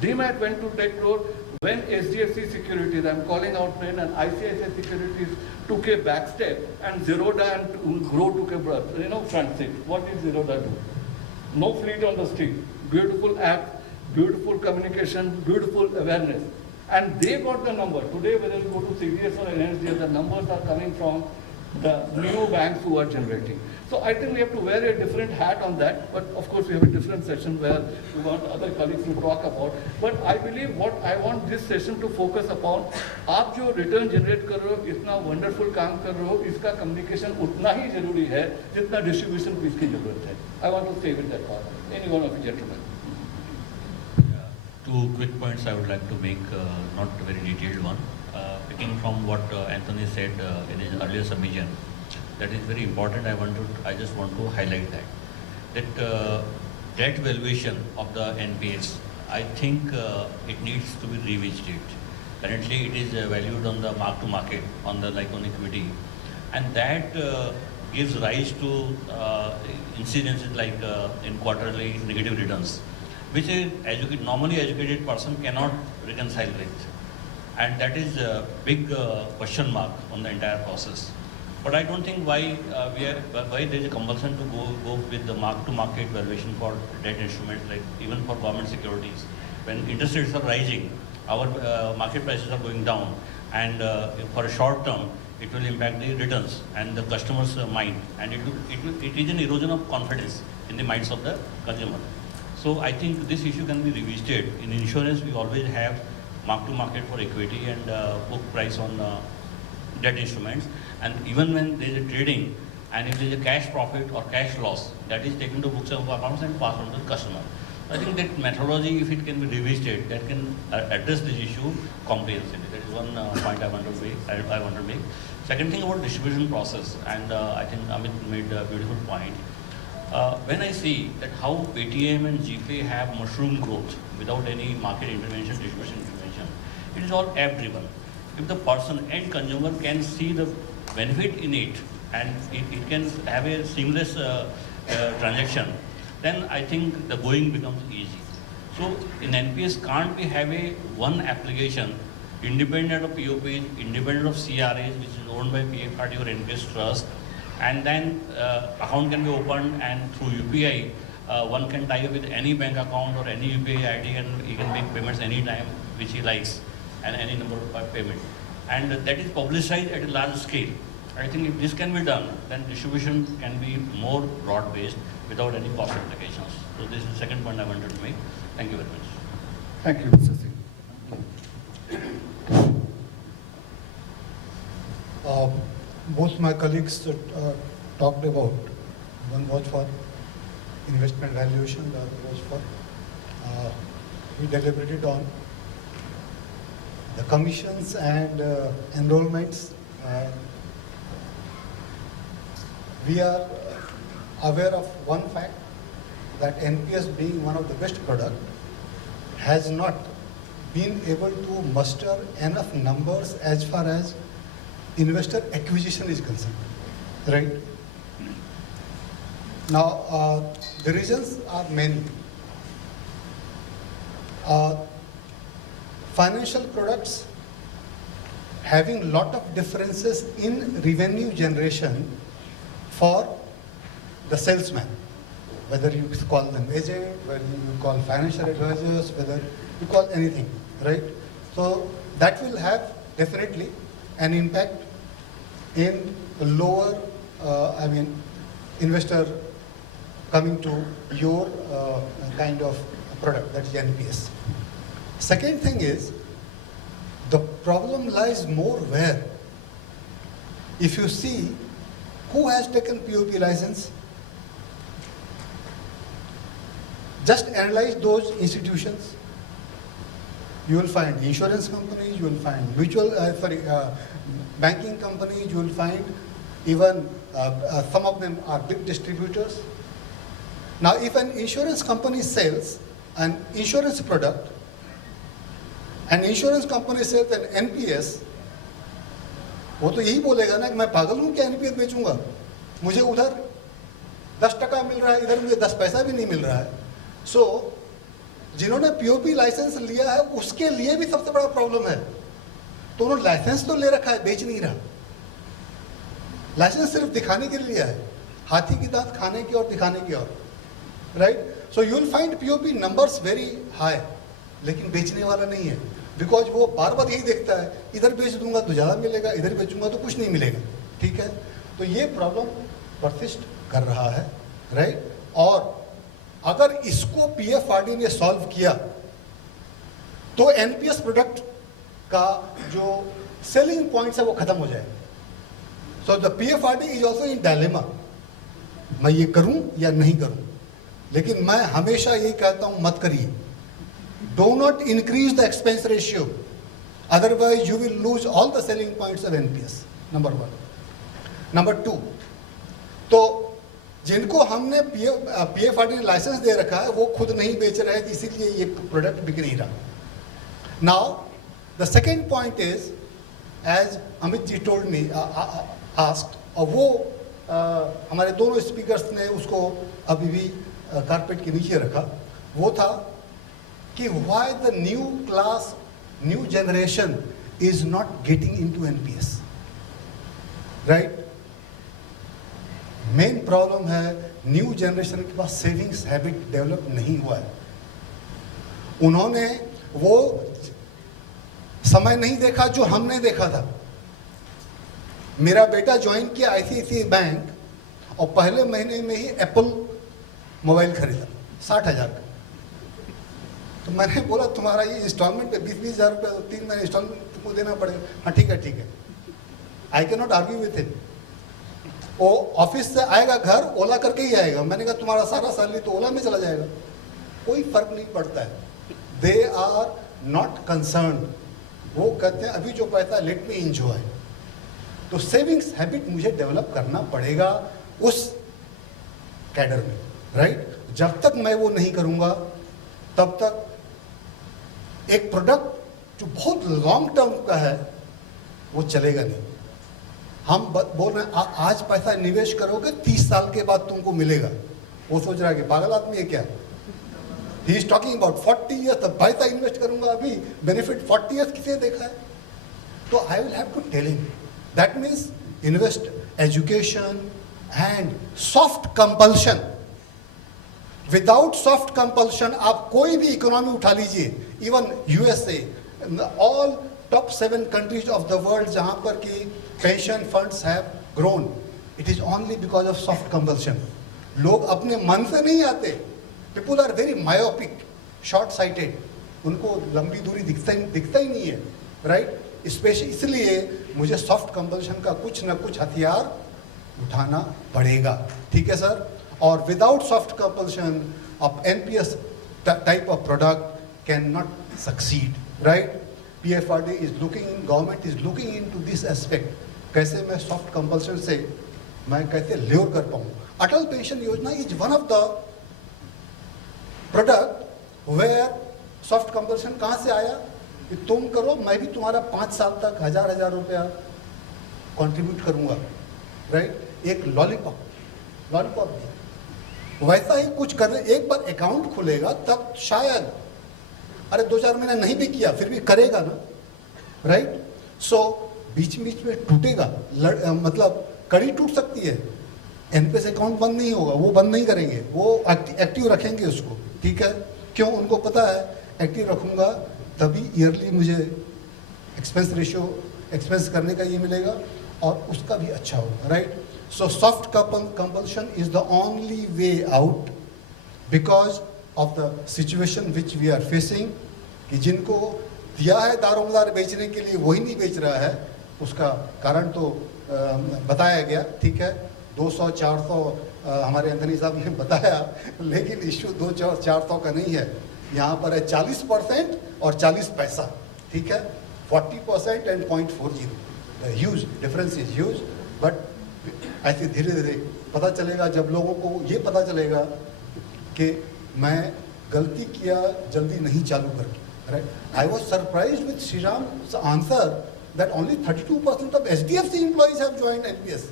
DMAT went to 10 crore. When SDFC Securities, I'm calling out name, and ICICI Securities took a back step, and Zerodha and Grow took a front seat. What did Zerodha do? No fleet on the street. Beautiful app, beautiful communication, beautiful awareness. And they got the number. Today, whether you go to CDS or NSDS, the numbers are coming from the new banks who are generating. So I think we have to wear a different hat on that, but of course we have a different session where we want other colleagues to talk about. But I believe what I want this session to focus upon, आप जो return generate कर रहे हो, इतना wonderful काम कर रहे हो, इसका communication उतना ही जरूरी है, जितना distribution piece की जरूरत है. I want to stay with that part. Any one of you gentlemen. Two quick points I would like to make, not a very detailed one. Picking from what Anthony said in his earlier submission, that is very important. I just want to highlight that debt valuation of the NPS, I think it needs to be revisited. Currently, it is valued on the mark to market on the on equity, and that gives rise to incidences like in quarterly negative returns, which a normally educated person cannot reconcile with. And that is a big question mark on the entire process. But I don't think why there is a compulsion to go with the mark-to-market valuation for debt instruments, like even for government securities. When interest rates are rising, our market prices are going down, and for a short term, it will impact the returns and the customer's mind, and it is an erosion of confidence in the minds of the consumer. So I think this issue can be revisited. In insurance, we always have mark-to-market for equity and book price on debt instruments. And even when there is a trading, and if there is a cash profit or cash loss, that is taken to books of accounts and passed on to the customer. I think that methodology, if it can be revisited, that can address this issue comprehensively. That is one point I want to make. Second thing about distribution process, and I think Amit made a beautiful point. When I see that how Paytm and GPay have mushroom growth without any market intervention, distribution intervention, it is all app driven. If the person and consumer can see the benefit in it and it can have a seamless transaction, then I think the going becomes easy. So in NPS can't we have a one application independent of POPs, independent of CRAs, which is owned by PFRD or NPS Trust, and then account can be opened and through UPI, one can tie up with any bank account or any UPI ID and he can make payments anytime which he likes and any number of payment. And that is publicized at a large scale. I think if this can be done, then distribution can be more broad-based without any cost implications. So this is the second point I wanted to make. Thank you very much. Thank you, Mr. Singh. Both my colleagues talked about, one was for investment valuation, the other was for, we deliberated on the commissions and enrollments. We are aware of one fact, that NPS being one of the best product has not been able to muster enough numbers as far as investor acquisition is concerned, right? Now, the reasons are many. Financial products having lot of differences in revenue generation for the salesman, whether you call them agent, whether you call financial advisors, whether you call anything, right? So that will have definitely an impact in the lower, investor coming to your kind of product, that is NPS. Second thing is, the problem lies more where, if you see who has taken POP license, just analyze those institutions. You will find insurance companies, you will find banking companies, you will find even some of them are big distributors. Now, if an insurance company sells an insurance product, an insurance company sells an NPS, वो तो यही बोलेगा ना कि मैं पागल हूँ क्या NPS बेचूंगा, मुझे उधर 10% मिल रहा है, इधर मुझे 10 पैसा भी नहीं मिल रहा है. So, जिन्होंने POP लाइसेंस लिया है उसके लिए भी सबसे बड़ा प्रॉब्लम है. तो उन्होंने लाइसेंस तो ले रखा है, बेच नहीं रहा. लाइसेंस सिर्फ दिखाने के लिए लिया है, हाथी की दांत खाने की और दिखाने की और, right? So you will find POP numbers very high, लेकिन बेचने वाला नहीं है, बिकॉज वो बार बार यही देखता है, इधर बेच दूंगा तो ज़्यादा मिलेगा, इधर बेचूंगा तो कुछ नहीं मिलेगा. ठीक है, तो ये प्रॉब्लम परसिस्ट कर रहा है, राइट? और अगर इसको PFRD ने सॉल्व किया तो NPS प्रोडक्ट का जो सेलिंग पॉइंट्स है वो खत्म हो जाए. So the PFRD is also in dilemma, मैं ये करूं या नहीं करूं. लेकिन मैं हमेशा यही कहता हूं, मत करिए. Do not increase the expense ratio, otherwise you will lose all the selling points of NPS. Number 1. Number 2, तो जिनको हमने PFRD ने लाइसेंस दे रखा है वो खुद नहीं बेच रहे हैं, इसीलिए ये प्रोडक्ट बिक नहीं रहा. Now the second point is, as Amit ji told me asked, और वो हमारे दोनों स्पीकर्स ने उसको अभी भी कारपेट के नीचे रखा, वो था कि why the new class, new generation is not getting into NPS, right? Main problem है न्यू जनरेशन के पास सेविंग्स हैबिट डेवलप नहीं हुआ है. उन्होंने वो समय नहीं देखा जो हमने देखा था. मेरा बेटा ज्वाइन किया ICICI बैंक और पहले महीने में ही एप्पल मोबाइल खरीदा 60,000 का. तो मैंने बोला तुम्हारा ये इंस्टॉलमेंट पे 20-20 हज़ार रुपये 3 महीने इंस्टॉलमेंट तुमको देना पड़ेगा. हाँ ठीक है, ठीक है. I can not argue with him. वो ऑफिस से आएगा घर, ओला करके ही आएगा. मैंने कहा तुम्हारा सारा सैलरी तो ओला में चला जाएगा. कोई फर्क नहीं पड़ता है. They are not concern. वो कहते हैं अभी जो पैसा लेट मी इंजॉय. तो सेविंग्स हैबिट मुझे डेवलप करना पड़ेगा उस कैडर में, राइट? जब तक मैं वो नहीं करूँगा तब तक एक प्रोडक्ट जो बहुत लॉन्ग टर्म का है वो चलेगा नहीं। हम बोल रहे हैं आज पैसा निवेश करोगे 30 साल के बाद तुमको मिलेगा। वो सोच रहा है कि पागल आदमी है क्या? He is talking about 40 years, तब पैसा इन्वेस्ट करूंगा अभी, बेनिफिट 40 ईयर्स किसे देखा है? तो I will have to tell him that means invest education and soft compulsion. Without soft compulsion आप कोई भी इकोनॉमी उठा लीजिए, even USA, all top 7 countries of the world जहां पर कि pension funds have grown, it is only because of soft compulsion. लोग अपने मन से नहीं आते। People are very myopic, short sighted, उनको लंबी दूरी दिखता ही नहीं है, राइट? स्पेशली इसलिए मुझे सॉफ्ट कंपल्शन का कुछ ना कुछ हथियार उठाना पड़ेगा, ठीक है सर? और without soft compulsion of NPS type of product can not succeed, right? PFRD is looking in, government is looking into this aspect. कैसे मैं सॉफ्ट कंपल्शन से मैं कैसे ल्योर कर पाऊँ? Atal pension Yojana is one of the product where soft compulsion कहाँ से आया कि तुम करो, मैं भी तुम्हारा 5 साल तक 1000 रुपया कंट्रीब्यूट करूँगा, राइट? एक लॉलीपॉप वैसा ही कुछ करने, एक बार अकाउंट खुलेगा तब शायद, अरे 2-4 महीने नहीं भी किया फिर भी करेगा ना, राइट? सो बीच बीच में टूटेगा, मतलब कड़ी टूट सकती है। एनपीएस अकाउंट बंद नहीं होगा, वो बंद नहीं करेंगे, वो एक्टिव रखेंगे उसको, ठीक है? क्यों? उनको पता है एक्टिव रखूंगा तभी ईयरली मुझे एक्सपेंस करने का ये मिलेगा और उसका भी अच्छा होगा, right? So soft compulsion is the only way out because of the situation which we are facing, कि जिनको दिया है दारोमदार बेचने के लिए वही नहीं बेच रहा है, उसका कारण तो बताया गया, ठीक है? 200-400 हमारे एंथनी साहब ने बताया, लेकिन इश्यू 200-400 का नहीं है, यहाँ पर है 40% और 40 पैसा, ठीक है? 40% and 0.40, huge difference is huge. But ऐसे धीरे धीरे पता चलेगा, जब लोगों को ये पता चलेगा कि मैं गलती किया जल्दी नहीं चालू करके, right? I was surprise with Shriram's answer that only 32% of HDFC employees have joined NPS.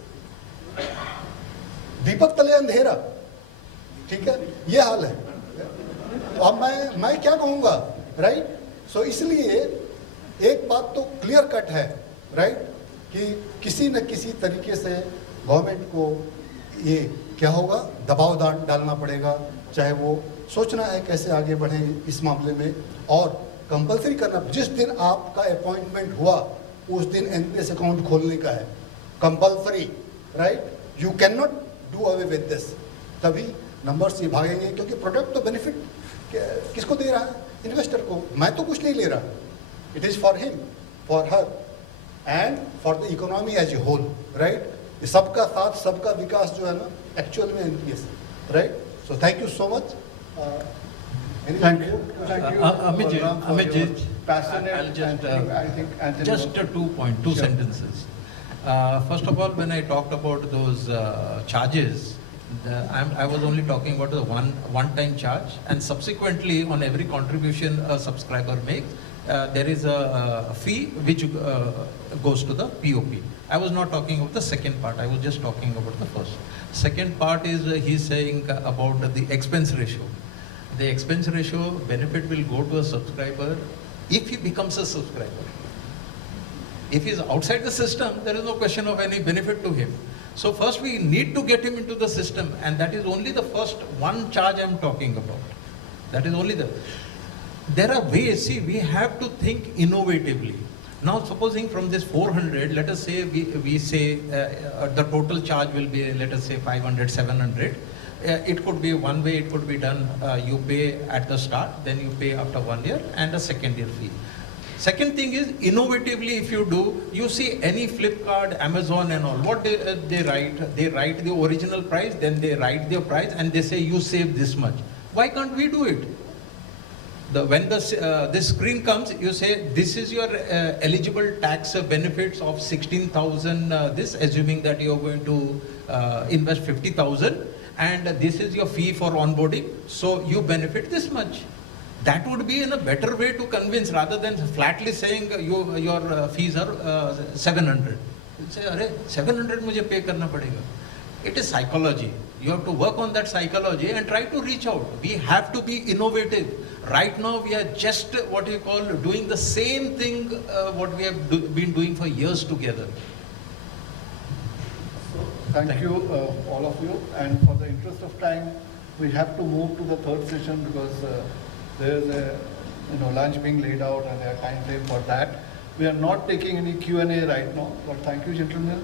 दीपक तले अंधेरा, ठीक है? ये हाल है। अब मैं क्या कहूँगा, राइट? सो इसलिए एक बात तो क्लियर कट है, राइट, कि किसी न किसी तरीके से गवर्नमेंट को ये क्या होगा, दबाव डालना पड़ेगा, चाहे वो सोचना है कैसे आगे बढ़े इस मामले में, और कंपलसरी करना। जिस दिन आपका अपॉइंटमेंट हुआ उस दिन एनपीएस अकाउंट खोलने का है, compulsory, right? You can not do away with this, तभी नंबर्स ये भागेंगे, क्योंकि प्रोडक्ट तो बेनिफिट किसको दे रहा है? इन्वेस्टर को। मैं तो कुछ नहीं ले रहा, it is for him, for her and for the economy as a whole, right? सबका साथ सबका विकास जो है ना, एक्चुअल में NPS, right? So thank you so much. Thank you, Amit ji, passionate. I'll just, I think Anthony just two sentences. First of all, when I talked about those charges, I was only talking about the one-time charge, and subsequently on every contribution a subscriber makes, there is a fee which goes to the POP. I was not talking about the second part, I was just talking about the first. Second part is he's saying about the expense ratio. The expense ratio benefit will go to a subscriber if he becomes a subscriber. If he's outside the system, there is no question of any benefit to him. So first we need to get him into the system, and that is only the first one charge I'm talking about. That is only there are ways, see, we have to think innovatively. Now supposing from this 400, let us say we say the total charge will be, let us say 500, 700. It could be one way, it could be done, you pay at the start, then you pay after 1 year, and a second year fee. Second thing is, innovatively if you do, you see any Flipkart, Amazon and all, what they write the original price, then they write their price and they say you save this much. Why can't we do it? When this screen comes, you say this is your eligible tax benefits of 16,000 this, assuming that you are going to invest 50,000, and this is your fee for onboarding, so you benefit this much. That would be a better way to convince rather than flatly saying your fees are 700. You say, "Arey, 700 mujhe pay karna padega." It is psychology. You have to work on that psychology and try to reach out. We have to be innovative. Right now, we are just what you call doing the same thing what we have been doing for years together. Thank you, all of you. And for the interest of time, we have to move to the third session because there is a lunch being laid out and a time frame for that. We are not taking any Q&A right now, but thank you, gentlemen.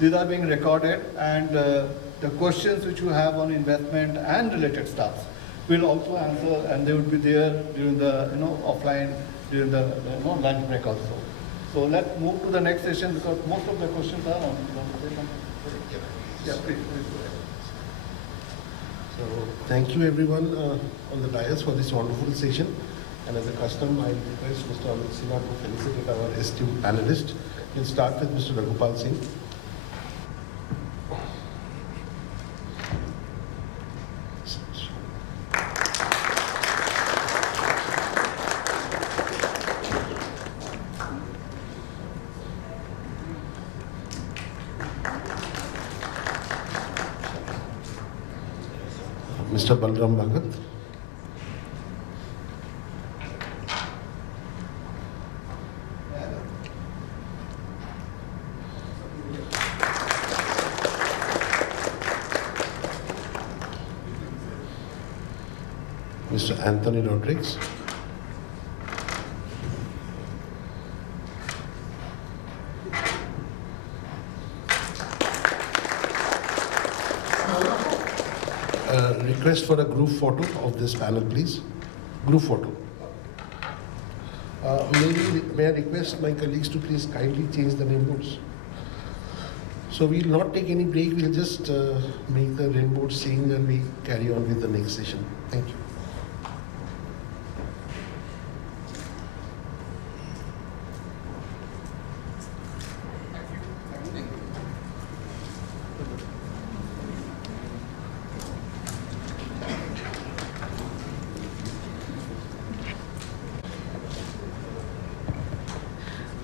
These are being recorded, and the questions which you have on investment and related stuff will also answer, and they would be there during the offline during the lunch break also. So let's move to the next session because most of the questions are on. Yeah, please go ahead. So thank you everyone on the dais for this wonderful session. And as a custom, I request Mr. Amit Sinha to felicitate our esteemed panelists. We'll start with Mr. Raghupal Singh. Mr. Balram Bhagat. Mr. Anthony Rodriguez. Request for a group photo of this panel, please. Group photo. May I request my colleagues to please kindly change the name boards. So we will not take any break. We'll just make the rainbow sing and we carry on with the next session. Thank you.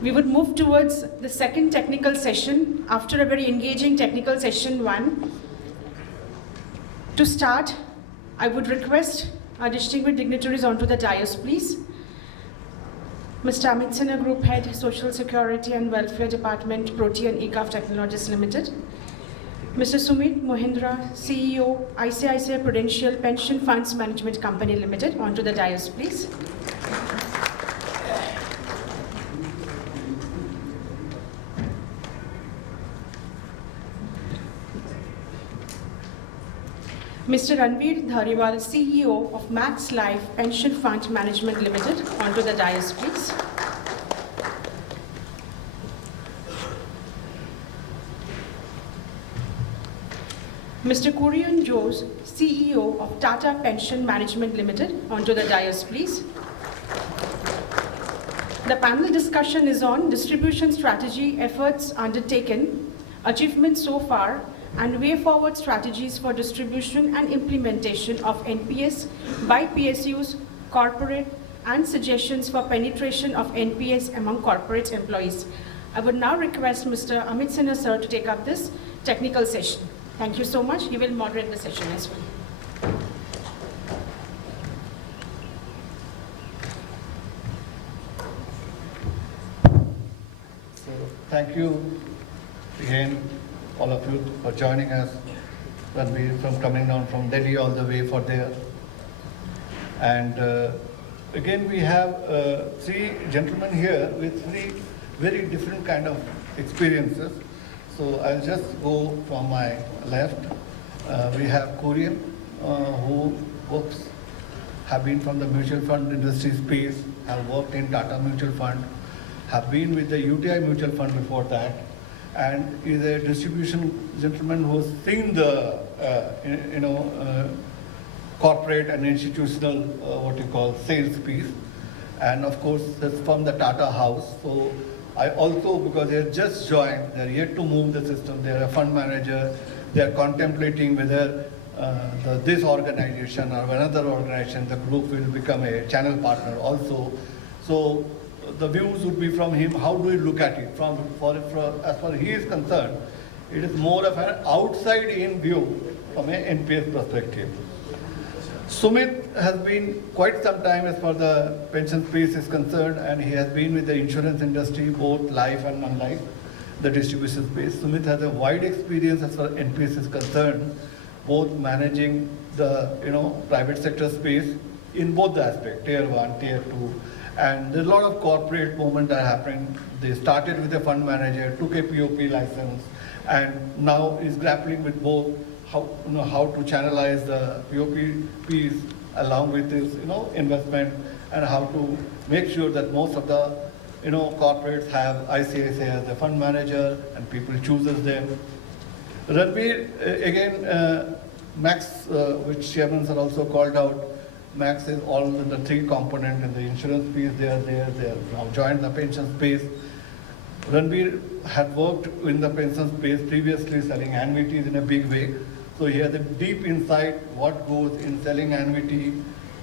We would move towards the second technical session after a very engaging technical session 1. To start, I would request our distinguished dignitaries onto the dais, please. Mr. Amit Sinha, Group Head, Social Security and Welfare Department, Protean eGov Technologies Limited. Mr. Sumit Mohindra, CEO, ICICI Prudential Pension Funds Management Company Limited, onto the dais, please. Mr. Ranveer Dhariwal, CEO of Max Life Pension Fund Management Limited, onto the dais, please. Mr. Kurian Jose, CEO of Tata Pension Management Limited, onto the dais, please. The panel discussion is on distribution strategy, efforts undertaken, achievements so far, and way forward strategies for distribution and implementation of NPS by PSUs, corporate, and suggestions for penetration of NPS among corporate employees. I would now request Mr. Amit Sinha, sir, to take up this technical session. Thank you so much. He will moderate the session as well. So, thank you again, all of you, for joining us when we from coming down from Delhi all the way for there. And again, we have 3 gentlemen here with 3 very different kind of experiences. So I'll just go from my left. We have Korean who have been from the mutual fund industry space, have worked in Tata Mutual Fund, have been with the UTI Mutual Fund before that, and is a distribution gentleman who's seen the corporate and institutional sales piece, and of course that's from the Tata house. So I also, because they're just joined, they're yet to move the system, they're a fund manager, they're contemplating whether this organization or another organization, the group will become a channel partner also. So the views would be from him. How do we look at it? As far as he is concerned, it is more of an outside-in view from an NPS perspective. Sumit has been quite some time as far as the pension space is concerned, and he has been with the insurance industry, both life and non-life, the distribution space. Sumit has a wide experience as far as NPS is concerned, both managing the private sector space in both the aspects, tier 1, tier 2. And there's a lot of corporate movement that are happening. They started with a fund manager, took a POP license, and now is grappling with both how to channelize the POP piece along with this investment, and how to make sure that most of the corporates have ICICI as a fund manager and people chooses them. Ranbir, again, Max, which chairman are also called out, Max is all in the three component in the insurance piece. They are now joined the pension space. Ranbir had worked in the pension space previously, selling annuities in a big way. So he has a deep insight what goes in selling annuity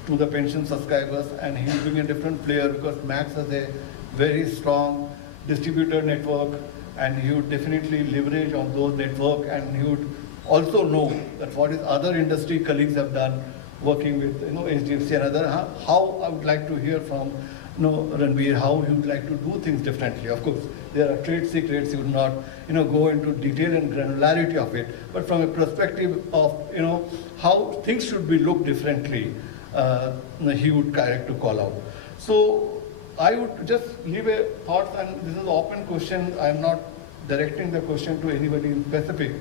to the pension subscribers, and he's being a different player because Max has a very strong distributor network, and he would definitely leverage on those network, and he would also know that what his other industry colleagues have done working with HDFC and other. How I would like to hear from Ranbir, how he would like to do things differently. Of course, there are trade secrets, he would not go into detail and granularity of it, but from a perspective of how things should be looked differently, he would like to call out. So I would just leave a thought, and this is an open question. I am not directing the question to anybody in specific,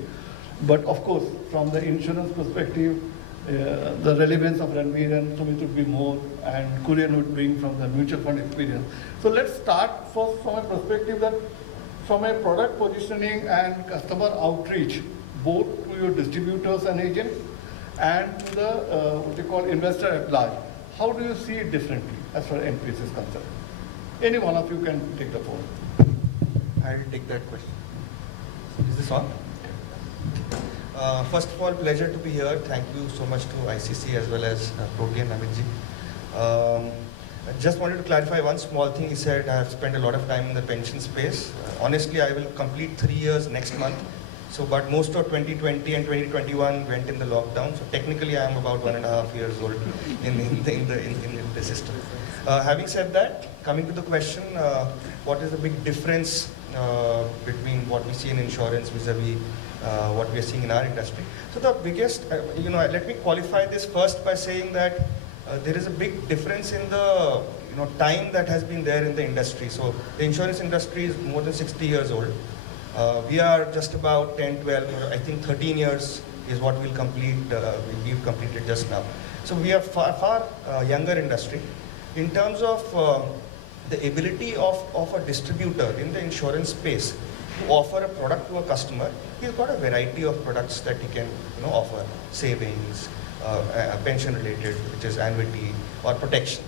but of course, from the insurance perspective, the relevance of Ranbir and Sumit would be more, and Kurian would bring from the mutual fund experience. So let's start first from a perspective that from a product positioning and customer outreach, both to your distributors and agents and to the what you call investor at large. How do you see it differently as far as NPS is concerned? Any one of you can take the floor. I'll take that question. Is this on? First of all, pleasure to be here. Thank you so much to ICC as well as Protean Namitji. I just wanted to clarify one small thing. He said I have spent a lot of time in the pension space. Honestly, I will complete 3 years next month. So, but most of 2020 and 2021 went in the lockdown. So technically, I am about 1.5 years old in the system. Having said that, coming to the question, what is the big difference between what we see in insurance vis-a-vis what we are seeing in our industry? So the biggest, let me qualify this first by saying that there is a big difference in the time that has been there in the industry. So the insurance industry is more than 60 years old. We are just about 10, 12, I think 13 years is what we'll complete, we've completed just now. So we are far younger industry. In terms of the ability of a distributor in the insurance space to offer a product to a customer, he's got a variety of products that he can offer, savings, pension related, which is annuity or protection.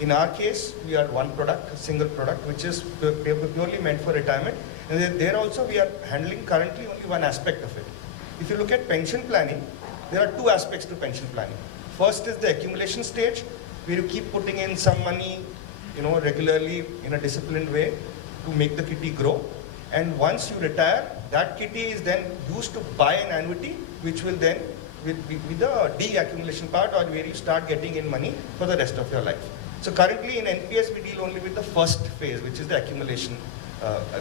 In our case, we are one product, a single product, which is purely meant for retirement. And there also we are handling currently only one aspect of it. If you look at pension planning, there are two aspects to pension planning. First is the accumulation stage, where you keep putting in some money, regularly in a disciplined way to make the kitty grow. And once you retire, that kitty is then used to buy an annuity, which will then with the de-accumulation part, or where you start getting in money for the rest of your life. So currently in NPS, we deal only with the first phase, which is the accumulation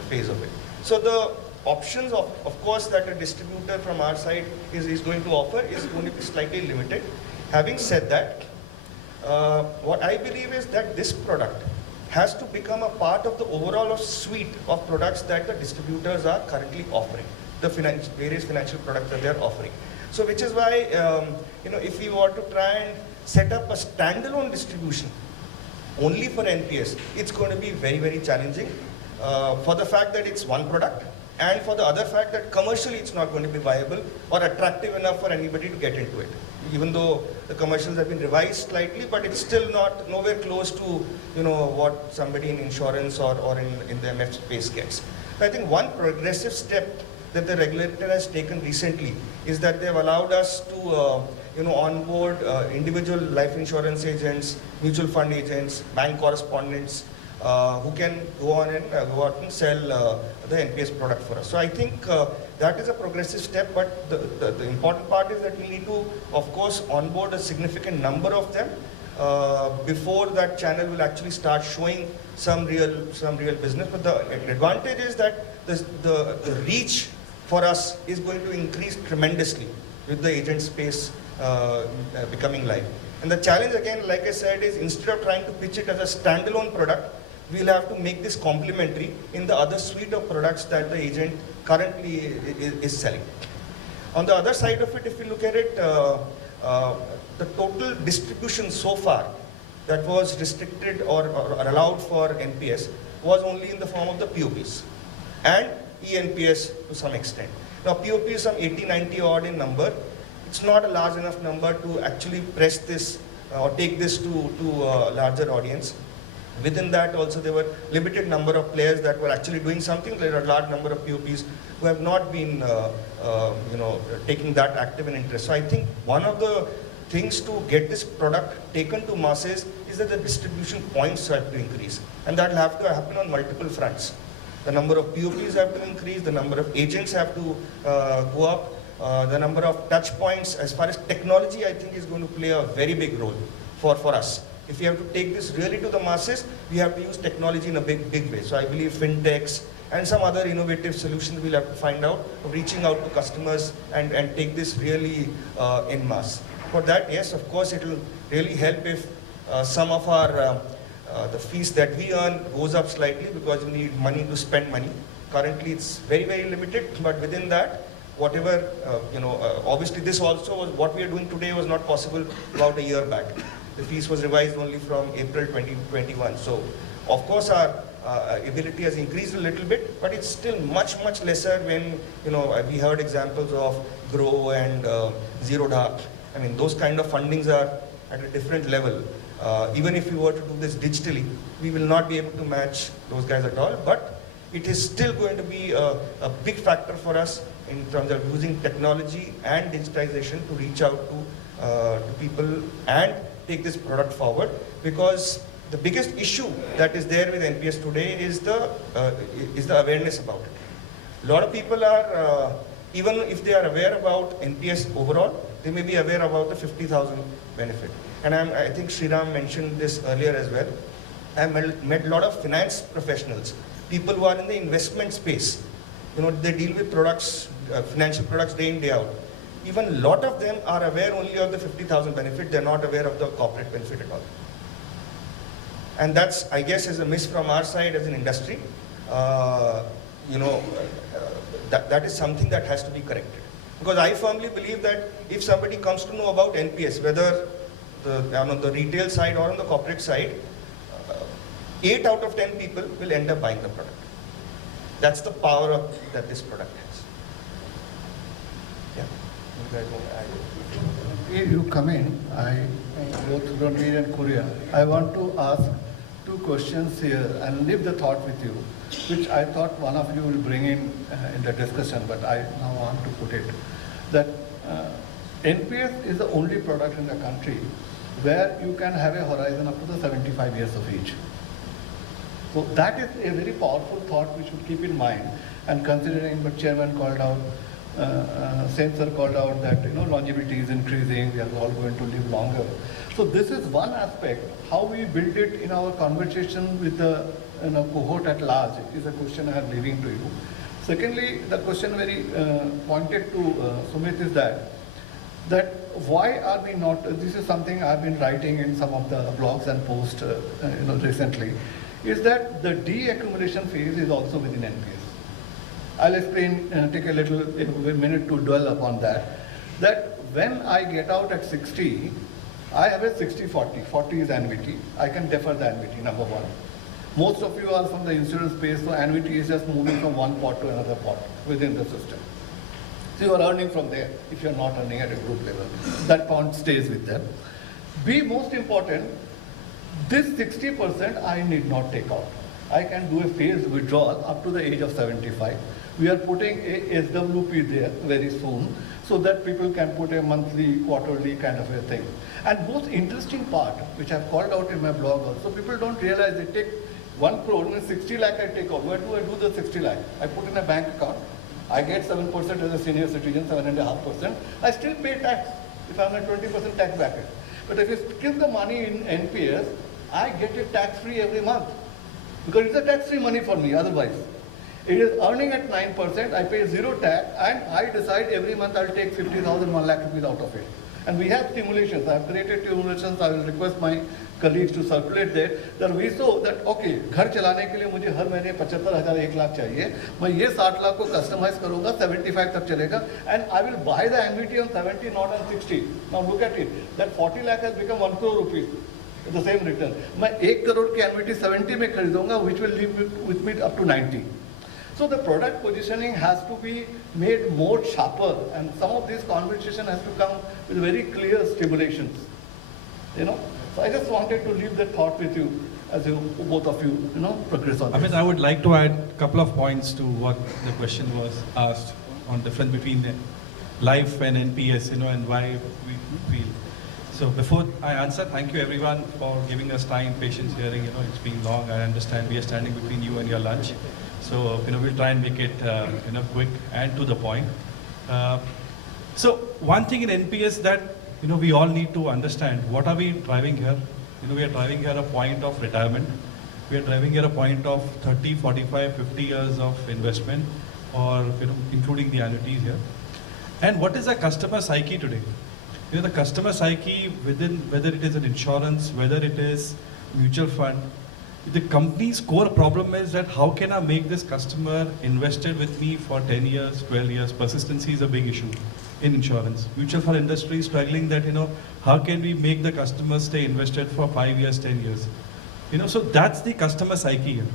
phase of it. So the options of course that a distributor from our side is going to offer is going to be slightly limited. Having said that, what I believe is that this product has to become a part of the overall suite of products that the distributors are currently offering, the various financial products that they are offering. So which is why, if we were to try and set up a standalone distribution only for NPS, it's going to be very, very challenging for the fact that it's one product, and for the other fact that commercially it's not going to be viable or attractive enough for anybody to get into it. Even though the commercials have been revised slightly, but it's still nowhere close to what somebody in insurance or in the MF space gets. So I think one progressive step that the regulator has taken recently is that they have allowed us to onboard individual life insurance agents, mutual fund agents, bank correspondents, who can go out and sell the NPS product for us. So I think that is a progressive step, but the important part is that we need to, of course, onboard a significant number of them before that channel will actually start showing some real business. But the advantage is that the reach for us is going to increase tremendously with the agent space becoming live. And the challenge again, like I said, is instead of trying to pitch it as a standalone product, we'll have to make this complementary in the other suite of products that the agent currently is selling. On the other side of it, if you look at it, the total distribution so far that was restricted or allowed for NPS was only in the form of the POPs and ENPS to some extent. Now POP is some 80-90 odd in number. It's not a large enough number to actually press this or take this to a larger audience. Within that also there were limited number of players that were actually doing something. There are a large number of POPs who have not been taking that active and interest. So I think one of the things to get this product taken to masses is that the distribution points have to increase, and that will have to happen on multiple fronts. The number of POPs have to increase, the number of agents have to go up, the number of touch points as far as technology I think is going to play a very big role for us. If we have to take this really to the masses, we have to use technology in a big way. So I believe fintechs and some other innovative solutions we'll have to find out, reaching out to customers and take this really en masse. For that, yes, of course, it will really help if some of our the fees that we earn goes up slightly because we need money to spend money. Currently, it's very limited, but within that, whatever, obviously this also was what we are doing today was not possible about a year back. The fees was revised only from April 2021. So, of course, our ability has increased a little bit, but it's still much lesser when, we heard examples of Grow and Zero Dark. I mean, those kind of fundings are at a different level. Even if we were to do this digitally, we will not be able to match those guys at all, but it is still going to be a big factor for us in terms of using technology and digitization to reach out to people and take this product forward, because the biggest issue that is there with NPS today is the awareness about it. A lot of people are, even if they are aware about NPS overall, they may be aware about the 50,000 benefit. And I think Sriram mentioned this earlier as well. I met a lot of finance professionals, people who are in the investment space. They deal with products, financial products day in, day out. Even a lot of them are aware only of the 50,000 benefit. They're not aware of the corporate benefit at all. And that's, I guess, is a miss from our side as an industry. That is something that has to be corrected. Because I firmly believe that if somebody comes to know about NPS, whether on the retail side or on the corporate side, 8 out of 10 people will end up buying the product. That's the power that this product has. Yeah. You guys want to add? You come in, both Ranveer and Korea. I want to ask 2 questions here and leave the thought with you, which I thought one of you will bring in the discussion, but I now want to put it. That NPS is the only product in the country where you can have a horizon up to the 75 years of age. So that is a very powerful thought we should keep in mind, and considering what Chairman called out, Sensor called out that longevity is increasing, we are all going to live longer. So this is one aspect. How we build it in our conversation with the cohort at large is a question I am leaving to you. Secondly, the question very pointed to Sumit is that why are we not, this is something I've been writing in some of the blogs and posts recently, is that the de-accumulation phase is also within NPS. I'll explain, take a minute to dwell upon that. That when I get out at 60, I have a 60-40. 40 is annuity. I can defer the annuity, number one. Most of you are from the insurance space, so annuity is just moving from one pot to another pot within the system. So you are earning from there if you are not earning at a group level. That point stays with them. B, most important, this 60% I need not take out. I can do a phased withdrawal up to the age of 75. We are putting a SWP there very soon so that people can put a monthly, quarterly kind of a thing. And most interesting part, which I've called out in my blog also, people don't realize they take 1 crore, means 60 lakh I take out. Where do I do the 60 lakh? I put in a bank account. I get 7% as a senior citizen, 7.5%. I still pay tax if I'm a 20% tax bracket. But if you keep the money in NPS, I get it tax-free every month. Because it's a tax-free money for me otherwise. It is earning at 9%, I pay 0 tax, and I decide every month I'll take 50,000, 1 lakh rupees out of it. And we have stimulations. I've created stimulations. I will request my colleagues to circulate that we saw that, okay, घर चलाने के लिए मुझे हर महीने 75,000, 1 लाख चाहिए. मैं ये 60 लाख को customize करूँगा, 75 तक चलेगा, and I will buy the annuity on 70, not on 60. Now look at it. That 40 lakh has become 1 crore rupees. The same return. मैं 1 crore की annuity 70 में खरीदूँगा, which will leave with me up to 90. So the product positioning has to be made more sharper, and some of this conversation has to come with very clear stimulations. So I just wanted to leave that thought with you as you, both of you, progress on this. I would like to add a couple of points to what the question was asked on difference between life and NPS, and why we feel. So before I answer, thank you everyone for giving us time, patience, hearing. It's been long. I understand we are standing between you and your lunch. So, we'll try and make it, quick and to the point. So one thing in NPS that, we all need to understand, what are we driving here? We are driving here a point of retirement. We are driving here a point of 30, 45, 50 years of investment, or, including the annuities here. And what is the customer psyche today? The customer psyche within, whether it is an insurance, whether it is mutual fund, the company's core problem is that how can I make this customer invested with me for 10 years, 12 years? Persistency is a big issue in insurance. Mutual fund industry is struggling that, how can we make the customer stay invested for 5 years, 10 years? So that's the customer psyche here.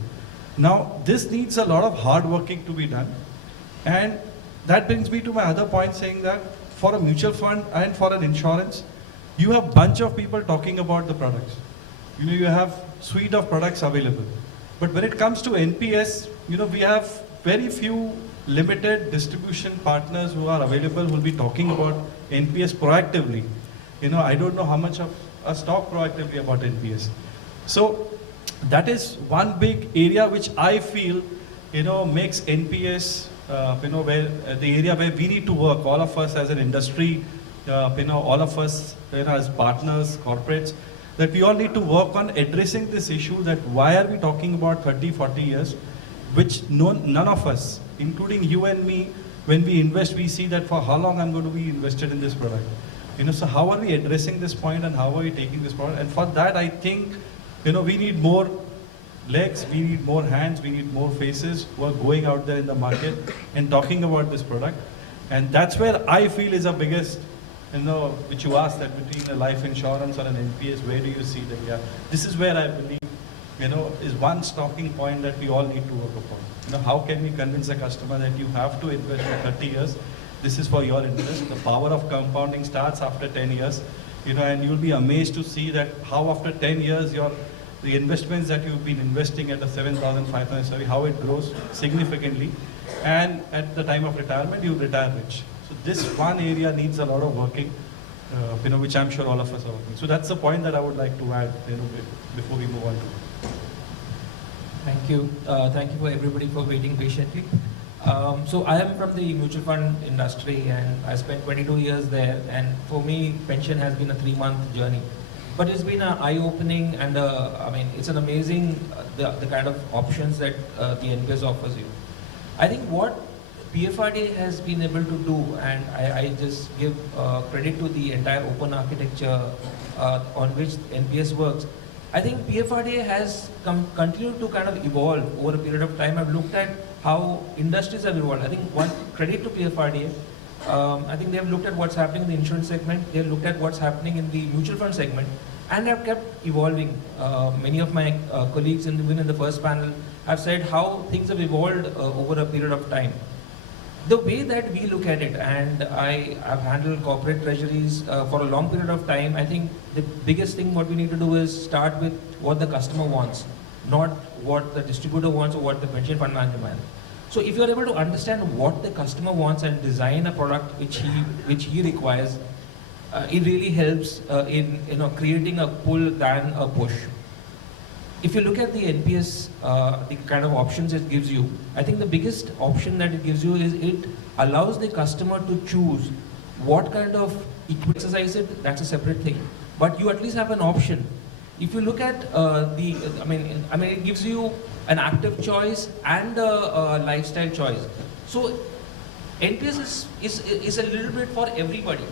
Now, this needs a lot of hard working to be done. And that brings me to my other point, saying that for a mutual fund and for an insurance, you have a bunch of people talking about the products. You have suite of products available. But when it comes to NPS, we have very few limited distribution partners who are available who will be talking about NPS proactively. I don't know how much of us talk proactively about NPS. So that is one big area which I feel, makes NPS, where the area where we need to work, all of us as an industry, all of us as partners, corporates, that we all need to work on addressing this issue, that why are we talking about 30, 40 years, which none of us, including you and me, when we invest, we see that for how long I'm going to be invested in this product. So how are we addressing this point, and how are we taking this product? And for that, I think, we need more legs, we need more hands, we need more faces who are going out there in the market and talking about this product. And that's where I feel is the biggest, which you asked, that between a life insurance or an NPS, where do you see the gap? This is where I believe, is one talking point that we all need to work upon. How can we convince a customer that you have to invest for 30 years? This is for your interest. The power of compounding starts after 10 years, and you'll be amazed to see that how after 10 years, the investments that you've been investing at the 7,500 salary, how it grows significantly. And at the time of retirement, you retire rich. So this one area needs a lot of working, which I'm sure all of us are working. So that's the point that I would like to add, before we move on to. Thank you. Thank you for everybody for waiting patiently. So I am from the mutual fund industry, and I spent 22 years there. And for me, pension has been a 3-month journey. But it's been an eye-opening, and it's an amazing, the kind of options that the NPS offers you. I think what PFRDA has been able to do, and I just give credit to the entire open architecture on which NPS works. I think PFRDA has continued to kind of evolve over a period of time. I've looked at how industries have evolved. I think one credit to PFRDA. I think they have looked at what's happening in the insurance segment. They have looked at what's happening in the mutual fund segment, and have kept evolving. Many of my colleagues even in the first panel have said how things have evolved over a period of time. The way that we look at it, and I have handled corporate treasuries for a long period of time, I think the biggest thing what we need to do is start with what the customer wants. not what the distributor wants or what the pension fund manager wants. So if you're able to understand what the customer wants and design a product which he requires, it really helps in creating a pull than a push. If you look at the NPS, the kind of options it gives you, I think the biggest option that it gives you is it allows the customer to choose what kind of equity exercise it, that's a separate thing. But you at least have an option. If you look at it gives you an active choice and a lifestyle choice. So NPS is a little bit for everybody.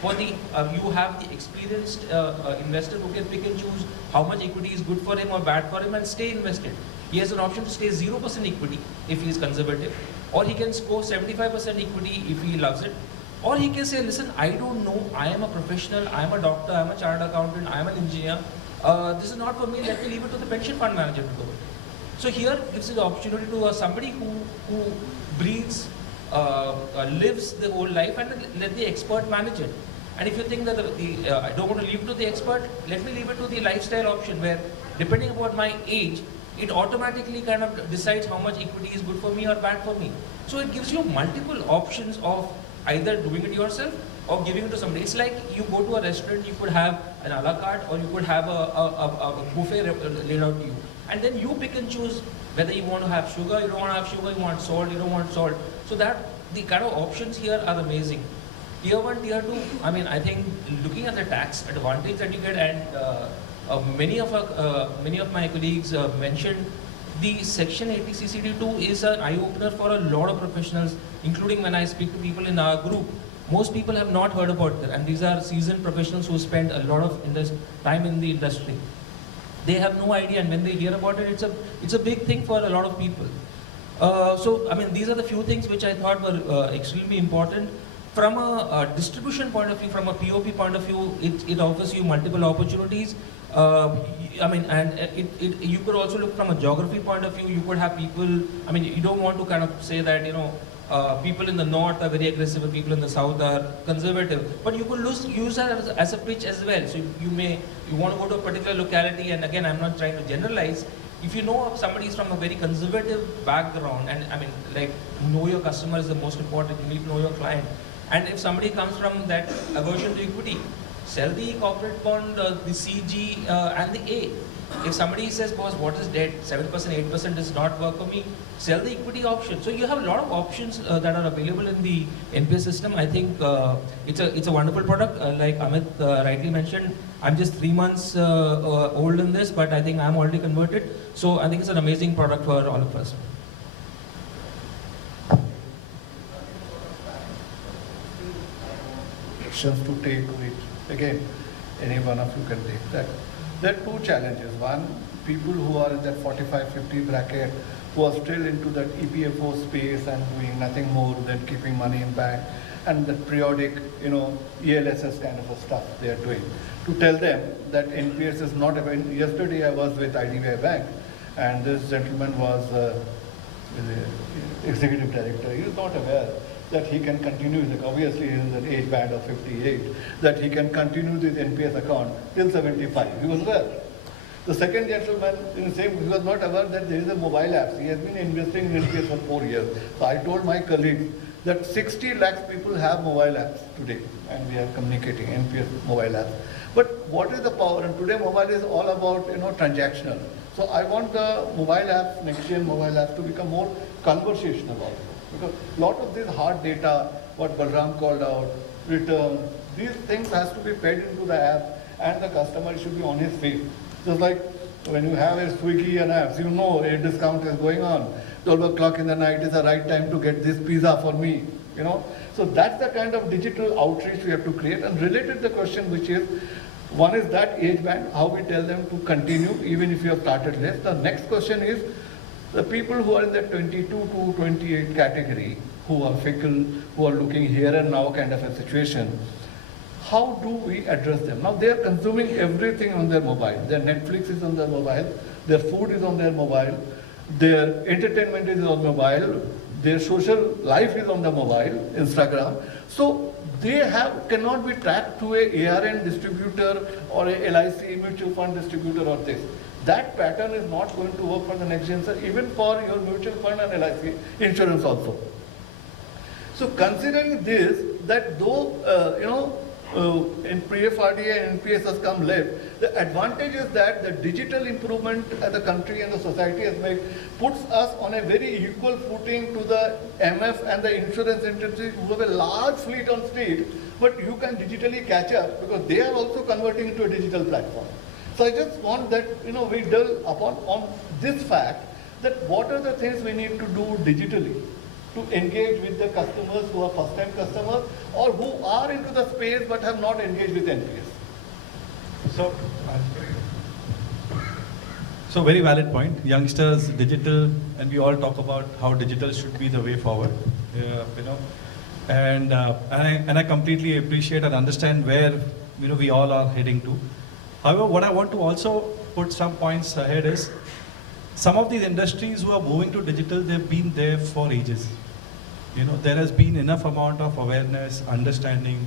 For the you have the experienced investor who can pick and choose how much equity is good for him or bad for him and stay invested. He has an option to stay 0% equity if he is conservative, or he can score 75% equity if he loves it, or he can say, listen, I don't know, I am a professional, I am a doctor, I am a chartered accountant, I am an engineer. This is not for me. Let me leave it to the pension fund manager to do it. So here gives you the opportunity to somebody who breathes, lives the whole life, and let the expert manage it. And if you think that I don't want to leave it to the expert, let me leave it to the lifestyle option where, depending upon my age, it automatically kind of decides how much equity is good for me or bad for me. So it gives you multiple options of either doing it yourself or giving it to somebody. It's like you go to a restaurant, you could have an a la carte or you could have a buffet laid out to you. And then you pick and choose whether you want to have sugar, you don't want to have sugar, you want salt, you don't want salt. So that the kind of options here are amazing. Tier 1, Tier 2, I think looking at the tax advantage that you get, and many of my colleagues mentioned the Section 80 CCD2 is an eye-opener for a lot of professionals, including when I speak to people in our group. Most people have not heard about it, and these are seasoned professionals who spend a lot of time in the industry. They have no idea, and when they hear about it, it's a big thing for a lot of people. These are the few things which I thought were extremely important. From a distribution point of view, from a POP point of view, it offers you multiple opportunities. You could also look from a geography point of view. You could have people, you don't want to kind of say that, people in the north are very aggressive and people in the south are conservative. But you could use that as a pitch as well. So you want to go to a particular locality, and again, I'm not trying to generalize. If you know somebody is from a very conservative background, and know your customer is the most important, you need to know your client. And if somebody comes from that aversion to equity, sell the corporate bond, the CG and the A. If somebody says, boss, what is debt? 7%, 8% does not work for me, sell the equity option. So you have a lot of options that are available in the NPS system. I think it's a wonderful product. Like Amit rightly mentioned, I'm just 3 months old in this, but I think I'm already converted. So I think it's an amazing product for all of us. Actions to take, which again, any one of you can take that. There are two challenges. One, people who are in that 45-50 bracket, who are still into that EPFO space and doing nothing more than keeping money in bank, and the periodic, ELSS kind of a stuff they are doing. To tell them that NPS is not a, yesterday I was with IDBI Bank, and this gentleman was the executive director. He is not aware that he can continue, obviously in the age band of 58, that he can continue this NPS account till 75. He was there. The second gentleman, in the same, he was not aware that there is a mobile app. He has been investing in NPS for 4 years. So I told my colleagues that 60 lakhs people have mobile apps today, and we are communicating NPS mobile apps. But what is the power? And today mobile is all about transactional. So I want the mobile apps, next-gen mobile apps, to become more conversational also. Because a lot of this hard data, what Balram called out, return, these things has to be fed into the app, and the customer should be on his feet. Just like when you have a Swiggy and apps, a discount is going on. 12 o'clock in the night is the right time to get this pizza for me, So that's the kind of digital outreach we have to create. And related to the question, which is, one is that age band, how we tell them to continue even if you have started less. The next question is, the people who are in the 22 to 28 category, who are fickle, who are looking here and now kind of a situation, how do we address them? Now they are consuming everything on their mobile. Their Netflix is on their mobile, their food is on their mobile, their entertainment is on mobile, their social life is on the mobile, Instagram. So they cannot be tracked to a ARN distributor or a LIC mutual fund distributor or this. That pattern is not going to work for the next gen, sir, even for your mutual fund and LIC insurance also. So considering this, that though, in pre-FRDA and NPS has come late, the advantage is that the digital improvement as the country and the society has made puts us on a very equal footing to the MF and the insurance agencies who have a large fleet on street, but you can digitally catch up because they are also converting into a digital platform. So I just want that, we dwell on this fact that what are the things we need to do digitally to engage with the customers who are first-time customers or who are into the space but have not engaged with NPS. So very valid point. Youngsters, digital, and we all talk about how digital should be the way forward. And I completely appreciate and understand where we all are heading to. However, what I want to also put some points ahead is some of these industries who are moving to digital, they've been there for ages. There has been enough amount of awareness, understanding,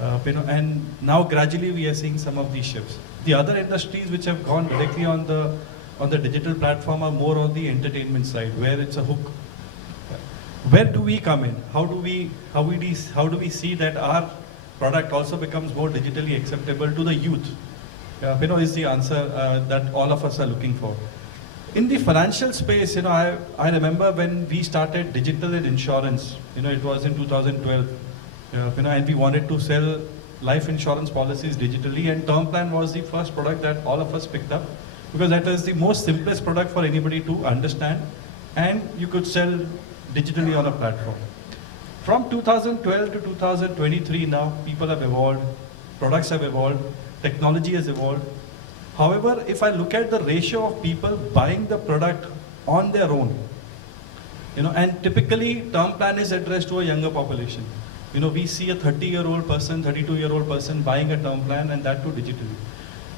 and now gradually we are seeing some of these shifts. The other industries which have gone directly on the digital platform are more on the entertainment side, where it's a hook. Where do we come in? How do we see that our product also becomes more digitally acceptable to the youth? Is the answer that all of us are looking for. In the financial space, I remember when we started digital in insurance, it was in 2012, and we wanted to sell life insurance policies digitally, and term plan was the first product that all of us picked up because that is the most simplest product for anybody to understand, and you could sell digitally on a platform. From 2012 to 2023 now, people have evolved, products have evolved, technology has evolved. However, if I look at the ratio of people buying the product on their own, and typically term plan is addressed to a younger population. We see a 30-year-old person, 32-year-old person buying a term plan and that too digitally.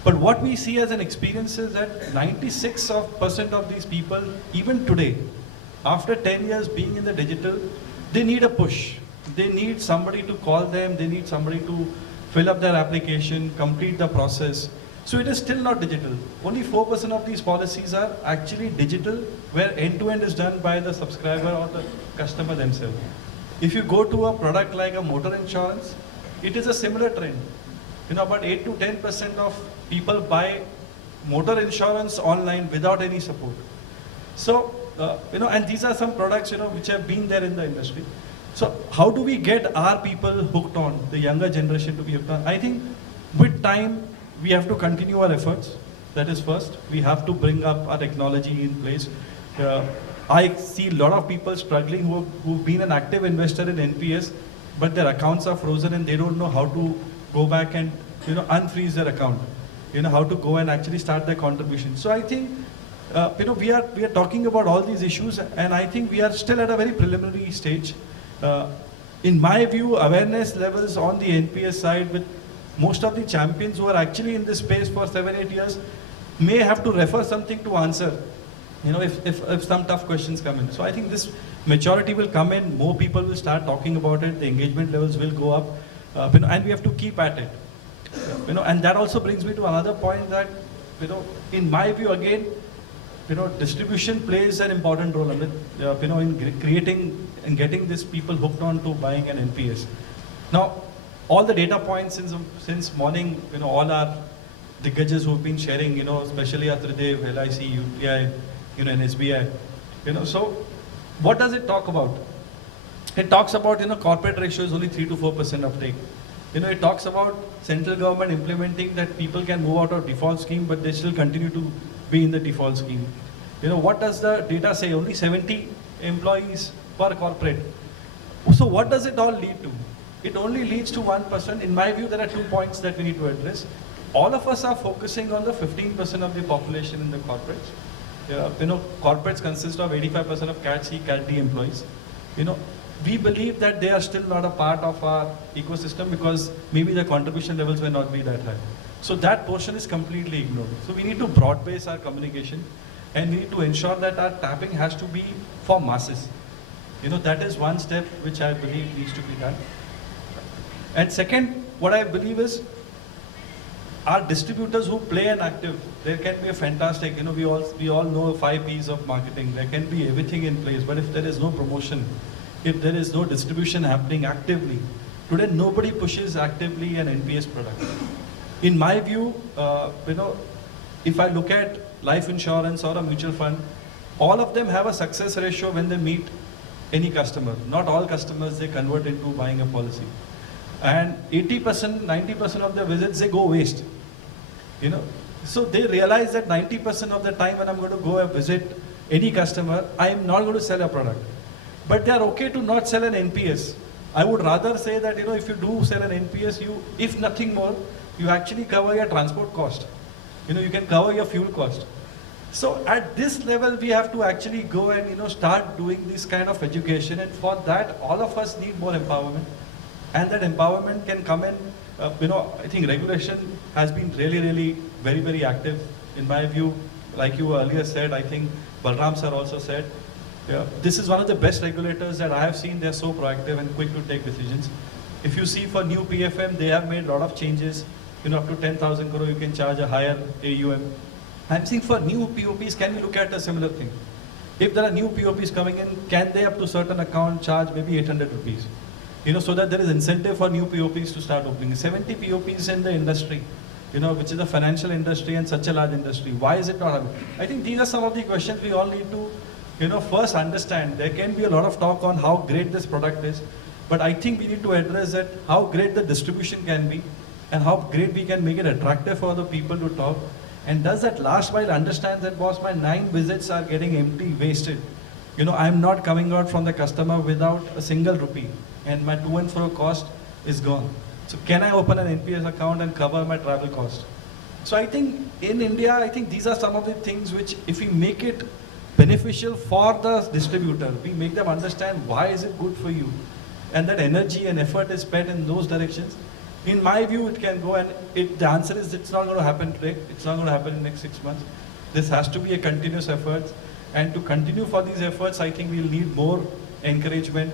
But what we see as an experience is that 96% of these people, even today, after 10 years being in the digital, they need a push. They need somebody to call them, they need somebody to fill up their application, complete the process. So it is still not digital. Only 4% of these policies are actually digital, where end-to-end is done by the subscriber or the customer themselves. If you go to a product like a motor insurance, it is a similar trend. About 8 to 10% of people buy motor insurance online without any support. So, and these are some products, which have been there in the industry. So how do we get our people hooked on, the younger generation to be hooked on? I think with time, we have to continue our efforts. That is first. We have to bring up our technology in place. I see a lot of people struggling who've been an active investor in NPS, but their accounts are frozen and they don't know how to go back and unfreeze their account. How to go and actually start their contribution. So I think we are talking about all these issues, and I think we are still at a very preliminary stage. In my view, awareness levels on the NPS side with most of the champions who are actually in this space for 7-8 years may have to refer something to answer, if some tough questions come in. So I think this maturity will come in, more people will start talking about it, the engagement levels will go up, and we have to keep at it. And that also brings me to another point that, in my view again, distribution plays an important role in creating and getting these people hooked on to buying an NPS. Now, all the data points since morning, all our Diggajas who've been sharing, especially Atridev, LIC, UPI, and SBI, so what does it talk about? It talks about, corporate ratio is only 3 to 4% uptake. It talks about central government implementing that people can move out of default scheme, but they still continue to be in the default scheme. What does the data say? Only 70 employees per corporate. So what does it all lead to? It only leads to 1%. In my view, there are 2 points that we need to address. All of us are focusing on the 15% of the population in the corporates. Corporates consist of 85% of Cat C, Cat D employees. We believe that they are still not a part of our ecosystem because maybe the contribution levels may not be that high. So that portion is completely ignored. So we need to broad base our communication, and we need to ensure that our tapping has to be for masses. That is one step which I believe needs to be done. And second, what I believe is, our distributors who play an active, there can be a fantastic, you know, we all know 5 P's of marketing. There can be everything in place, but if there is no promotion, if there is no distribution happening actively, today nobody pushes actively an NPS product. In my view, you know, if I look at life insurance or a mutual fund, all of them have a success ratio when they meet any customer. Not all customers they convert into buying a policy. And 80%, 90% of their visits, they go waste. You know, so they realize that 90% of the time when I'm going to go and visit any customer, I'm not going to sell a product. But they are okay to not sell an NPS. I would rather say that, you know, if you do sell an NPS, you, if nothing more, you actually cover your transport cost. You know, you can cover your fuel cost. So at this level, we have to actually go and, you know, start doing this kind of education. And for that, all of us need more empowerment. And that empowerment can come in, you know, I think regulation has been really very, very active. In my view, like you earlier said, I think Balram sir also said, this is one of the best regulators that I have seen. They're so proactive and quick to take decisions. If you see for new PFM, they have made a lot of changes. You know, up to 10,000 crore, you can charge a higher AUM. I'm saying for new POPs, can we look at a similar thing? If there are new POPs coming in, can they up to certain account charge maybe 800 rupees? You know, so that there is incentive for new POPs to start opening. 70 POPs in the industry, you know, which is a financial industry and such a large industry. Why is it not happening? I think these are some of the questions we all need to, you know, first understand. There can be a lot of talk on how great this product is, but I think we need to address that how great the distribution can be and how great we can make it attractive for the people to talk. And does that last mile understand that, boss, my 9 visits are getting empty, wasted. You know, I'm not coming out from the customer without a single rupee, and my to and fro cost is gone. So can I open an NPS account and cover my travel cost? So I think in India, I think these are some of the things which, if we make it beneficial for the distributor, we make them understand why is it good for you, and that energy and effort is spent in those directions. In my view, it can go, and the answer is it's not going to happen today. It's not going to happen in the next 6 months. This has to be a continuous effort. And to continue for these efforts, I think we'll need more encouragement,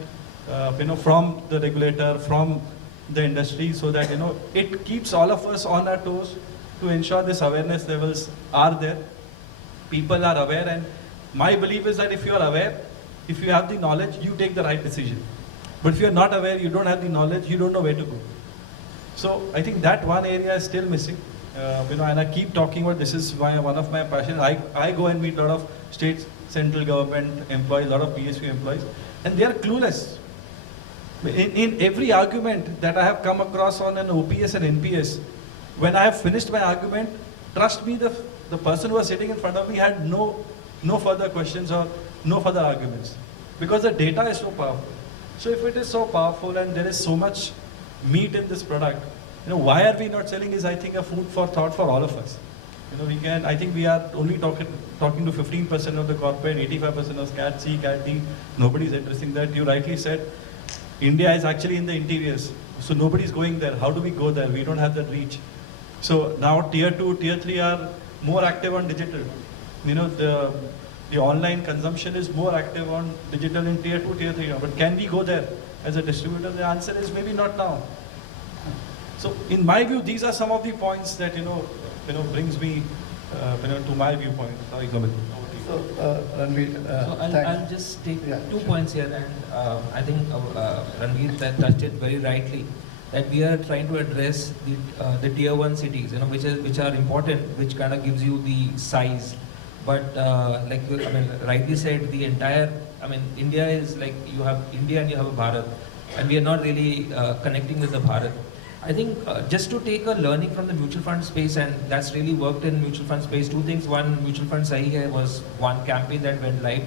you know, from the regulator, from the industry, so that, you know, it keeps all of us on our toes to ensure this awareness levels are there. People are aware, and my belief is that if you are aware, if you have the knowledge, you take the right decision. But if you're not aware, you don't have the knowledge, you don't know where to go. So I think that one area is still missing, you know, and I keep talking about this is one of my passions. I go and meet a lot of state, central government employees, a lot of PSU employees, and they are clueless. In every argument that I have come across on an OPS and NPS, when I have finished my argument, trust me, the person who was sitting in front of me had no further questions or no further arguments, because the data is so powerful. So if it is so powerful and there is so much meat in this product, you know, why are we not selling is, I think, a food for thought for all of us. You know, I think we are only talking to 15% of the corporate, 85% of Cat C, Cat D. Nobody's addressing that. You rightly said, India is actually in the interiors, so nobody's going there. How do we go there? We don't have that reach. So now tier 2, tier 3 are more active on digital. You know, the online consumption is more active on digital in tier 2, tier 3 now. But can we go there as a distributor? The answer is maybe not now. So in my view, these are some of the points that, you know, brings me, you know, to my viewpoint. Sorry, Gomit. So, Ranveer, I'll just take 2 points here, and I think Ranveer touched it very rightly, that we are trying to address the tier 1 cities, you know, which are important, which kind of gives you the size. But like, I mean, rightly said, the entire, I mean, India is like, you have India and you have a Bharat, and we are not really connecting with the Bharat. I think just to take a learning from the mutual fund space, and that's really worked in mutual fund space, 2 things. One, Mutual Fund Sahi Hai was one campaign that went live.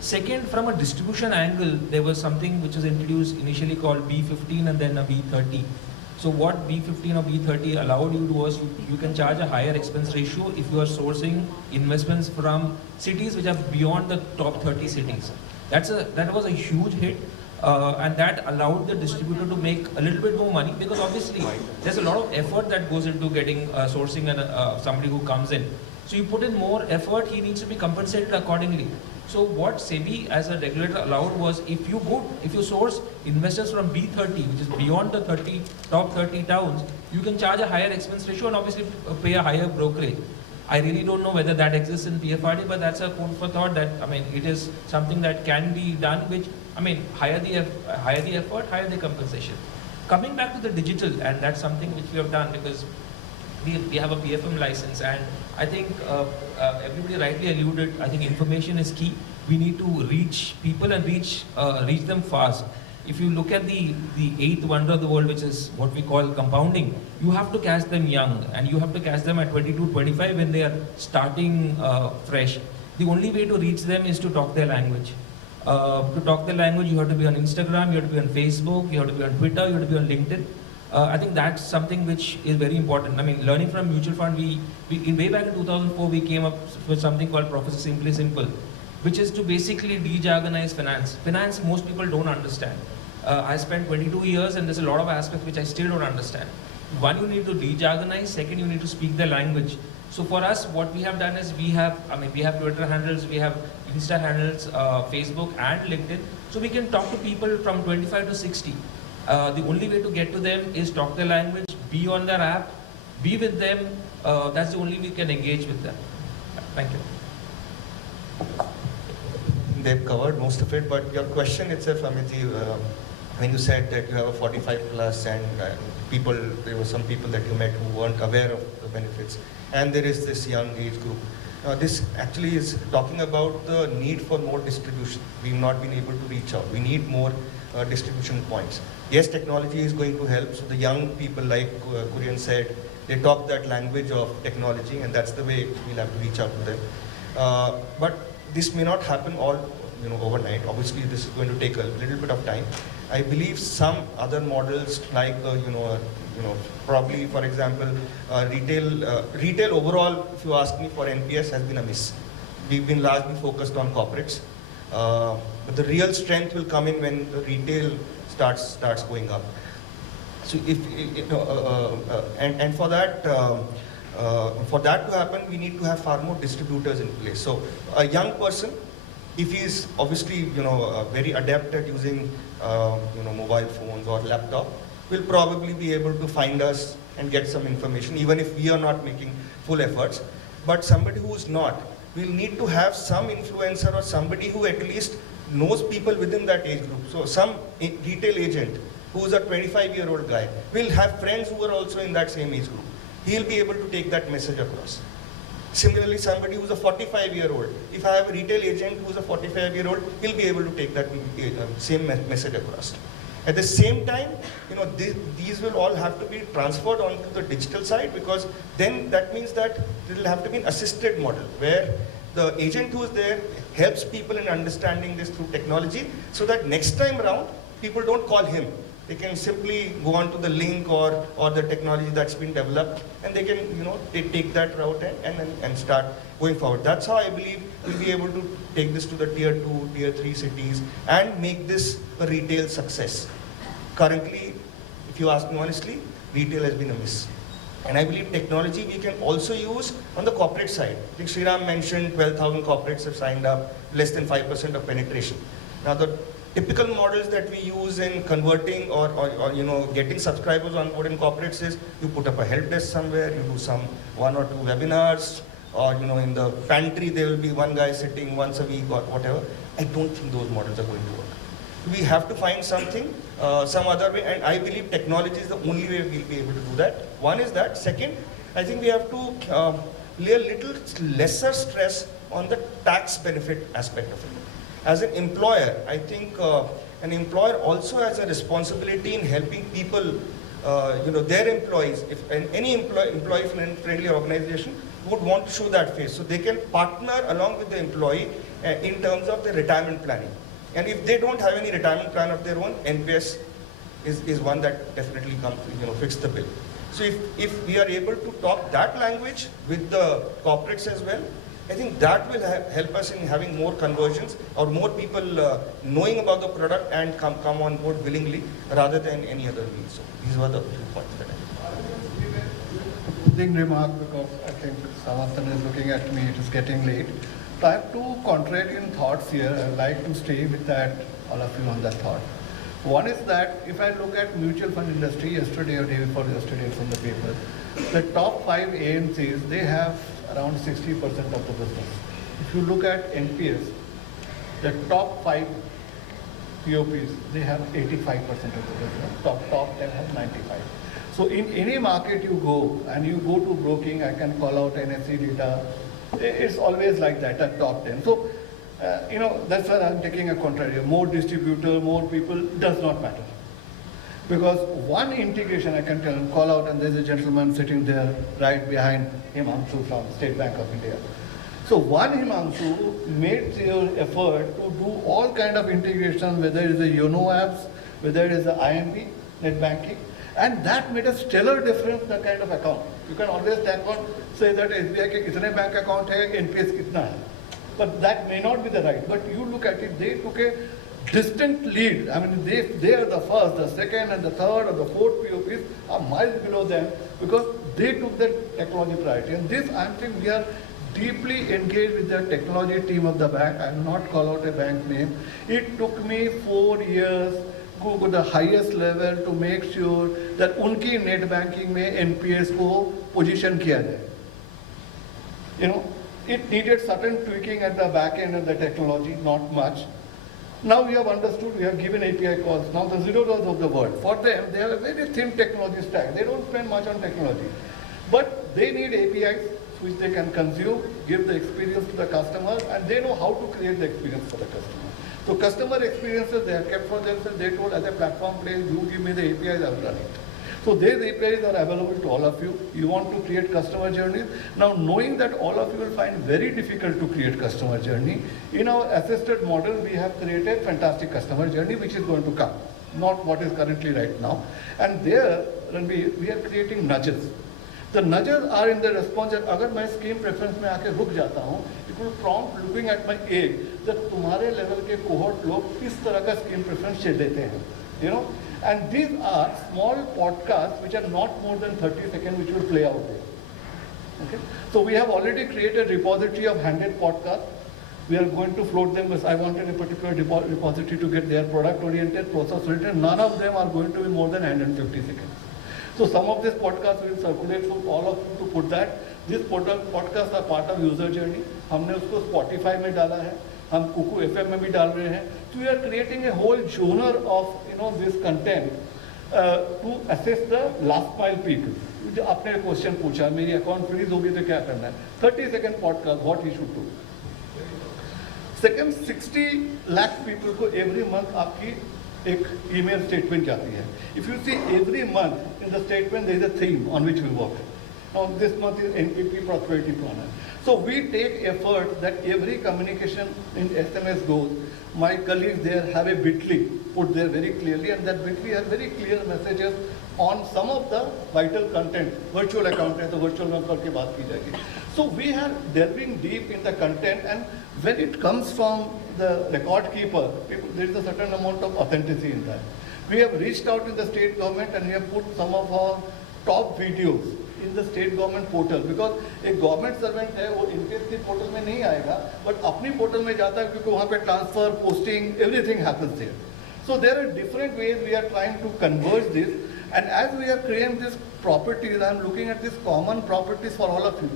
Second, from a distribution angle, there was something which was introduced initially called B15 and then a B30. So what B15 or B30 allowed you to was you can charge a higher expense ratio if you are sourcing investments from cities which are beyond the top 30 cities. That was a huge hit. And that allowed the distributor to make a little bit more money, because obviously there's a lot of effort that goes into getting sourcing somebody who comes in. So you put in more effort, he needs to be compensated accordingly. So what SEBI as a regulator allowed was, if you source investors from B30, which is beyond the top 30 towns, you can charge a higher expense ratio and obviously pay a higher brokerage. I really don't know whether that exists in PFRD, but that's a food for thought. That, I mean, it is something that can be done, which, I mean, higher the effort, higher the compensation. Coming back to the digital, and that's something which we have done because we have a PFM license, and I think everybody rightly alluded, I think information is key. We need to reach people and reach them fast. If you look at the eighth wonder of the world, which is what we call compounding, you have to catch them young, and you have to catch them at 22, 25 when they are starting fresh. The only way to reach them is to talk their language. To talk their language, you have to be on Instagram, you have to be on Facebook, you have to be on Twitter, you have to be on LinkedIn. I think that's something which is very important. I mean, learning from mutual fund, we way back in 2004, we came up with something called Professor Simply Simple, which is to basically de-jargonize finance. Finance, most people don't understand. I spent 22 years and there's a lot of aspects which I still don't understand. One, you need to de-jargonize. Second, you need to speak the language. So for us, what we have done is we have Twitter handles, we have Insta handles, Facebook and LinkedIn. So we can talk to people from 25 to 60. The only way to get to them is talk their language, be on their app, be with them. That's the only way we can engage with them. Thank you. They've covered most of it, but your question itself, Amitji, when you said that you have a 45 plus and there were some people that you met who weren't aware of the benefits, and there is this young age group. This actually is talking about the need for more distribution. We've not been able to reach out. We need more distribution points. Yes, technology is going to help. So the young people, like Kurian said, they talk that language of technology, and that's the way we'll have to reach out to them. But this may not happen all overnight. Obviously, this is going to take a little bit of time. I believe some other models, like probably, for example, retail overall, if you ask me, for NPS has been a miss. We've been largely focused on corporates, but the real strength will come in when the retail starts going up. So and for that to happen, we need to have far more distributors in place. So a young person, if he is obviously very adept at using mobile phones or laptop, will probably be able to find us and get some information, even if we are not making full efforts. But somebody who is not, will need to have some influencer or somebody who at least knows people within that age group. So some retail agent who is a 25-year-old guy will have friends who are also in that same age group. He'll be able to take that message across. Similarly, somebody who's a 45-year-old, if I have a retail agent who's a 45-year-old, he'll be able to take that same message across. At the same time, these will all have to be transferred onto the digital side, because then that means that there will have to be an assisted model where the agent who's there helps people in understanding this through technology, so that next time around, people don't call him. They can simply go on to the link or the technology that's been developed, and they can they take that route and start going forward. That's how I believe we'll be able to take this to the tier 2, tier 3 cities and make this a retail success. Currently, if you ask me honestly, retail has been a miss. And I believe technology we can also use on the corporate side. I think Sriram mentioned 12,000 corporates have signed up, less than 5% of penetration. Now the typical models that we use in converting or getting subscribers on board in corporates is you put up a help desk somewhere, you do some 1 or 2 webinars, or in the pantry there will be one guy sitting once a week or whatever. I don't think those models are going to work. We have to find something, some other way, and I believe technology is the only way we'll be able to do that. One is that. Second, I think we have to lay a little lesser stress on the tax benefit aspect of it. As an employer, I think an employer also has a responsibility in helping people, their employees. If any employee-friendly organization would want to show that face, so they can partner along with the employee in terms of the retirement planning. And if they don't have any retirement plan of their own, NPS is one that definitely fits the bill. So if we are able to talk that language with the corporates as well, I think that will help us in having more conversions or more people knowing about the product and come on board willingly rather than any other means. So these were the 2 points that I made. Remark, because I think Samarthan is looking at me, it is getting late. So I have two contrarian thoughts here. I'd like to stay with that, all of you on that thought. One is that if I look at mutual fund industry yesterday or day before yesterday from the paper, the top 5 AMCs, they have around 60% of the business. If you look at NPS, the top 5 POPs, they have 85% of the business. Top 10 have 95. So in any market you go and you go to broking, I can call out NSE data. It's always like that at top 10. So, that's why I'm taking a contrary. More distributor, more people, does not matter. Because one integration I can call out, and there's a gentleman sitting there right behind Himanshu from State Bank of India. So one Himanshu made your effort to do all kind of integration, whether it is a YONO apps, whether it is a IMP, net banking, and that made a stellar difference in the kind of account. You can always say that SBI ke kitne bank account hai, NPS kitna hai. But that may not be the right. But you look at it, they took a distant lead. I mean, they are the first, the second and the third or the fourth POPs are miles below them because they took the technology priority. And this, I'm saying, we are deeply engaged with the technology team of the bank. I will not call out a bank name. It took me 4 years go to the highest level to make sure that unki net banking mein NPS ko position kiya jaye. It needed certain tweaking at the back end of the technology, not much. Now we have understood, we have given API calls. Now the zeros of the world, for them, they have a very thin technology stack. They don't spend much on technology. But they need APIs which they can consume, give the experience to the customer, and they know how to create the experience for the customer. So customer experiences, they have kept for themselves. They told, as a platform player, you give me the APIs, I will run it. So these APIs are available to all of you. You want to create customer journeys. Now, knowing that all of you will find very difficult to create customer journey, in our assisted model, we have created fantastic customer journey, which is going to come, not what is currently right now. And there, we are creating nudges. The nudges are in the response that अगर मैं scheme preference में आके रुक जाता हूँ, it will prompt looking at my age that तुम्हारे level के cohort लोग किस तरह का scheme preference देते हैं, and these are small podcasts which are not more than 30 seconds which will play out there. Okay, so we have already created a repository of 100 podcasts. We are going to float them because I wanted a particular repository to get their product oriented, process oriented. None of them are going to be more than 150 seconds. So some of these podcasts will circulate for all of you to put that. These podcasts are part of user journey. हमने उसको Spotify में डाला है, हम Kuku FM में भी डाल रहे हैं. So we are creating a whole genre of this content to assess the last mile people. आपने एक क्वेश्चन पूछा, मेरी अकाउंट फ्रीज होगी तो क्या करना है? 30-second podcast, what he should do. Second, 60 lakh people को every month आपकी एक email statement जाती है. If you see every month in the statement there is a theme on which we work. Now this month is NPP prosperity planner. So we take effort that every communication in SMS goes. My colleagues there have a bit.ly put there very clearly, and that bit.ly has very clear messages on some of the vital content. Virtual account है तो virtual में करके बात की जाएगी. So we are delving deep in the content, and when it comes from the record keeper, there is a certain amount of authenticity in that. We have reached out in the state government and we have put some of our top videos in the state government portal, because एक government servant है वो NPS portal में नहीं आएगा, but अपनी portal में जाता है क्योंकि वहाँ पे transfer, posting, everything happens there. So there are different ways we are trying to converge this, and as we are creating these properties, I am looking at these common properties for all of you.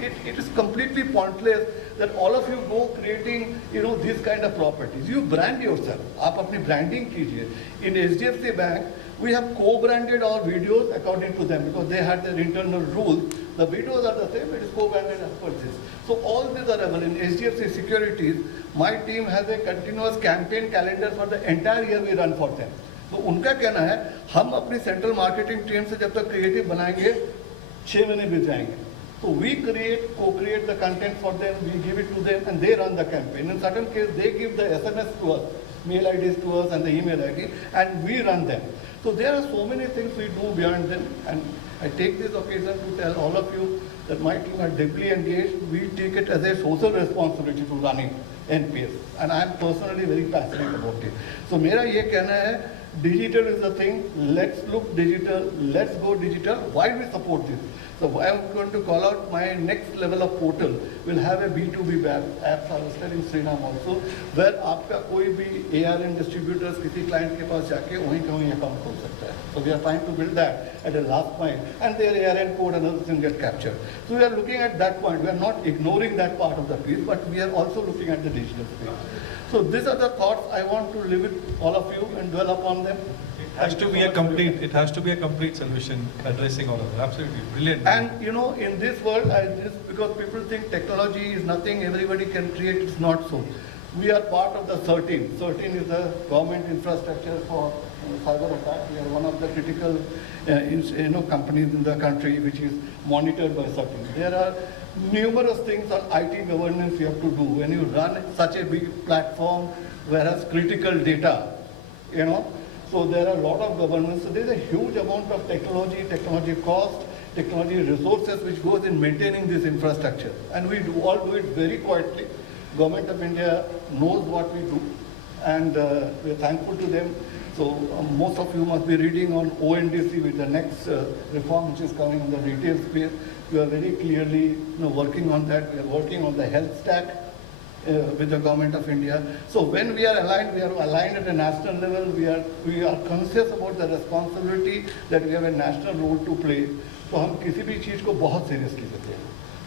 It is completely pointless that all of you go creating these kind of properties. You brand yourself. आप अपनी branding कीजिए. In HDFC Bank, we have co-branded our videos according to them because they had their internal rules. The videos are the same, it is co-branded as per this. So all these are available. In HDFC Securities, my team has a continuous campaign calendar for the entire year we run for them. तो उनका कहना है हम अपनी central marketing team से जब तक creative बनाएंगे 6 महीने बीत जाएंगे. So we co-create the content for them, we give it to them, and they run the campaign. In certain case, they give the SMS to us, mail IDs to us and the email ID, and we run them. So there are so many things we do beyond them, and I take this occasion to tell all of you that my team are deeply engaged. We take it as a social responsibility to running NPS, and I am personally very passionate about it. So मेरा ये कहना है Digital is the thing. Let's look digital. Let's go digital. Why we support this? So I am going to call out my next level of portal. Will have a B2B app. I was telling Srinam also, where आपका कोई भी ARN distributors किसी client के पास जाके वहीं का वहीं account खोल सकता है. So we are trying to build that at a last mile, and their ARN code and other things get captured. So we are looking at that point. We are not ignoring that part of the piece, but we are also looking at the digital space. So these are the thoughts I want to leave with all of you and dwell upon them. It has to be a complete solution addressing all of that. Absolutely brilliant. And you know, in this world, because people think technology is nothing, everybody can create. It's not so. We are part of the CERTIN. CERTIN is the government infrastructure for cyber attack. We are one of the critical companies in the country which is monitored by CERTIN. There are numerous things on IT governance you have to do when you run such a big platform where has critical data, So there are a lot of governance. So there is a huge amount of technology cost, technology resources which goes in maintaining this infrastructure. And we all do it very quietly. Government of India knows what we do, and we are thankful to them. So most of you must be reading on ONDC with the next reform which is coming in the retail space. We are very clearly working on that. We are working on the health stack with the government of India. So when we are aligned at a national level. We are conscious about the responsibility that we have a national role to play. So हम किसी भी चीज को बहुत seriously लेते हैं.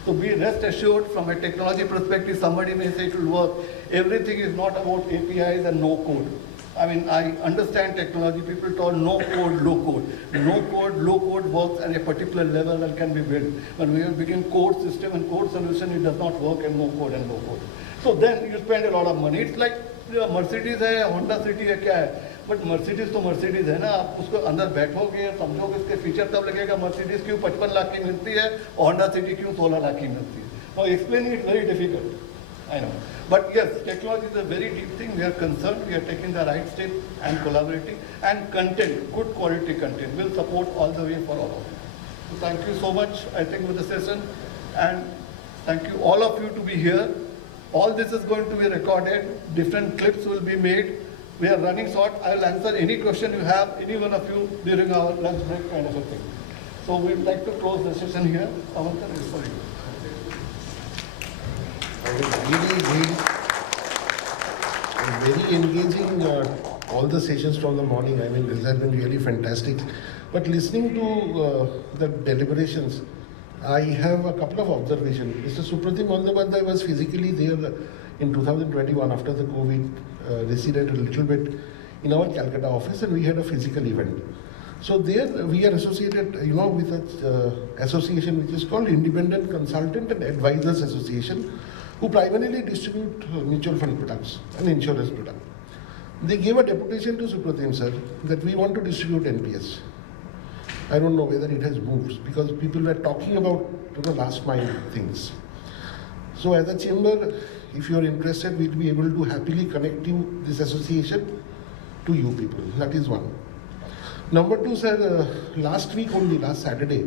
So be rest assured, from a technology perspective, somebody may say it will work. Everything is not about APIs and no code. I mean, I understand technology. People talk no code, low code. No code, low code works at a particular level and can be built. But when you begin code system and code solution, it does not work in no code and low code. So then you spend a lot of money. It's like Mercedes है, Honda City है, क्या है? But Mercedes तो Mercedes है ना. आप उसको अंदर बैठोगे, समझोगे इसके फीचर तब लगेगा. Mercedes क्यों 55 लाख की मिलती है, Honda City क्यों 16 लाख की मिलती है? Now explaining it very difficult. I know. But yes, technology is a very deep thing. We are concerned. We are taking the right step and collaborating. And content, good quality content, will support all the way for all of you. So thank you so much, I think, for the session. And thank you all of you to be here. All this is going to be recorded. Different clips will be made. We are running short. I will answer any question you have, any one of you, during our lunch break kind of a thing. So we would like to close the session here. Amankar, is for you. Very engaging, all the sessions from the morning. I mean, this has been really fantastic. But listening to the deliberations, I have a couple of observations. Mr. Supratim Bandyopadhyay was physically there in 2021 after the COVID receded a little bit in our Calcutta office, and we had a physical event. So there we are associated, with an association which is called Independent Consultant and Advisors Association, who primarily distribute mutual fund products and insurance products. They gave a deputation to Supratim sir that we want to distribute NPS. I don't know whether it has moved because people were talking about last mile things. So as a chamber, if you are interested, we'll be able to happily connect you, this association, to you people. That is one. Number two, sir, last week only, last Saturday,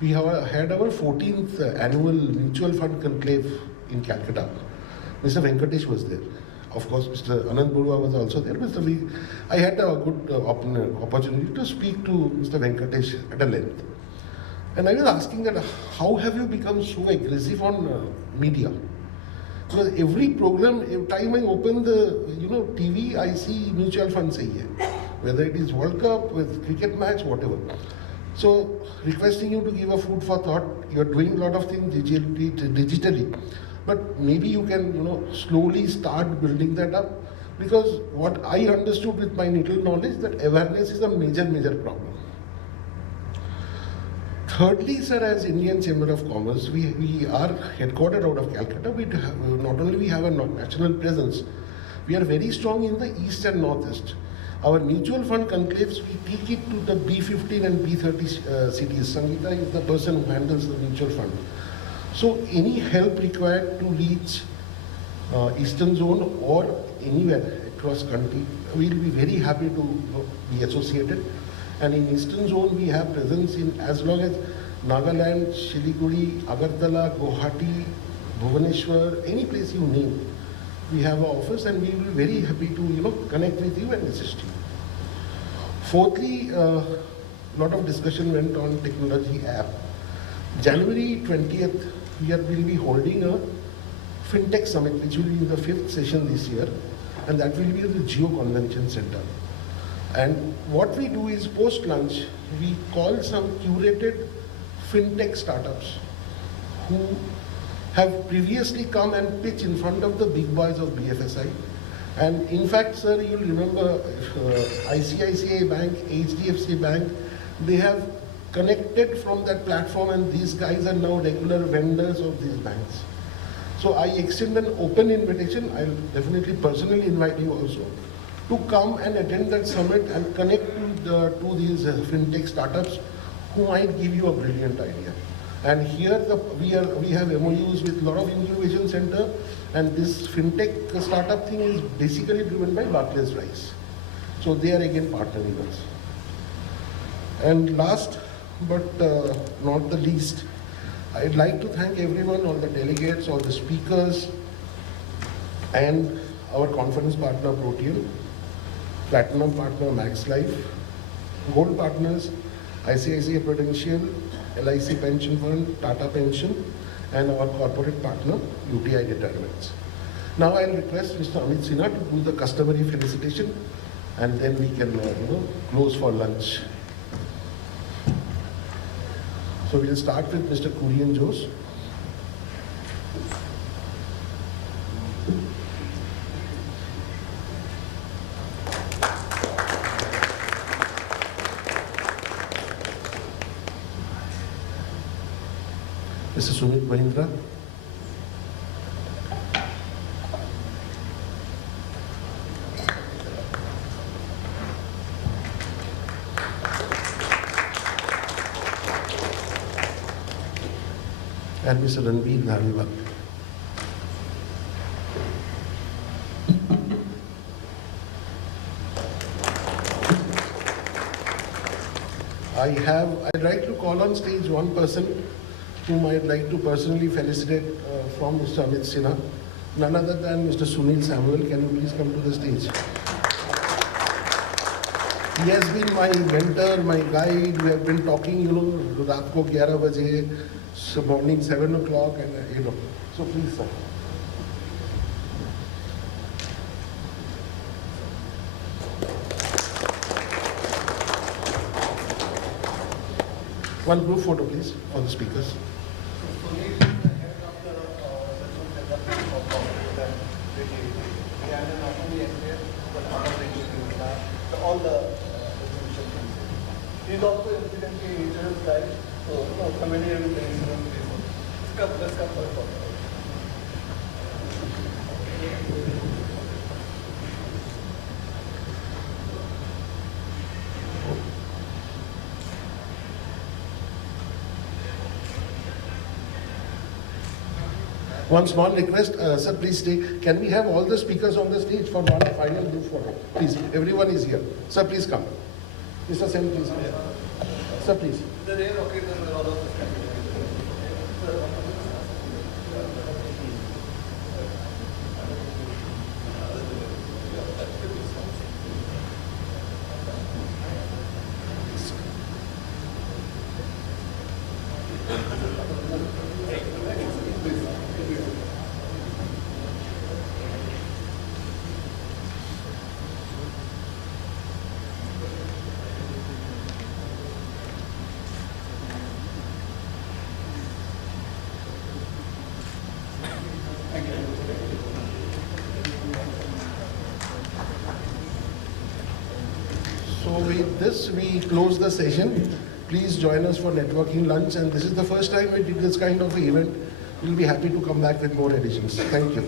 we had our 14th annual mutual fund conclave in Calcutta. Mr. Venkatesh was there. Of course, Mr. Anand Burwa was also there. I had a good opportunity to speak to Mr. Venkatesh at a length. And I was asking that, how have you become so aggressive on media? Because every program, every time I open the TV, I see mutual funds here. Whether it is World Cup, with cricket match, whatever. So, requesting you to give a food for thought. You are doing a lot of things digitally. But maybe you can, slowly start building that up. Because what I understood with my little knowledge, that awareness is a major problem. Thirdly, sir, as Indian Chamber of Commerce, we are headquartered out of Calcutta. Not only we have a national presence, we are very strong in the east and northeast. Our mutual fund conclaves, we take it to the B15 and B30 cities. Sangeeta is the person who handles the mutual fund. So any help required to reach eastern zone or anywhere across country, we will be very happy to be associated. And in eastern zone, we have presence in as long as Nagaland, Siliguri, Agartala, Guwahati, Bhubaneswar, any place you name. We have an office, and we will be very happy to connect with you and assist you. Fourthly, lot of discussion went on technology app. January 20th, will be holding a FinTech Summit, which will be in the 5th session this year, and that will be at the Geo Convention Center. And what we do is post-lunch, we call some curated FinTech startups who have previously come and pitched in front of the big boys of BFSI. And in fact, sir, you'll remember ICICI Bank, HDFC Bank, they have connected from that platform, and these guys are now regular vendors of these banks. So I extend an open invitation. I'll definitely personally invite you also to come and attend that summit and connect to these FinTech startups who might give you a brilliant idea. And here we have MOUs with a lot of incubation center, and this FinTech startup thing is basically driven by Barclays Rise. So they are again partnering us. And last but not the least, I'd like to thank everyone, all the delegates, all the speakers, and our conference partner Protean, Platinum partner Max Life, Gold partners ICICI Prudential, LIC Pension Fund, Tata Pension, and our corporate partner UTI Retirements. Now I'll request Mr. Amit Sinha to do the customary felicitation, and then we can close for lunch. So we'll start with Mr. Kurian Jose. Mr. Sumit Mahindra. And Mr. Ranveer Dhaliwal. I'd like to call on stage one person whom I'd like to personally felicitate from Mr. Amit Sinha, none other than Mr. Sunil Samuel. Can you please come to the stage? He has been my mentor, my guide. We have been talking, raat ko 11 baje, morning 7 o'clock, and So please, sir. One group photo, please, for the speakers. All the distribution things. He is also incidentally insurance guy, so familiar with the insurance before. Let's come for a photo. One small request, sir, please stay. Can we have all the speakers on the stage for one final group photo? Please, everyone is here. Sir, please come. Mr. Sen, please. Sir, please. The rare occasion where all of us can So with this, we close the session. Please join us for networking lunch. And this is the first time we did this kind of event. We'll be happy to come back with more editions. Thank you.